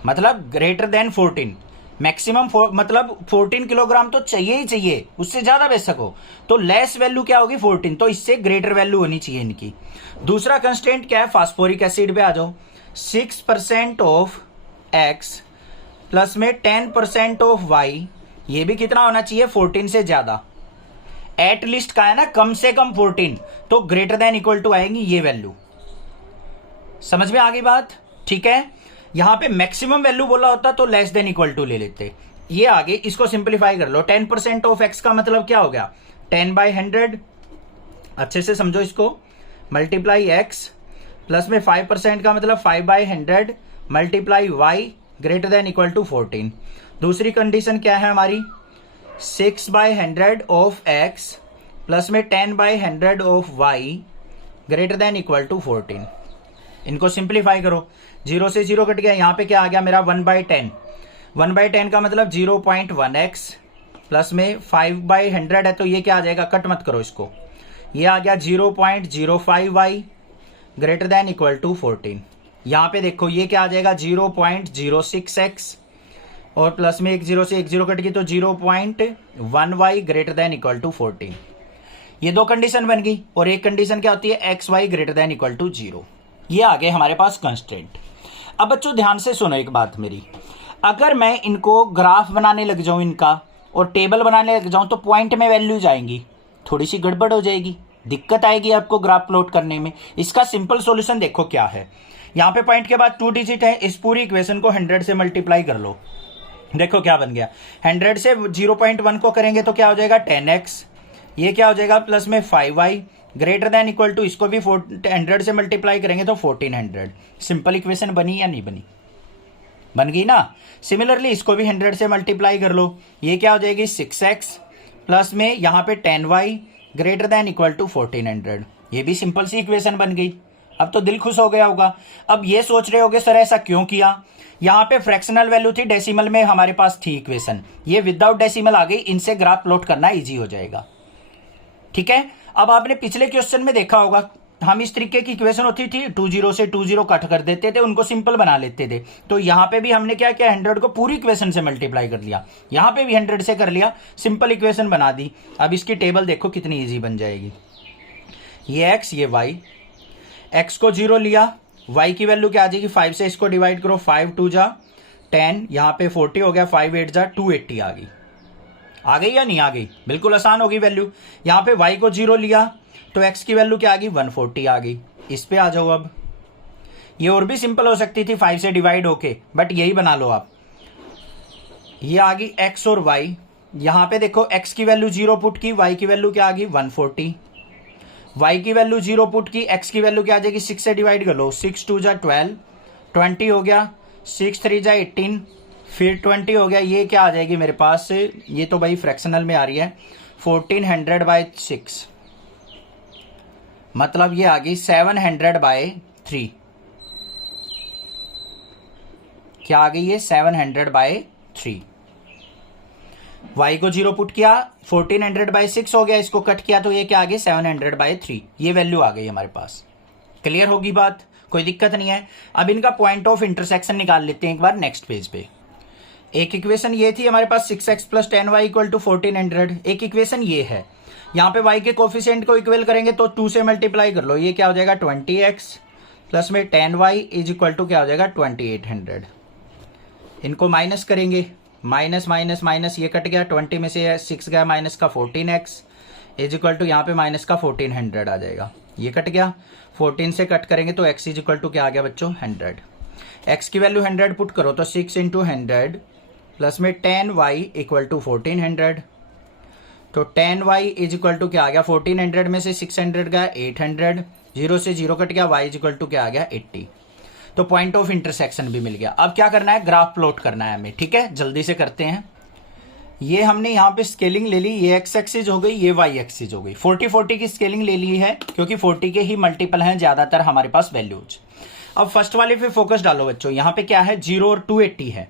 मतलब ग्रेटर देन 14 मैक्सिमम मतलब 14 किलोग्राम तो चाहिए ही चाहिए, उससे ज्यादा बेशक हो। तो लेस वैल्यू क्या होगी 14, तो इससे ग्रेटर वैल्यू होनी चाहिए इनकी। दूसरा कंस्टेंट क्या है, फास्फोरिक एसिड पे आ जाओ। 6% ऑफ X प्लस में 10% ऑफ Y, ये भी कितना होना चाहिए 14 से ज्यादा। एटलीस्ट का है ना, कम से कम 14, तो ग्रेटर देन इक्वल टू आएंगी ये वैल्यू। समझ में आ गई बात, ठीक है। यहां पे मैक्सिमम वैल्यू बोला होता तो लेस देन इक्वल टू ले लेते। ये आगे इसको सिंप्लीफाई कर लो। 10% ऑफ X का मतलब क्या हो गया 10/100, अच्छे से समझो इसको, मल्टीप्लाई X प्लस में 5% का मतलब 5/100 multiply Y, greater than equal to 14। दूसरी कंडीशन क्या है हमारी, 6/100 ऑफ x प्लस में 10/100 of y greater than equal to 14। इनको सिंप्लीफाई करो, 0 से 0 कट गया, यहाँ पे क्या आ गया मेरा 1/10। 1/10 का मतलब 0.1x प्लस में 5/100 है तो ये क्या आ जाएगा, कट मत करो इसको, ये आ गया 0.05y greater than equal to 14। यहाँ पे देखो ये क्या आ जाएगा 0.06x और प्लस में एक 0 से एक 0 कट गई तो 0.1y greater than equal to 14। ये दो कंडीशन बन गई और एक कंडीशन क्या होती है, xy greater than equal to 0। ये आ गए हमारे पास कंस्ट्रेंट। अब बच्चों ध्यान से सुनो एक बात मेरी, अगर मैं इनको ग्राफ बनाने लग जाऊं इनका और टेबल बनाने लग जाऊं तो पॉइंट में वैल्यू जाएंगी, थोड़ी सी गड़बड़ हो जाएगी, दिक्कत आएगी आपको ग्राफ प्लॉट करने में। इसका सिंपल सॉल्यूशन देखो क्या है, यहाँ पे पॉइंट के बाद 2 डिजिट है, इस पूरी इक्वेशन को 100 से मल्टीप्लाई कर लो, देखो क्या बन गया, 100 से 0.1 को करेंगे तो क्या हो जाएगा 10x, ये क्या हो जाएगा प्लस में 5y greater than equal to, इसको भी 100 से मल्टीप्लाई करेंगे तो 1400। सिंपल इक्वेशन बनी या नहीं बनी, बन गई ना। सिमिलरली इसको भी 100 से मल्टीप्लाई कर लो, ये क्या हो जाएगी 6x प्लस में यहाँ पे 10y greater than equal to 1400। ये भी सिंपल सी इक्वेशन बन गई। अब तो दिल खुश हो गया होगा। अब ये सोच रहे होगे सर ऐसा क्यों किया, यहाँ पे फ्रैक्शनल वैल्यू थी, डेसिमल में हमारे पास थी इक्वेशन, ये विदाउट डेसिमल आ गई, इनसे ग्राफ प्लॉट करना इजी हो जाएगा। ठीक है, अब आपने पिछले क्वेश्चन में देखा होगा हम इस तरीके की इक्वेशन होती थी 20 से 20 कट कर देते थे, उनको सिंपल बना लेते थे। तो यहाँ पे भी हमने क्या किया, 100 को पूरी इक्वेशन से मल्टीप्लाई कर लिया, यहाँ पे भी 100 से कर लिया, सिंपल इक्वेशन बना दी। अब इसकी टेबल देखो कितनी इजी बन जाएगी, ये x ये y, x को 0 लिया, y की वैल्यू क्या आ जाएगी 5 से इसको डिवाइड करो, 5 2 जा 10, यहाँ पे 40 हो गया, 5 8 जा 280 आ गई या नहीं आ गई, बिल्कुल आसान होगी वैल्यू। यहाँ पे y को 0 लिया तो x की वैल्यू क्या आ गई 140 आ गई। इस पे आ जाओ, अब ये और भी सिंपल हो सकती थी 5 से डिवाइड होके, बट यही बना लो आप। ये आ गई x और y, यहाँ पे देखो x की वैल्यू 0 पुट की, y की वैल्यू क्या आ गई 140, y की वैल्यू 0 पुट की, x की वैल्यू क्या आ जाएगी 6 से डिवाइड कर लो, 6 2 जा 12, 20 हो गया, 6 3 जा 18, फिर 20 हो गया, ये क्या आ जाएगी मेरे पास, ये तो भाई फ्रैक्शनल में आ रही है, 1400/6, मतलब ये आ गई 700/3। क्या आ गई ये 700/3। y को 0 पुट किया, 1400/6 हो गया, इसको कट किया तो ये क्या आ गया 700/3, ये वैल्यू आ गई हमारे पास। क्लियर होगी बात, कोई दिक्कत नहीं है। अब इनका पॉइंट ऑफ इंटरसेक्शन निकाल लेते हैं एक बार नेक्स्ट पेज पे। एक इक्वेशन ये थी हमारे पास 6x plus 10y equal to 1400, एक इक्वेशन ये है, यहाँ पे y के कोफिशिएंट को इक्वल करेंगे तो 2 से मल्टीप्लाई कर लो, ये क्या हो जाएगा 20x प्लस में 10y इज इक्वल टू क्या हो जाएगा 2800। इनको माइनस करेंगे, माइनस माइनस माइनस ये कट गया, 20 में से 6 गया माइनस का 14x इज इक्वल टू यहाँ पे माइनस का 1400 आ जाएगा, ये कट गया, 14 से कट करेंगे तो x इज इक्वल टू क्या आ गया बच्चों 100। x की वैल्यू 100 पुट करो तो 6 इंटू 100 प्लस में 10y इक्वल टू 1400, तो 10y इज इक्वल टू क्या आ गया 1400 में से 600 गया 800, 0 से 0 कट गया, y इज इक्वल टू क्या आ गया 80। तो पॉइंट ऑफ इंटरसेक्शन भी मिल गया। अब क्या करना है, ग्राफ प्लॉट करना है हमें। ठीक है, जल्दी से करते हैं। ये हमने यहाँ पे स्केलिंग ले ली, ये x एक्सिस हो गई, ये y एक्सिस हो गई, 40-40 की स्केलिंग ले ली है क्योंकि 40 के ही मल्टीपल हैं ज्यादातर हमारे पास वैल्यूज। अब फर्स्ट वाले पे फोकस डालो बच्चों, यहाँ पे क्या है 0 और 280 है,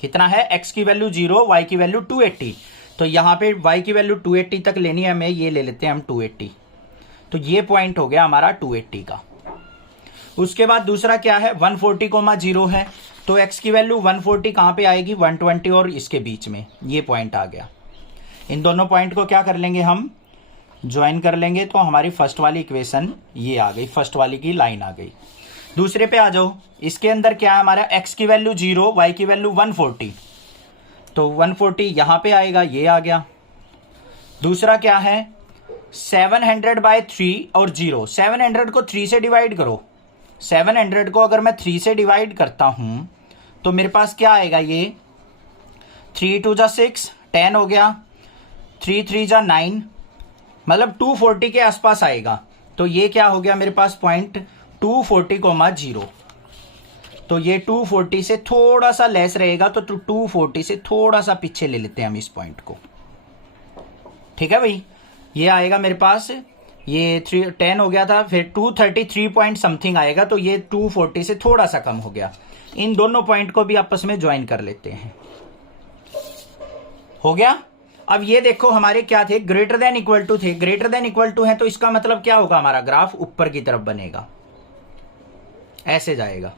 कितना है x की वैल्यू 0, y की वैल्यू 280, तो यहाँ पे y की वैल्यू 280 तक लेनी है हमें, ये ले लेते हैं हम 280, तो ये पॉइंट हो गया हमारा 280 का। उसके बाद दूसरा क्या है 140,0 है, तो x की वैल्यू 140 कहाँ पे आएगी 120 और इसके बीच में, ये पॉइंट आ गया। इन दोनों पॉइंट को क्या कर लेंगे हम, ज्वाइन कर लेंगे, तो हमारी फर्स्ट वाली इक्वेशन ये आ गई, फर्स्ट वाली की लाइन आ गई। दूसरे पे आ जाओ, इसके अंदर क्या है हमारा x की वैल्यू 0, y की वैल्यू 140, तो 140 यहाँ पे आएगा, ये आ गया। दूसरा क्या है 700/3 और 0, 700 को 3 से डिवाइड करो, 700 को अगर मैं 3 से डिवाइड करता हूं तो मेरे पास क्या आएगा, ये 3 2 जा 6, 10 हो गया, 3 3 जा 9, मतलब 240 के आसपास आएगा। तो ये क्या हो गया मेरे पास पॉइंट 240,0। तो ये 240 से थोड़ा सा लेस रहेगा, तो 240 से थोड़ा सा पीछे ले लेते हैं हम इस पॉइंट को। ठीक है भाई, ये आएगा मेरे पास, ये 10 हो गया था, फिर 233 पॉइंट समथिंग आएगा, तो ये 240 से थोड़ा सा कम हो गया। इन दोनों पॉइंट को भी आपस में ज्वाइन कर लेते हैं। हो गया। अब ये देखो हमारे क्या थे, ग्रेटर देन इक्वल टू थे, ग्रेटर देन इक्वल टू है, तो इसका मतलब क्या होगा, हमारा ग्राफ ऊपर की तरफ बनेगा, ऐसे जाएगा।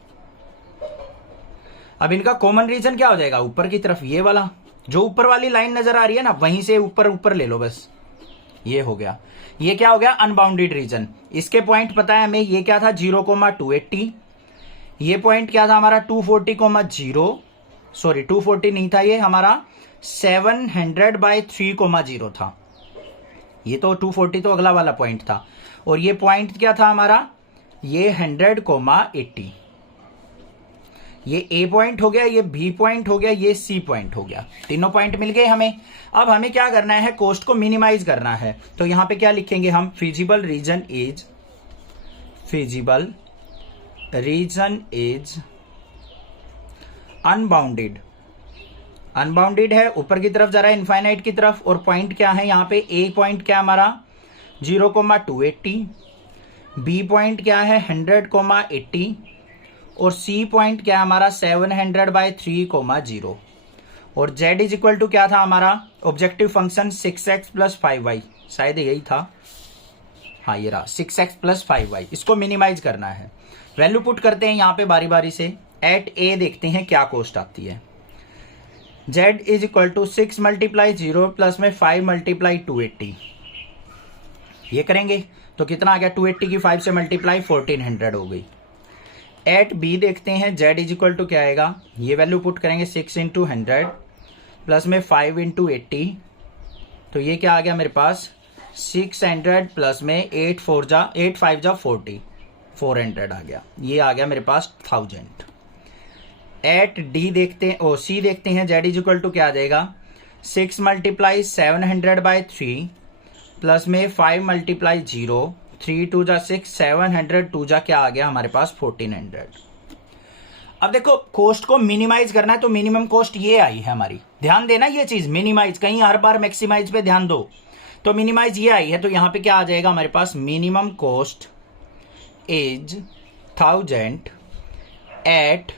अब इनका कॉमन रीजन क्या हो जाएगा, ऊपर की तरफ, ये वाला जो ऊपर वाली लाइन नजर आ रही है ना, वहीं से ऊपर ऊपर ले लो बस। ये हो गया, ये क्या हो गया, अनबाउंडेड रीजन। इसके पॉइंट पता है हमें, ये क्या था 0,280, ये पॉइंट क्या था हमारा 240,0, सॉरी 240 नहीं था, ये हमारा 700/3,0 था। ये तो 240 तो अगला वाला पॉइंट था, और ये पॉइंट क्या था हमारा, ये 100,80। ये ए पॉइंट हो गया, ये बी पॉइंट हो गया, ये सी पॉइंट हो गया, तीनों पॉइंट मिल गए हमें। अब हमें क्या करना है, कोस्ट को मिनिमाइज करना है, तो यहां पे क्या लिखेंगे हम, feasible region is unbounded. Unbounded है, ऊपर की तरफ जा रहा है इनफाइनाइट की तरफ, और पॉइंट क्या है यहाँ पे, ए पॉइंट क्या हमारा 0,280, बी पॉइंट क्या है 100,80, और सी पॉइंट क्या है हमारा 700/3,0, और z इज इक्वल टू क्या था हमारा ऑब्जेक्टिव फंक्शन 6x + 5y, शायद यही था, हाँ ये रहा 6x + 5y। इसको मिनिमाइज करना है, वैल्यू पुट करते हैं यहाँ पे बारी बारी से। एट ए देखते हैं क्या कॉस्ट आती है, z is equal to 6 × 0 plus में 5 × 280, ये करेंगे तो कितना आ गया, 280 की 5 से मल्टीप्लाई 1400 हो गई। एट बी देखते हैं, z इज इक्वल टू क्या आएगा, ये वैल्यू पुट करेंगे 6 × 100 प्लस में 5 × 80, तो ये क्या आ गया मेरे पास 600 प्लस में 8 5 जा 40, 400 आ गया, ये आ गया मेरे पास 1000। एट डी देखते हैं, ओ सी देखते हैं, z इज इक्वल टू क्या आ जाएगा 6 × 700/3 प्लस में 5 × 0, 3 2 जा 6, 700 2 जा क्या आ गया हमारे पास 1400। अब देखो कॉस्ट को मिनिमाइज करना है, तो मिनिमम कॉस्ट ये आई है हमारी, ध्यान देना ये चीज, मिनिमाइज, कहीं हर बार मैक्सिमाइज पे ध्यान दो, तो मिनिमाइज ये आई है, तो यहां पे क्या आ जाएगा हमारे पास, minimum cost is 1000 at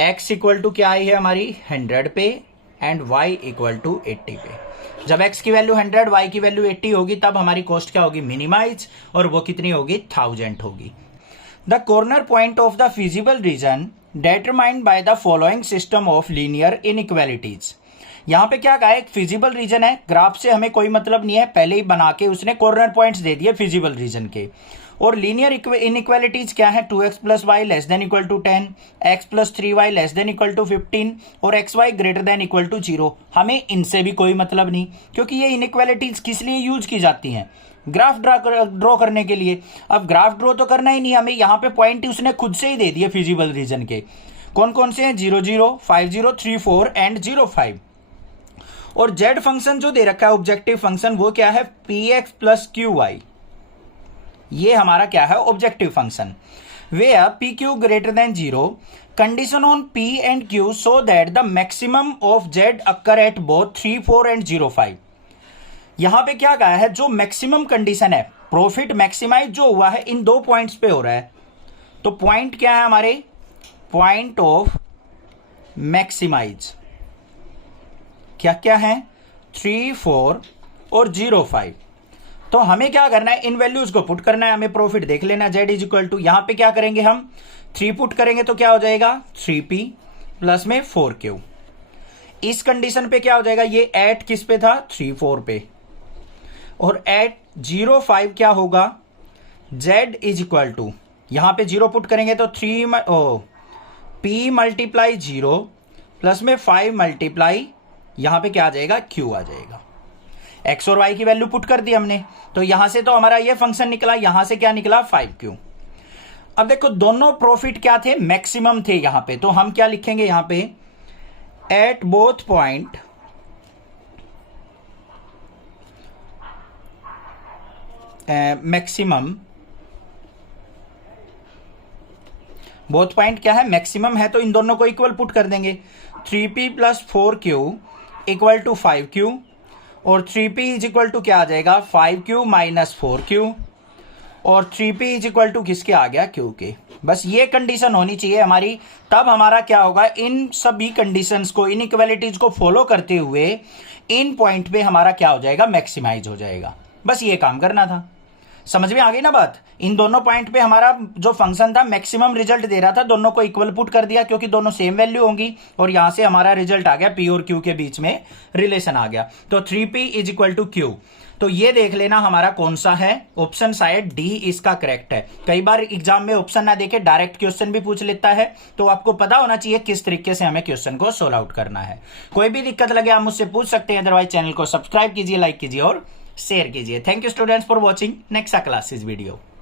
x equal to क्या आई है हमारी 100 पे एंड y इक्वल टू 80 पे। जब x की वैल्यू 100, y की वैल्यू 80 होगी, तब हमारी कॉस्ट क्या होगी, मिनिमाइज, और वो कितनी होगी 1000 होगी। The corner point of the feasible region determined by the following system of linear inequalities. यहाँ पे क्या कहा है, एक फिजिबल रीजन है, ग्राफ से हमें कोई मतलब नहीं है, पहले ही बना के उसने कॉर्नर पॉइंट्स दे दिए फिजिबल रीजन के। और लीनियर इनइक्वालिटीज क्या है, 2x + y less than equal to 10, x + 3y less than equal to 15, और xy greater than equal to 0। हमें इनसे भी कोई मतलब नहीं, क्योंकि ये इनइक्वालिटीज किस लिए यूज की जाती हैं, ग्राफ ड्रॉ करने के लिए। अब ग्राफ ड्रॉ तो करना ही नहीं हमें, यहाँ पे पॉइंट उसने खुद से ही दे दिए फिजिबल रीजन के, कौन कौन से हैं, 0 0, 5 0, 3 4 एंड 0 5। और z फंक्शन जो दे रखा है ऑब्जेक्टिव फंक्शन, वो क्या है px + qy, ये हमारा क्या है objective function. Where pq greater than 0, condition on p and q so that the maximum of z occur at both 3 4 and 0 5। यहां पे क्या कहा है, जो मैक्सिमम कंडीशन है, प्रॉफिट मैक्सिमाइज जो हुआ है इन दो पॉइंट्स पे हो रहा है, तो पॉइंट क्या है हमारे, पॉइंट ऑफ मैक्सिमाइज क्या क्या है 3 4 और 0 5। तो हमें क्या करना है, इन वैल्यूज को पुट करना है, हमें प्रॉफिट देख लेना, z इज इक्वल टू, यहां पे क्या करेंगे हम 3 पुट करेंगे तो क्या हो जाएगा 3p प्लस में 4q। इस कंडीशन पे क्या हो जाएगा, ये एट किस पे था 3 4 पे, और एट 0 5 क्या होगा, z इज इक्वल टू, यहां पे 0 पुट करेंगे तो p × 0 प्लस में 5 × यहां पे क्या आ जाएगा q आ जाएगा। x और y की वैल्यू पुट कर दी हमने, तो यहां से तो हमारा ये फंक्शन निकला, यहां से क्या निकला 5q। अब देखो दोनों प्रॉफिट क्या थे, मैक्सिमम थे यहां पे, तो हम क्या लिखेंगे यहां पे, at both point maximum both point क्या है, मैक्सिमम है, तो इन दोनों को इक्वल पुट कर देंगे। 3p plus 4q equal to 5q, और 3p इज इक्वल टू क्या आ जाएगा, 5q माइनस 4q, और 3p इज इक्वल टू किसके आ गया, q के। बस ये कंडीशन होनी चाहिए हमारी, तब हमारा क्या होगा, इन सभी कंडीशंस को, इन इक्वालिटीज को फॉलो करते हुए इन पॉइंट पे हमारा क्या हो जाएगा, मैक्सिमाइज हो जाएगा। बस ये काम करना था। समझ में आ गई ना बात। इन दोनों पॉइंट पे हमारा जो फंक्शन था मैक्सिमम रिजल्ट दे रहा था, दोनों को इक्वल पुट कर दिया क्योंकि दोनों सेम वैल्यू होंगी, और यहां से हमारा रिजल्ट आ गया, p और q के बीच में रिलेशन आ गया। तो 3p is equal to q। तो ये देख लेना हमारा कौन सा है, ऑप्शन शायद डी इसका करेक्ट है। कई बार एग्जाम में ऑप्शन ना देके डायरेक्ट क्वेश्चन भी पूछ लेता है, तो आपको पता होना चाहिए किस तरीके से हमें क्वेश्चन को सोल्व आउट करना है। कोई भी दिक्कत लगे आप मुझसे पूछ सकते हैं, अदरवाइज चैनल को सब्सक्राइब कीजिए, लाइक कीजिए और शेयर कीजिए। Thank you students for watching next classes video.